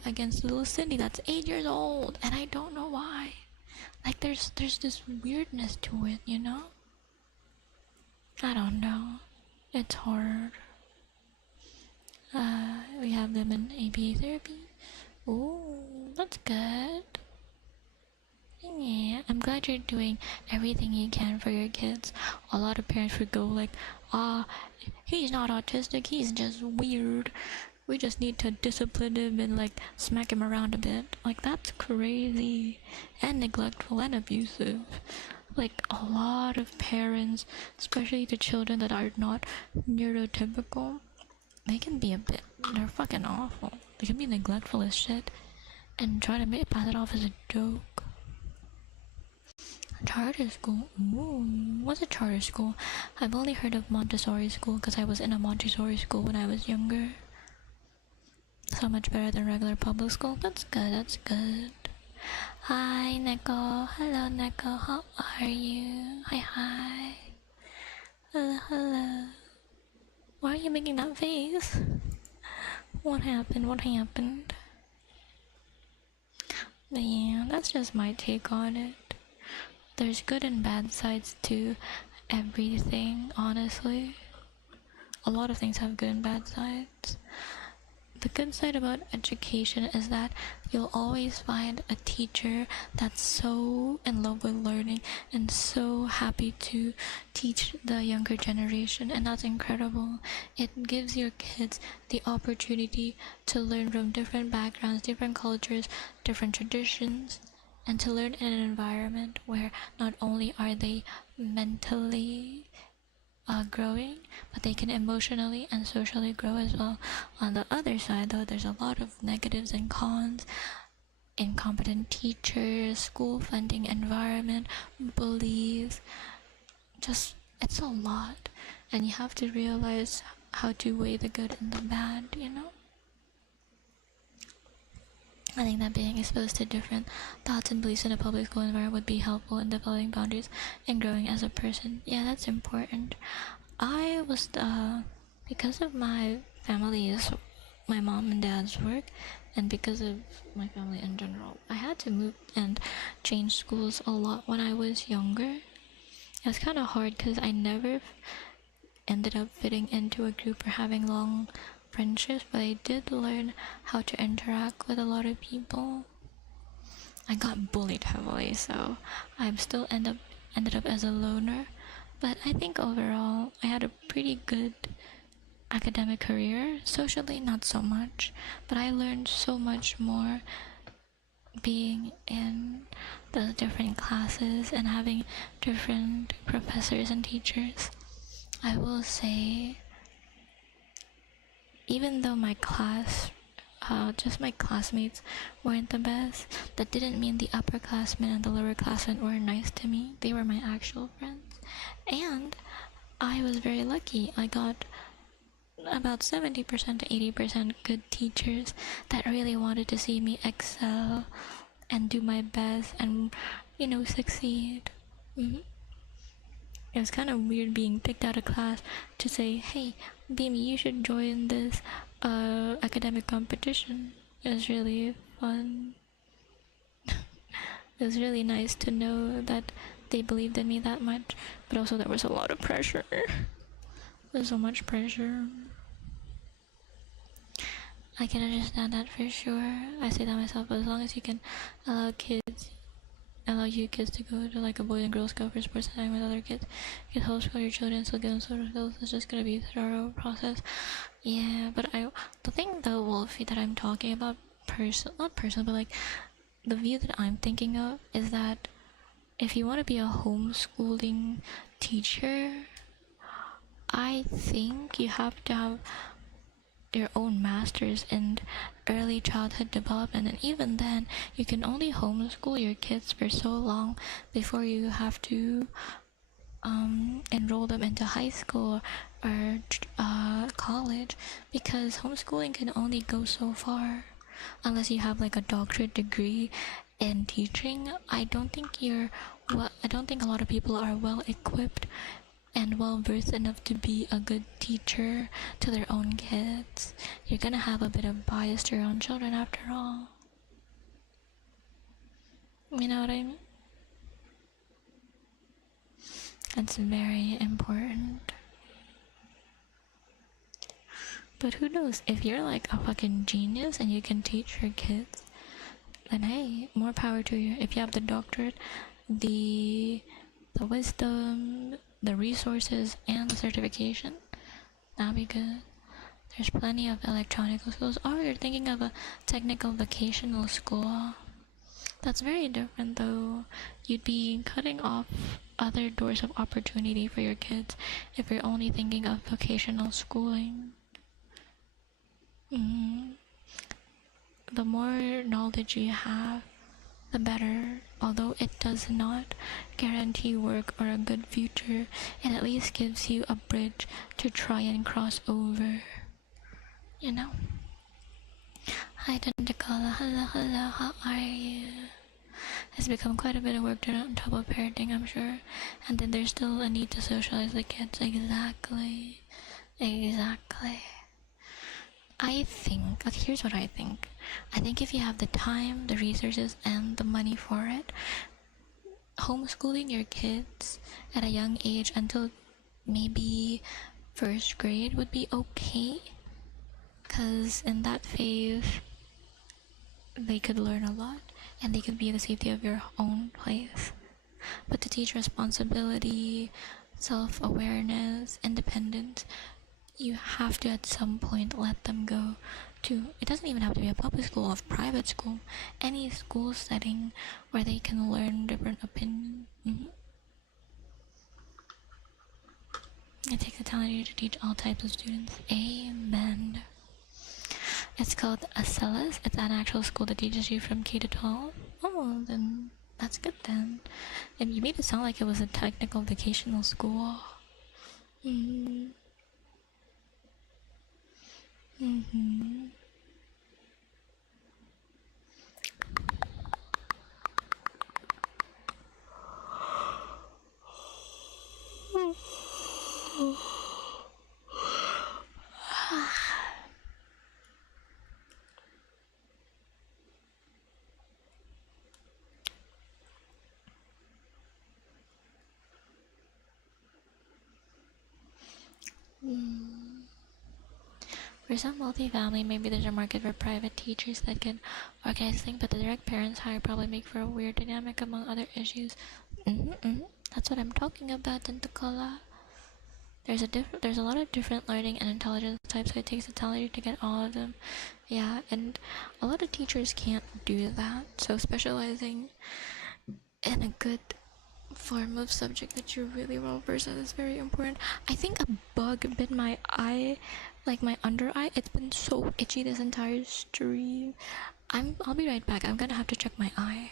against little Cindy that's 8 years old, and I don't know why. Like there's this weirdness to it, you know? I don't know. It's hard. We have them in ABA therapy. Ooh, that's good. Yeah, I'm glad you're doing everything you can for your kids. A lot of parents would go like, he's not autistic, he's just weird. We just need to discipline him and like smack him around a bit. Like that's crazy and neglectful and abusive. Like a lot of parents, especially the children that are not neurotypical, they can be they're fucking awful. They can be neglectful as shit and try to pass it off as a joke. Charter school? Ooh, what's a charter school? I've only heard of Montessori school because I was in a Montessori school when I was younger. So much better than regular public school. That's good, that's good. Hi, Neko. Hello, Neko. How are you? Hi. Hello. Why are you making that face? What happened? But yeah, that's just my take on it. There's good and bad sides to everything, honestly. A lot of things have good and bad sides. The good side about education is that you'll always find a teacher that's so in love with learning and so happy to teach the younger generation, and that's incredible. It gives your kids the opportunity to learn from different backgrounds, different cultures, different traditions, and to learn in an environment where not only are they mentally growing, but they can emotionally and socially grow as well. On the other side, though, there's a lot of negatives and cons: incompetent teachers, school funding environment, bullies. Just, it's a lot, and you have to realize how to weigh the good and the bad, you know? I think that being exposed to different thoughts and beliefs in a public school environment would be helpful in developing boundaries and growing as a person. Yeah, that's important. I was, because of my family's, my mom and dad's work, and because of my family in general, I had to move and change schools a lot when I was younger. It was kind of hard because I never ended up fitting into a group or having long friendships, but I did learn how to interact with a lot of people. I got bullied heavily, so I'm still ended up as a loner, but I think overall I had a pretty good academic career. Socially, not so much, but I learned so much more being in the different classes and having different professors and teachers. I will say, even though my class, just my classmates weren't the best, that didn't mean the upperclassmen and the lowerclassmen were nice to me. They were my actual friends. And I was very lucky. I got about 70% to 80% good teachers that really wanted to see me excel and do my best and, succeed. It was kind of weird being picked out of class to say, hey, Beamy, you should join this academic competition. It was really fun. It was really nice to know that they believed in me that much, but also there was a lot of pressure. There's so much pressure. I can understand that for sure. I say that myself, but as long as you can allow you kids to go to like a Boys and Girls Scout for sports time with other kids, you can homeschool your children, still give them social skills. It's just gonna be a thorough process. Yeah, but the thing though, Wolfie, that I'm talking about, not personal, but like the view that I'm thinking of is that if you want to be a homeschooling teacher, I think you have to have your own master's in early childhood development, and even then you can only homeschool your kids for so long before you have to enroll them into high school or college, because homeschooling can only go so far unless you have like a doctorate degree in teaching. I don't think a lot of people are well equipped and well versed enough to be a good teacher to their own kids. You're gonna have a bit of bias to your own children after all. You know what I mean? It's very important. But who knows, if you're like a fucking genius and you can teach your kids, then hey, more power to you. If you have the doctorate, the wisdom, the resources, and the certification, that'll be good. There's plenty of electronic schools. Or you're thinking of a technical vocational school. That's very different though. You'd be cutting off other doors of opportunity for your kids if you're only thinking of vocational schooling. The more knowledge you have, the better. Although it does not guarantee work or a good future, it at least gives you a bridge to try and cross over. You know? Hi Tentacola, hello, how are you? It's become quite a bit of work to on top of parenting, I'm sure. And then there's still a need to socialize the kids. Exactly. I think, okay, here's what I think. I think if you have the time, the resources, and the money for it, homeschooling your kids at a young age until maybe first grade would be okay. Because in that phase, they could learn a lot and they could be in the safety of your own place. But to teach responsibility, self-awareness, independence, you have to at some point let them go to, it doesn't even have to be a public school or private school, any school setting where they can learn different opinions. It takes a talent to teach all types of students. Amen. It's called Acellus. It's an actual school that teaches you from K to 12. Oh, then that's good then. And you made it sound like it was a technical vocational school. For some multifamily, maybe there's a market for private teachers that can organize things, but the direct parents hire probably make for a weird dynamic among other issues. That's what I'm talking about, Tentacola. There's a lot of different learning and intelligence types, so it takes a talent to get all of them. Yeah, and a lot of teachers can't do that, so specializing in a good form of subject that you're really well versed in is very important. I think a bug bit my eye, like my under eye. It's been so itchy this entire stream. I'll be right back. I'm gonna have to check my eye.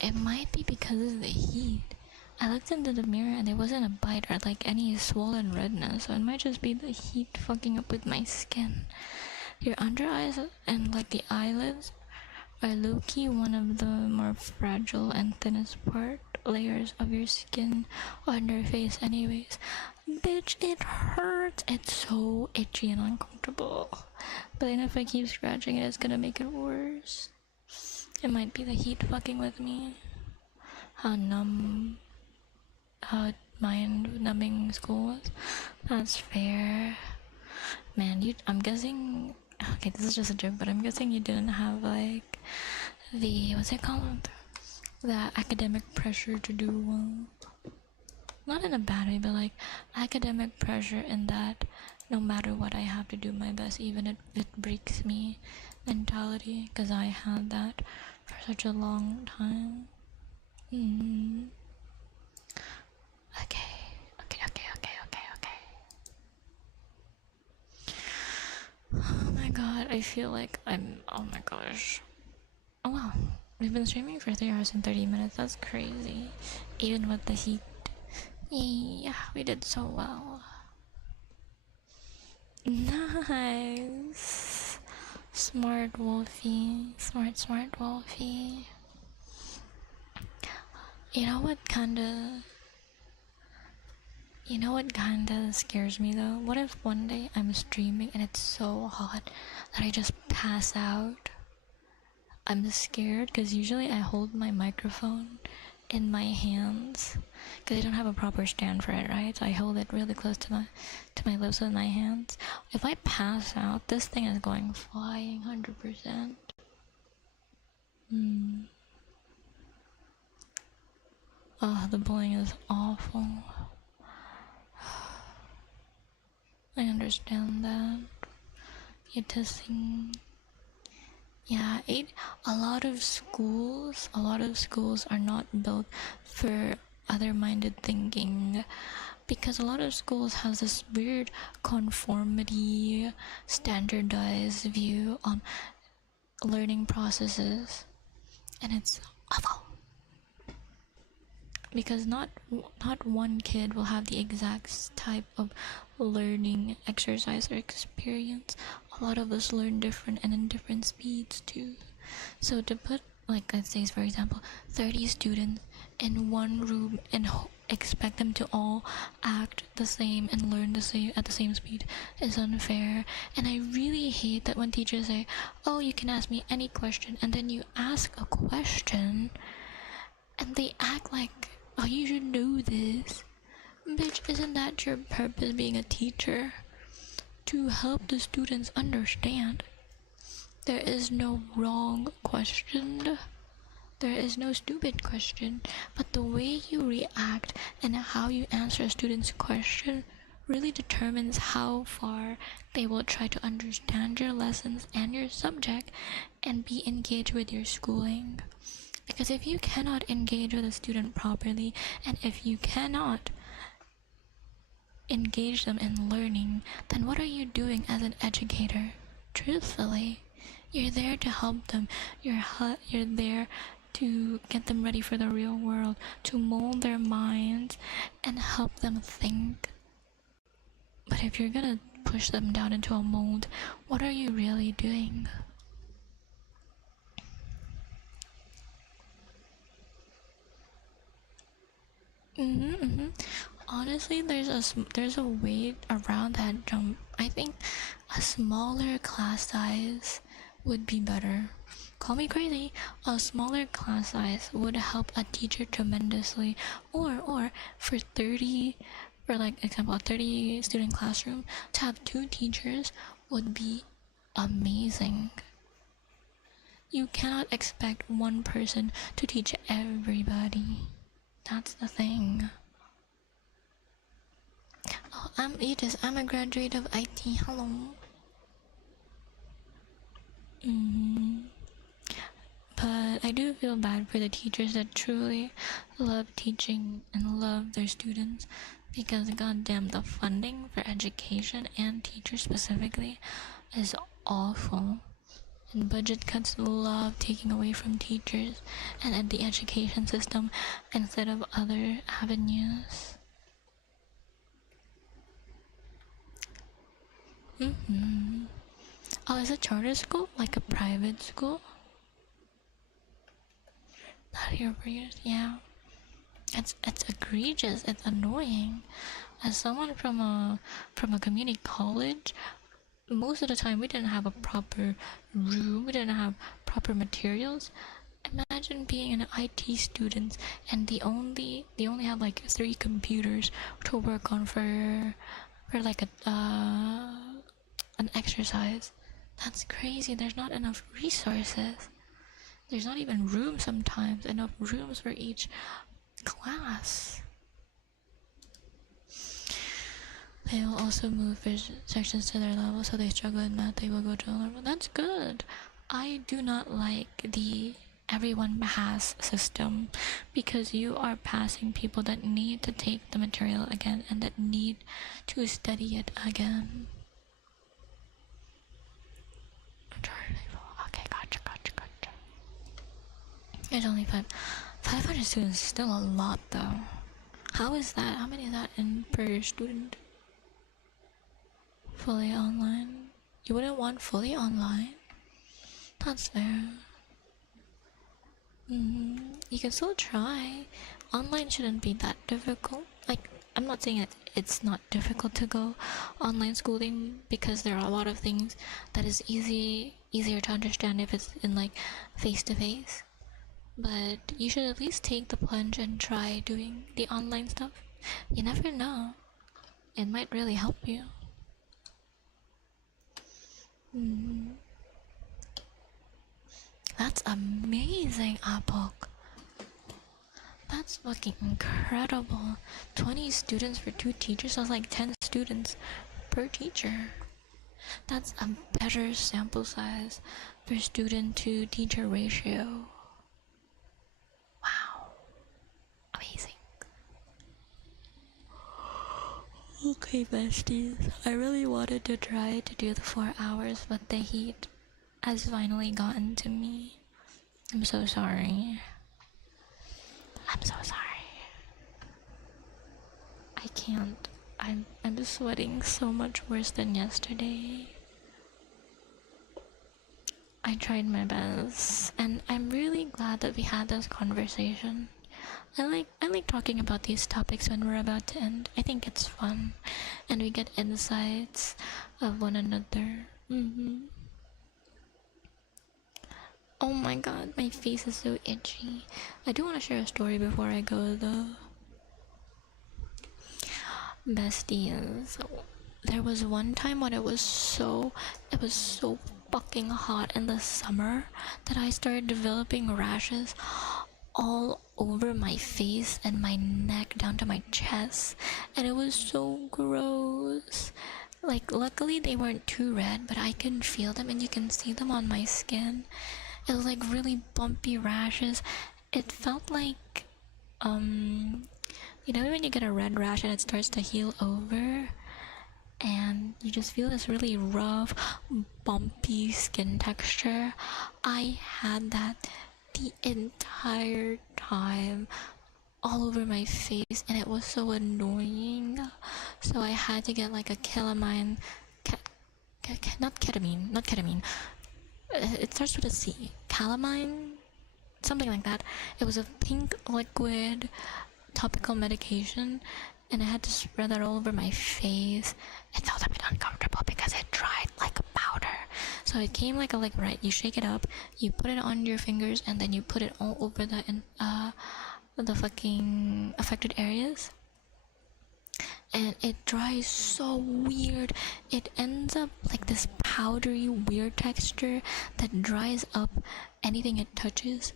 It might be because of the heat. I looked into the mirror and there wasn't a bite or like any swollen redness, so it might just be the heat fucking up with my skin. Your under eyes and like the eyelids are low-key one of the more fragile and thinnest layers of your skin on your face anyways. Bitch, it hurts. It's so itchy and uncomfortable. But then if I keep scratching it, it's gonna make it worse. It might be the heat fucking with me. How mind-numbing school was. That's fair. Man, I'm guessing... Okay, this is just a joke, but I'm guessing you didn't have, like, the... What's it called? The academic pressure to do well. Not in a bad way, but, like, academic pressure in that no matter what, I have to do my best, even if it breaks me mentality, because I had that for such a long time. Okay. Oh my god, I feel like oh my gosh. Oh wow, we've been streaming for 3 hours and 30 minutes, that's crazy. Even with the heat. Yeah, we did so well. Nice. Smart Wolfie. Smart Wolfie. You know what kinda scares me though? What if one day I'm streaming and it's so hot that I just pass out? I'm scared because usually I hold my microphone in my hands because I don't have a proper stand for it, right? So I hold it really close to my lips with my hands. If I pass out, this thing is going flying 100%. Oh, the bullying is awful. I understand that. You're testing. Yeah, a lot of schools are not built for other-minded thinking, because a lot of schools has this weird conformity, standardized view on learning processes, and it's awful. Because not one kid will have the exact type of learning exercise or experience. A lot of us learn different and in different speeds too. So to put, like, let's say for example 30 students in one room and expect them to all act the same and learn the same at the same speed is unfair. And I really hate that when teachers say, oh, you can ask me any question, and then you ask a question and they act like, oh, you should know this. Bitch, isn't that your purpose being a teacher? To help the students understand. There is no wrong question. There is no stupid question. But the way you react and how you answer a student's question really determines how far they will try to understand your lessons and your subject and be engaged with your schooling. Because if you cannot engage with a student properly, and if you cannot engage them in learning, then what are you doing as an educator? Truthfully, you're there to help them. You're there to get them ready for the real world, to mold their minds and help them think. But if you're gonna push them down into a mold, what are you really doing? Honestly, there's a way around that jump. I think a smaller class size would be better. Call me crazy. A smaller class size would help a teacher tremendously. Or for like example, a 30 student classroom, to have 2 teachers would be amazing. You cannot expect one person to teach everybody. That's the thing. Oh, I'm Edith. I'm a graduate of IT. Hello. But I do feel bad for the teachers that truly love teaching and love their students, because goddamn, the funding for education and teachers specifically is awful. And budget cuts love taking away from teachers and at the education system instead of other avenues. Oh, is it charter school? Like a private school? Not here for years, yeah. It's egregious, it's annoying. As someone from a community college, most of the time we didn't have a proper room, we didn't have proper materials. Imagine being an IT student and they only have like 3 computers to work on for like an exercise. That's crazy. There's not enough resources. There's not even room sometimes, enough rooms for each class. They will also move sections to their level, so they struggle in math, they will go to a level. That's good. I do not like the everyone pass system, because you are passing people that need to take the material again and that need to study it again. Okay, gotcha. It's only 500 students, still a lot though. How is that? How many is that in per student? Fully online? You wouldn't want fully online? That's fair. You can still try. Online shouldn't be that difficult. Like, I'm not saying that it's not difficult to go online schooling, because there are a lot of things that is easier to understand if it's in like face to face. But you should at least take the plunge and try doing the online stuff. You never know. It might really help you. That's amazing, Apok. That's fucking incredible. 20 students for 2 teachers, that's like 10 students per teacher. That's a better sample size per student to teacher ratio. Wow. Amazing. Okay, besties. I really wanted to try to do the 4 hours, but the heat has finally gotten to me. I'm so sorry. I'm so sorry. I can't. I'm sweating so much worse than yesterday. I tried my best, and I'm really glad that we had this conversation. I like talking about these topics when we're about to end. I think it's fun, and we get insights of one another. Oh my god, my face is so itchy. I do want to share a story before I go though. Besties, there was one time when it was so fucking hot in the summer that I started developing rashes all over my face and my neck down to my chest, and it was so gross. Like, luckily they weren't too red, but I can feel them and you can see them on my skin. It was like really bumpy rashes. It felt like, you know when you get a red rash and it starts to heal over? And you just feel this really rough, bumpy skin texture. I had that the entire time, all over my face, and it was so annoying. So I had to get like a calamine, not ketamine. It starts with a C. Calamine? Something like that. It was a pink liquid topical medication, and I had to spread that all over my face. It felt a bit uncomfortable because it dried like a powder. So it came like right, you shake it up, you put it on your fingers, and then you put it all over the fucking affected areas. And it dries so weird. It ends up like this powdery weird texture that dries up anything it touches.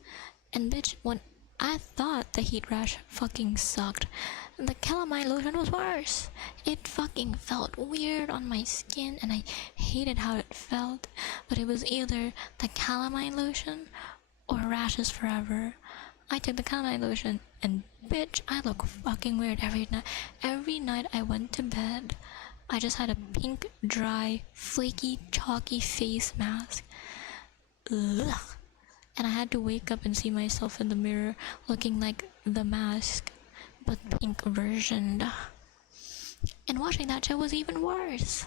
And bitch, when I thought the heat rash fucking sucked, the calamine lotion was worse. It fucking felt weird on my skin and I hated how it felt. But it was either the calamine lotion or rashes forever. I took the calamine lotion and bitch, I look fucking weird every night. Every night I went to bed, I just had a pink, dry, flaky, chalky face mask. ugh. And I had to wake up and see myself in the mirror looking like The Mask, but pink version. And watching that show was even worse.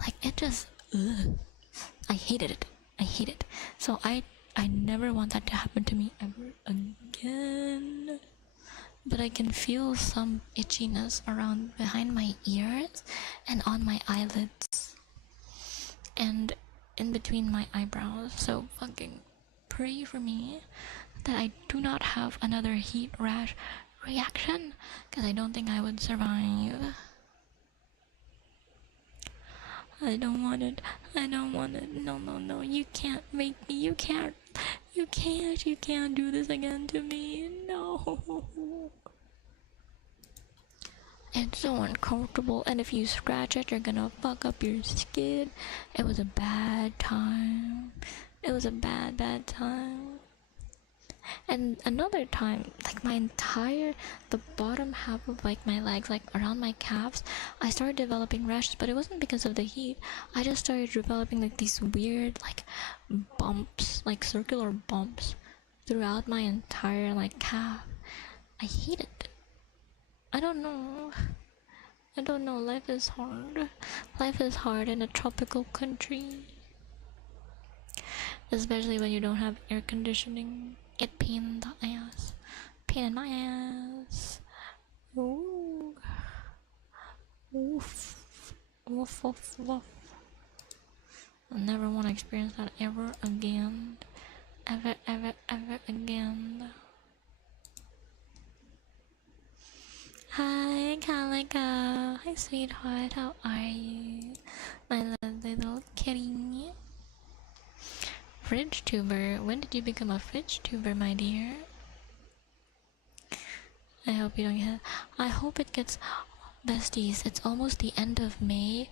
Like, it just, ugh. I hated it. I hate it. So I never want that to happen to me ever again. But I can feel some itchiness around behind my ears and on my eyelids and in between my eyebrows. So fucking pray for me that I do not have another heat rash reaction, because I don't think I would survive. I don't want it. I don't want it. No, no, no. You can't make me. You can't. You can't. You can't do this again to me. No. It's so uncomfortable, and if you scratch it, you're gonna fuck up your skin. It was a bad time. It was a bad, bad time. And another time, like the bottom half of like my legs, like around my calves, I started developing rashes, but it wasn't because of the heat. I just started developing like these weird like bumps, like circular bumps throughout my entire like calf. I hate it. I don't know. Life is hard. Life is hard in a tropical country. Especially when you don't have air conditioning. It pain in the ass. Pain in my ass. Ooh. Oof. Woof, woof, woof. I'll never want to experience that ever again. Ever, ever, ever again. Hi, Calico. Hi, sweetheart. How are you? My little kitty. Fridge tuber. When did you become a fridge tuber, my dear? I hope you don't get. I hope it gets. Besties, it's almost the end of May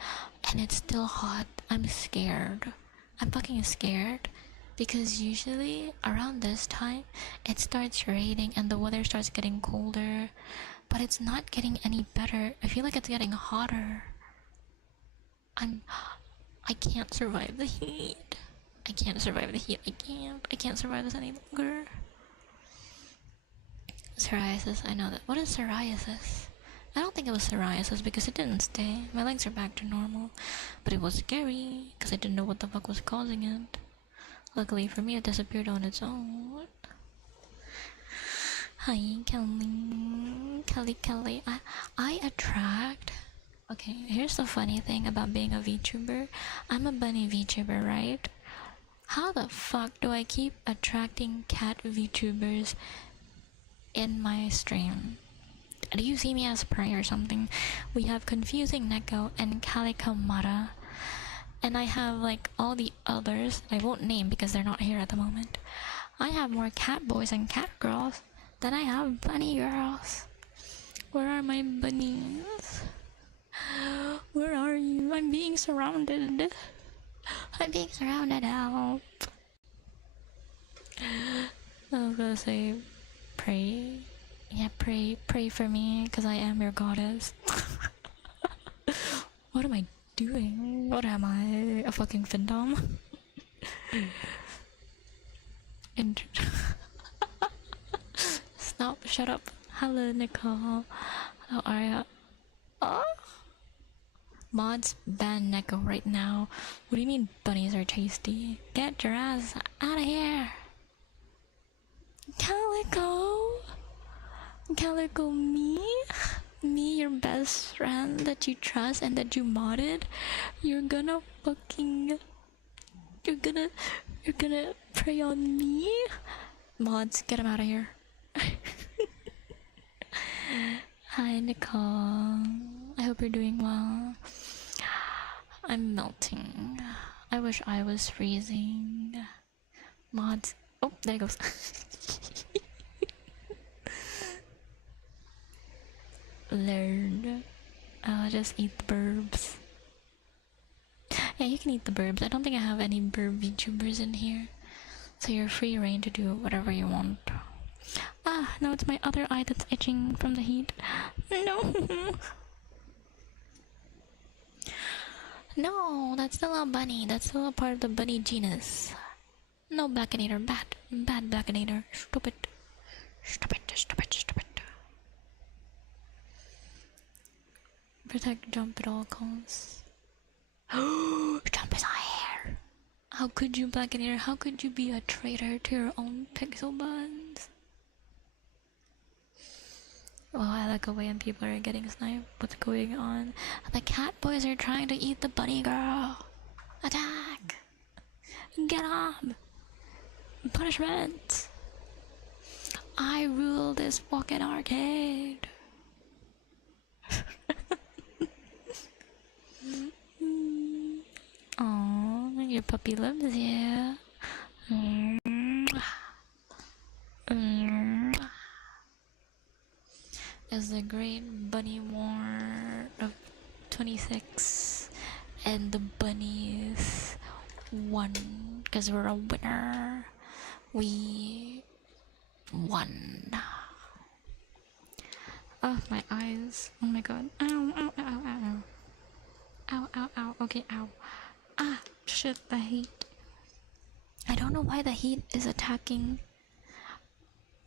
and it's still hot. I'm scared. I'm fucking scared. Because usually around this time it starts raining and the weather starts getting colder. But it's not getting any better. I feel like it's getting hotter. I can't survive the heat. I can't survive the heat. I can't survive this any longer. Psoriasis, I know that. What is psoriasis? I don't think it was psoriasis because it didn't stay. My legs are back to normal. But it was scary because I didn't know what the fuck was causing it. Luckily for me, it disappeared on its own. Hi, Kelly. I attract. Okay, here's the funny thing about being a VTuber. I'm a bunny VTuber, right? How the fuck do I keep attracting cat VTubers in my stream? Do you see me as prey or something? We have Confusing Neko and Calico Mara. And I have like all the others I won't name because they're not here at the moment. I have more cat boys and cat girls than I have bunny girls. Where are my bunnies? Where are you? I'm being surrounded. I'm being surrounded. Help. I was gonna say pray. Yeah, pray for me because I am your goddess. What am I doing? What am I? A fucking findom? And stop, shut up. Hello, Nicole. How are ya? Oh? Mods ban Neko right now. What do you mean bunnies are tasty? Get your ass out of here. Calico, me? Me, your best friend that you trust and that you modded? You're gonna prey on me? Mods, get him out of here. Hi, Nicole. I hope you're doing well. I'm melting. I wish I was freezing. Mods. Oh, there it goes. Learn. I'll just eat the burbs. Yeah, you can eat the burbs. I don't think I have any burb VTubers in here. So you're free reign to do whatever you want. Ah, no, it's my other eye that's itching from the heat. No! No, that's still a bunny. That's still a part of the bunny genus. No Blackinator, bad Blackinator. Stupid. Stupid. Protect Jump at all costs. Jump is on here. How could you, Blackinator? How could you be a traitor to your own pixel buds? Oh, I look away and people are getting sniped. What's going on? The cat boys are trying to eat the bunny girl. Attack! Get up! Punishment! I rule this fucking arcade. Oh, your puppy loves you. Is the great bunny war of 26, and the bunnies won because we're a winner. We won. Oh, my eyes. Oh my god. Ow, ow, ow, ow, ow. Ow, ow, ow. Okay, ow. Ah, shit, the heat. I don't know why the heat is attacking.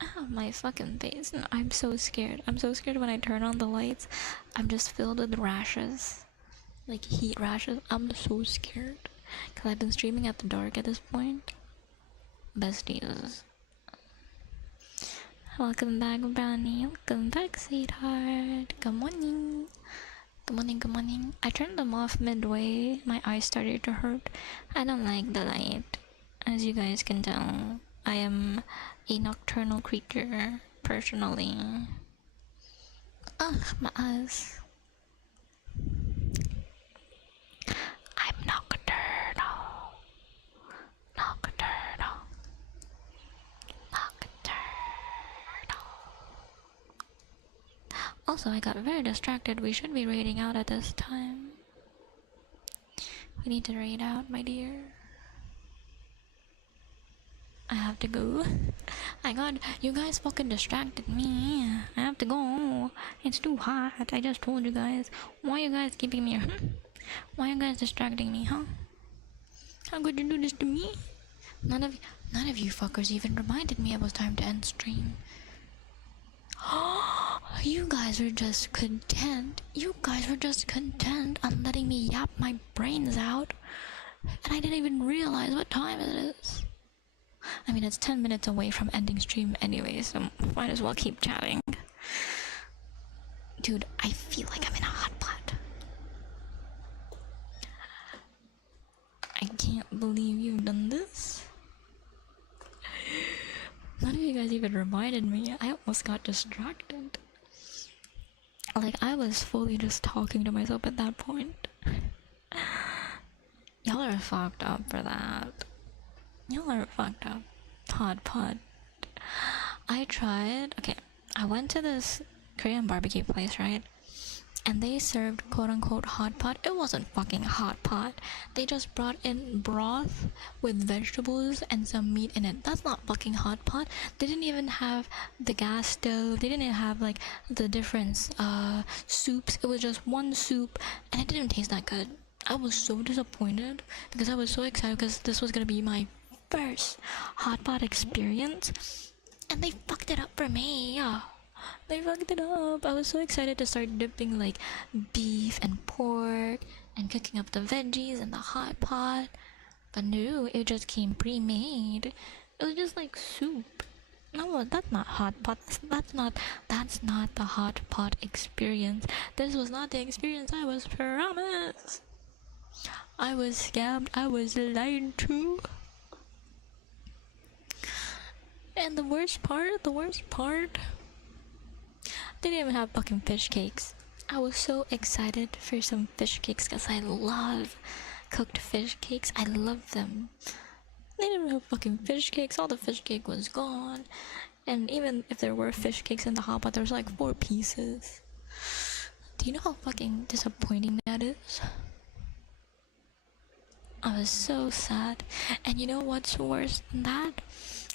Ow, my fucking face. No, I'm so scared. I'm so scared when I turn on the lights. I'm just filled with rashes. Like heat rashes. I'm so scared. Because I've been streaming at the dark at this point. Besties. Welcome back, Brownie. Welcome back, sweetheart. Good morning. Good morning, good morning. I turned them off midway. My eyes started to hurt. I don't like the light. As you guys can tell, I am a nocturnal creature, personally. Ugh, my eyes. I'm nocturnal. Nocturnal. Also, I got very distracted. We should be raiding out at this time. We need to raid out, my dear. I have to go. My god, you guys fucking distracted me. I have to go. It's too hot. I just told you guys. Why are you guys keeping me here? Why are you guys distracting me, huh? How could you do this to me? None of you fuckers even reminded me it was time to end stream. You guys were just content. You guys were just content on letting me yap my brains out. And I didn't even realize what time it is. I mean, it's 10 minutes away from ending stream anyway, so might as well keep chatting. Dude, I feel like I'm in a hot pot. I can't believe you've done this. None of you guys even reminded me. I almost got distracted. Like, I was fully just talking to myself at that point. Y'all are fucked up for that. Y'all are fucked up. Hot pot. I tried. Okay, I went to this Korean barbecue place, right? And they served quote-unquote hot pot. It wasn't fucking hot pot. They just brought in broth with vegetables and some meat in it. That's not fucking hot pot. They didn't even have the gas stove. They didn't even have like the different soups. It was just one soup and it didn't taste that good. I was so disappointed because I was so excited because this was gonna be my first hot pot experience and they fucked it up for me. They fucked it up. I was so excited to start dipping like beef and pork and cooking up the veggies in the hot pot. But no, it just came pre-made. It was just like soup. No, that's not hot pot. That's not the hot pot experience. This was not the experience I was promised. I was scammed. I was lied to. And the worst part, they didn't even have fucking fish cakes. I was so excited for some fish cakes because I love cooked fish cakes. I love them. They didn't have fucking fish cakes. All the fish cake was gone. And even if there were fish cakes in the hot pot, there was like 4 pieces. Do you know how fucking disappointing that is? I was so sad. And you know what's worse than that?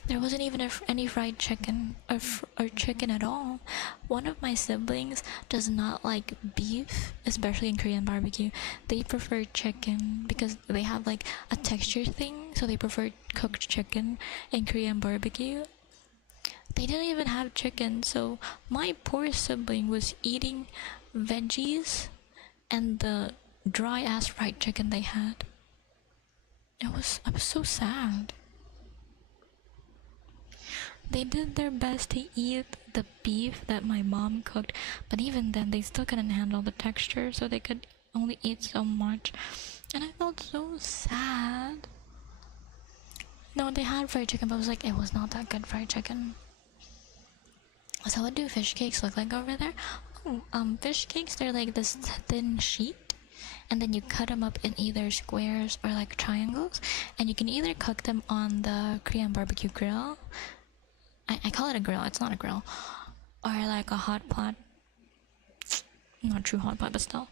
There wasn't even any fried chicken or chicken at all. One of my siblings does not like beef, especially in Korean barbecue. They prefer chicken because they have like a texture thing, so they prefer cooked chicken in Korean barbecue. They didn't even have chicken, so my poor sibling was eating veggies and the dry ass fried chicken they had. I was so sad. They did their best to eat the beef that my mom cooked, but even then they still couldn't handle the texture, so they could only eat so much. And I felt so sad. No, they had fried chicken, but it was not that good fried chicken. So what do fish cakes look like over there? Oh, fish cakes, they're like this thin sheet, and then you cut them up in either squares or like triangles, and you can either cook them on the Korean barbecue grill. I call it a grill, it's not a grill. Or like a hot pot. Not true hot pot, but still.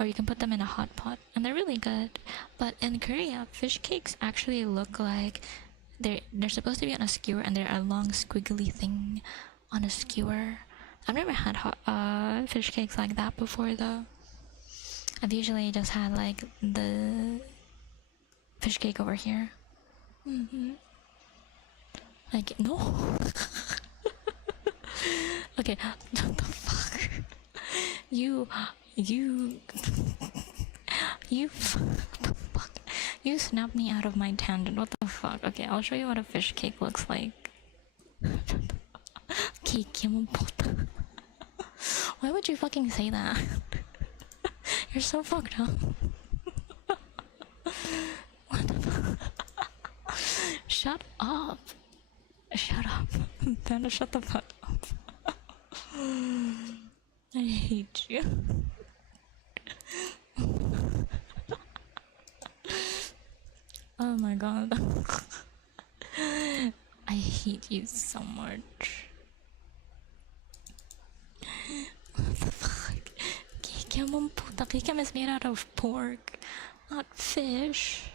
Or you can put them in a hot pot, and they're really good. But in Korea, fish cakes actually look like they're supposed to be on a skewer, and they're a long squiggly thing on a skewer. I've never had fish cakes like that before though. I've usually just had like the fish cake over here. Like, no. Okay, what the fuck? You fuck. You snapped me out of my tangent. What the fuck? Okay, I'll show you what a fish cake looks like. Why would you fucking say that? You're so fucked up. What the fuck? Shut up. Shut up. Panda, shut the fuck up. I hate you. Oh my god. I hate you so much. What the fuck? Kikiam is made out of pork, not fish.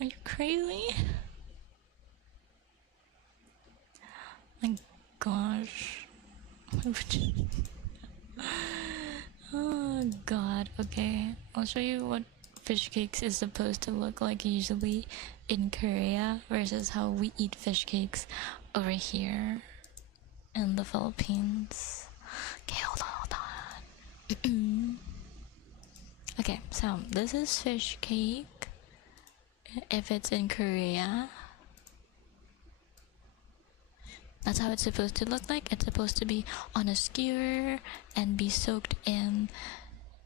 Are you crazy? My gosh. Oh god. Okay, I'll show you what fish cakes is supposed to look like usually in Korea versus how we eat fish cakes over here in the Philippines. Okay, hold on. Okay, so this is fish cake if it's in Korea. That's how it's supposed to look like. It's supposed to be on a skewer and be soaked in,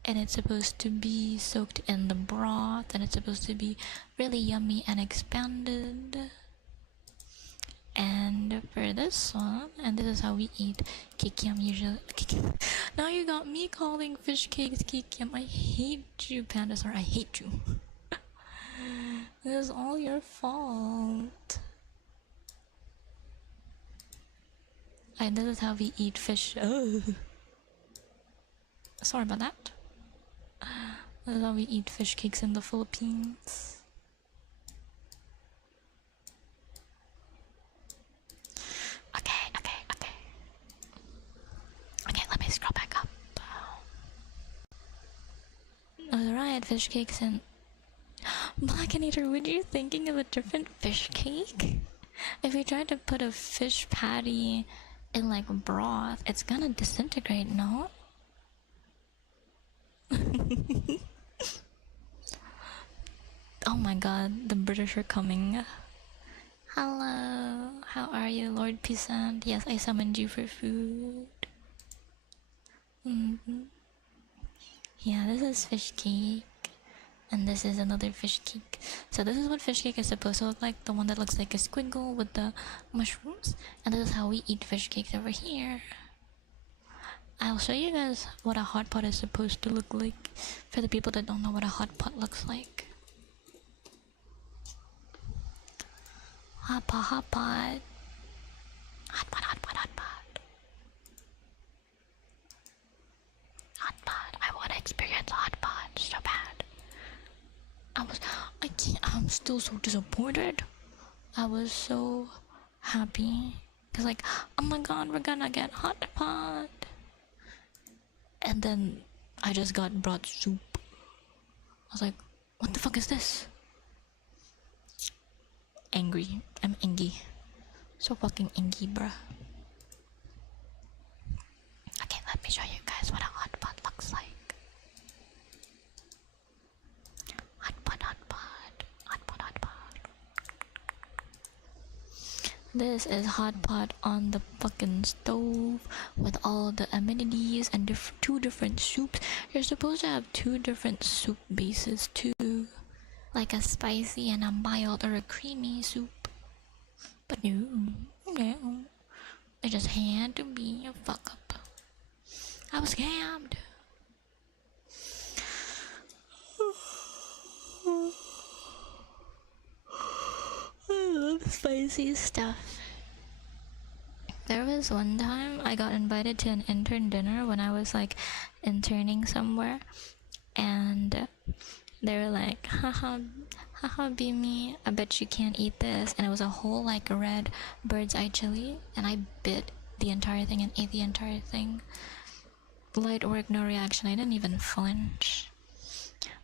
and it's supposed to be soaked in the broth, and it's supposed to be really yummy and expanded. And for this one, and this is how we eat kikiam usually. Now you got me calling fish cakes kikiam. I hate you, Pandasaur. I hate you. This is all your fault. And this is how we eat fish. Sorry about that. This is how we eat fish cakes in the Philippines. Okay, let me scroll back up. Alright, fish cakes and... Black and Eater, were you thinking of a different fish cake? If we tried to put a fish patty in like broth, it's gonna disintegrate, no? Oh my god, the British are coming. Hello, how are you, Lord Peasant? Yes, I summoned you for food. Yeah, this is fish cake. And this is another fish cake. So this is what fish cake is supposed to look like. The one that looks like a squiggle with the mushrooms. And this is how we eat fish cakes over here. I'll show you guys what a hot pot is supposed to look like for the people that don't know what a hot pot looks like. Hot pot, hot pot. Hot pot, hot pot, hot pot. Hot pot. I want to experience hot pot so bad. I'm still so disappointed. I was so happy. Cause like, oh my god, we're gonna get hot pot. And then I just got brought soup. I was like, what the fuck is this? Angry. I'm angry. So fucking angry, bruh. Okay, let me show you guys what a hot pot looks like. Hot pot, hot pot. Hot pot, hot pot. This is hot pot on the fucking stove with all the amenities and two different soups. You're supposed to have two different soup bases too, like a spicy and a mild or a creamy soup. But no, it just had to be a fuck up. I was scammed. I love spicy stuff. There was one time I got invited to an intern dinner when I was like interning somewhere, and they were like, haha, Bimi, I bet you can't eat this. And it was a whole like red bird's eye chili, and I bit the entire thing and ate the entire thing. Light work, no reaction. I didn't even flinch.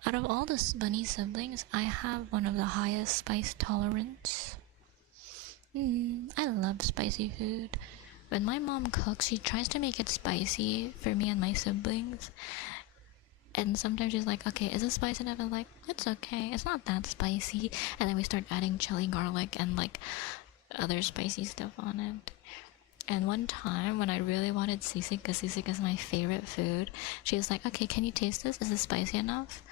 Out of all the bunny siblings, I have one of the highest spice tolerance. I love spicy food. When my mom cooks, she tries to make it spicy for me and my siblings. And sometimes she's like, okay, is it spicy enough? I'm like, it's okay, it's not that spicy. And then we start adding chili, garlic, and like other spicy stuff on it. And one time when I really wanted sisig, because sisig is my favorite food, she was like, okay, can you taste this? Is it spicy enough?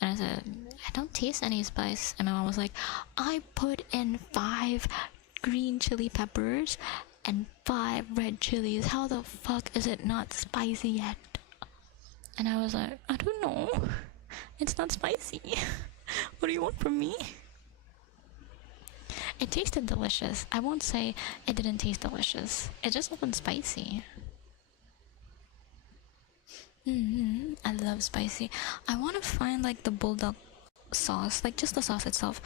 And I said, I don't taste any spice. And my mom was like, I put in 5 green chili peppers and 5 red chilies. How the fuck is it not spicy yet? And I was like, I don't know. It's not spicy. What do you want from me? It tasted delicious. I won't say it didn't taste delicious. It just wasn't spicy. I love spicy. I want to find like the bulldog sauce, like just the sauce itself,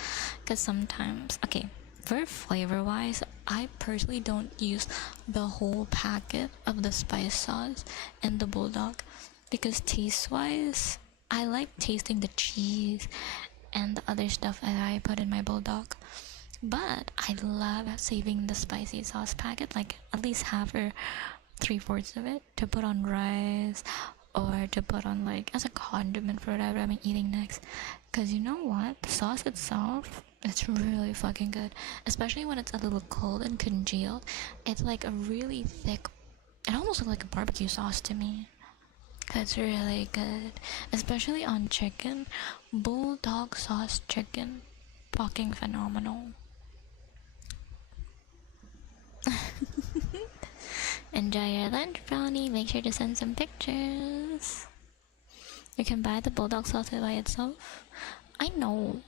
because sometimes, okay, for flavor wise, I personally don't use the whole packet of the spice sauce in the bulldog, because taste wise, I like tasting the cheese and the other stuff that I put in my bulldog. But I love saving the spicy sauce packet, like at least half or 3/4 of it, to put on rice or to put on like as a condiment for whatever I'm eating next. Cause you know what? The sauce itself, it's really fucking good. Especially when it's a little cold and congealed. It's like a really thick, it almost looks like a barbecue sauce to me. It's really good. Especially on chicken. Bulldog sauce chicken. Fucking phenomenal. Enjoy your lunch, brownie. Make sure to send some pictures. You can buy the bulldog sauce by itself. I know,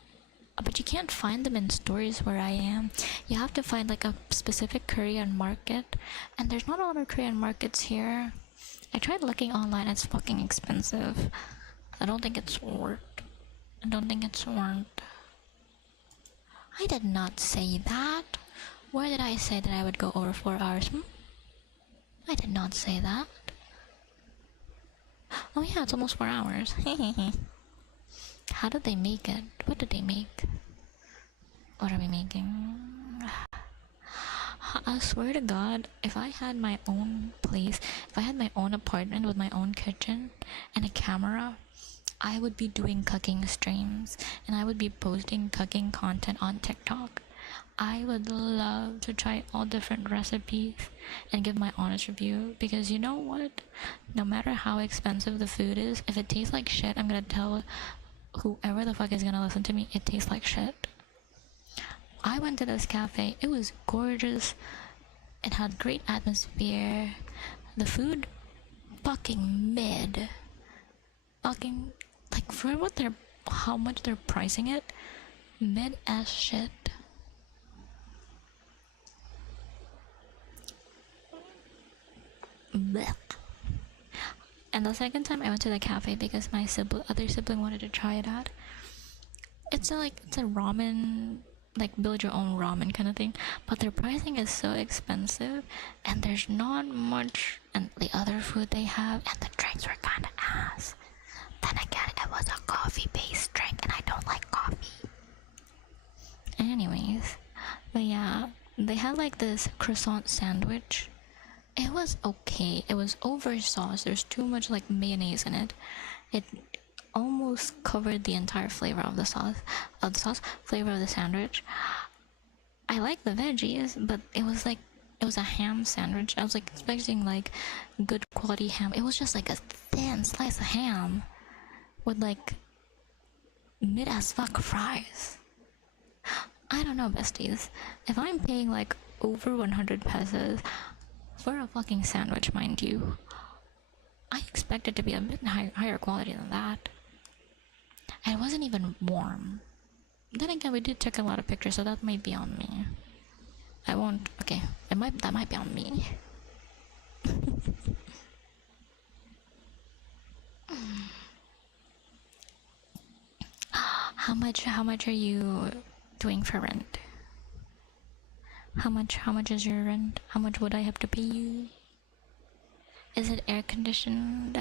but you can't find them in stores where I am. You have to find like a specific Korean market, and there's not a lot of Korean markets here. I tried looking online. It's fucking expensive. I don't think it's worth. I don't think it's worth. I did not say that. Where did I say that I would go over 4 hours? I did not say that. Oh yeah, it's almost 4 hours. How did they make it? What did they make? What are we making? I swear to God, if I had my own place, if I had my own apartment with my own kitchen and a camera, I would be doing cooking streams and I would be posting cooking content on TikTok. I would love to try all different recipes and give my honest review, because you know what? No matter how expensive the food is, if it tastes like shit, I'm gonna tell whoever the fuck is gonna listen to me it tastes like shit. I went to this cafe. It was gorgeous. It had great atmosphere. The food, fucking mid. Fucking, like, for what they're, how much they're pricing it, mid ass shit. Blech. And the second time I went to the cafe because my other sibling wanted to try it out. It's a ramen like build your own ramen kind of thing, but their pricing is so expensive, and there's not much and the other food they have, and the drinks were kind of ass. Then again, it was a coffee based drink and I don't like coffee. Anyways, but yeah, they had like this croissant sandwich. It was okay. It was over sauce. There's too much like mayonnaise in it. It almost covered the entire flavor of the flavor of the sandwich. I like the veggies, but it was a ham sandwich. I was like expecting like good quality ham. It was just like a thin slice of ham with like mid as fuck fries. I don't know, besties. If I'm paying like over 100 pesos for a fucking sandwich, mind you, I expect it to be a bit higher quality than that. And it wasn't even warm. Then again, we did take a lot of pictures, so that might be on me. I won't. Okay, that might be on me. How much are you doing for rent? How much is your rent? How much would I have to pay you? Is it air conditioned?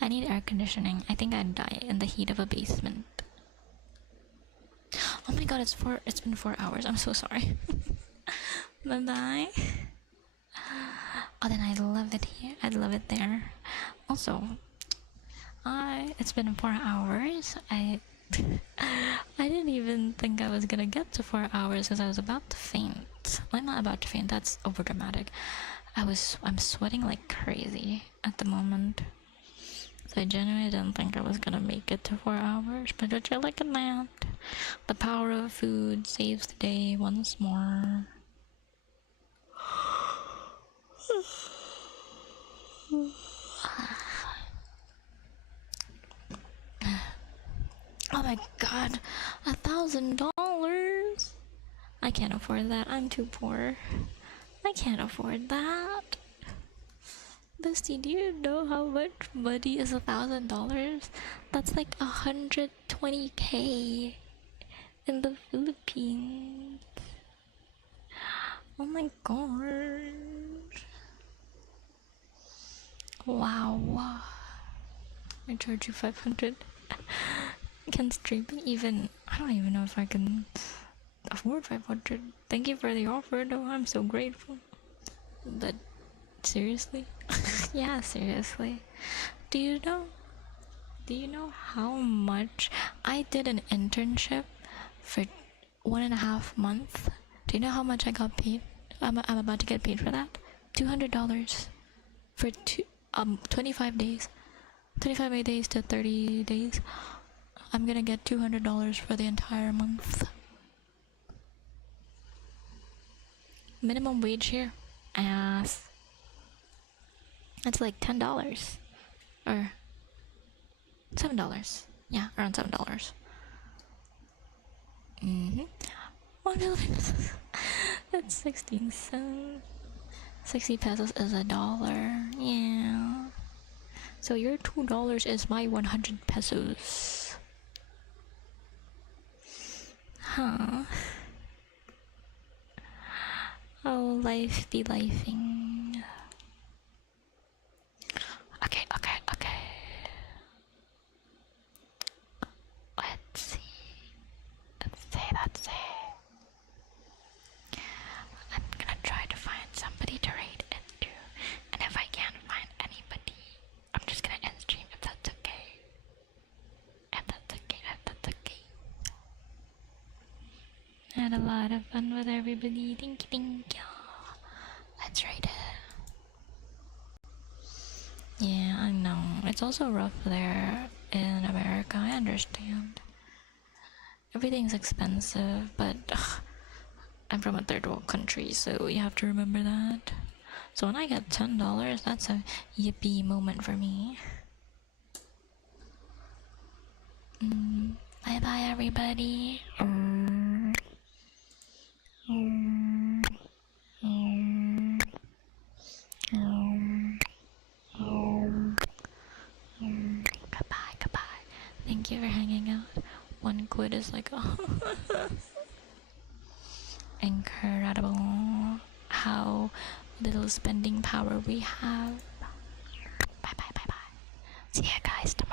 I need air conditioning. I think I'd die in the heat of a basement. Oh my god, it's been 4 hours. I'm so sorry. Bye bye. Oh, then I love it here. I love it there. Also, it's been 4 hours. I didn't even think I was gonna get to 4 hours because I was about to faint. I'm not about to faint. That's over dramatic. I'm sweating like crazy at the moment. So I genuinely didn't think I was gonna make it to 4 hours, but I feel like a nap. The power of food saves the day once more. Oh my god, $1,000? I can't afford that. I'm too poor. I can't afford that. Bestie, do you know how much money is $1,000? That's like 120k in the Philippines. Oh my god. Wow. I charge you 500. Can streaming even? I don't even know if I can afford 500. Thank you for the offer though. I'm so grateful. But seriously? Yeah, seriously. Do you know how much I did an internship for 1.5 months? Do you know how much I got paid? I'm about to get paid for that. $200 for 25 days. 25 days to 30 days. I'm gonna get $200 for the entire month. Minimum wage here, ass. That's like $10 or $7. Yeah, around $7. 1 million. That's 16 cents. 60 pesos is $1. Yeah. So your $2 is my 100 pesos. Huh. Oh, life be lifing. Okay. Let's see. I'm gonna try to find somebody to raid into, and if I can't find anybody, I'm just gonna end stream if that's okay. If that's okay. I had a lot of fun with everybody. Thank you. Let's raid it. Yeah, I know. It's also rough there in America. I understand. Everything's expensive, but I'm from a third world country, so you have to remember that. So when I get $10, that's a yippee moment for me. Bye bye, everybody. Goodbye. Thank you for hanging out. 1 quid is like, oh, incredible how little spending power we have. Bye bye bye bye. See you guys tomorrow.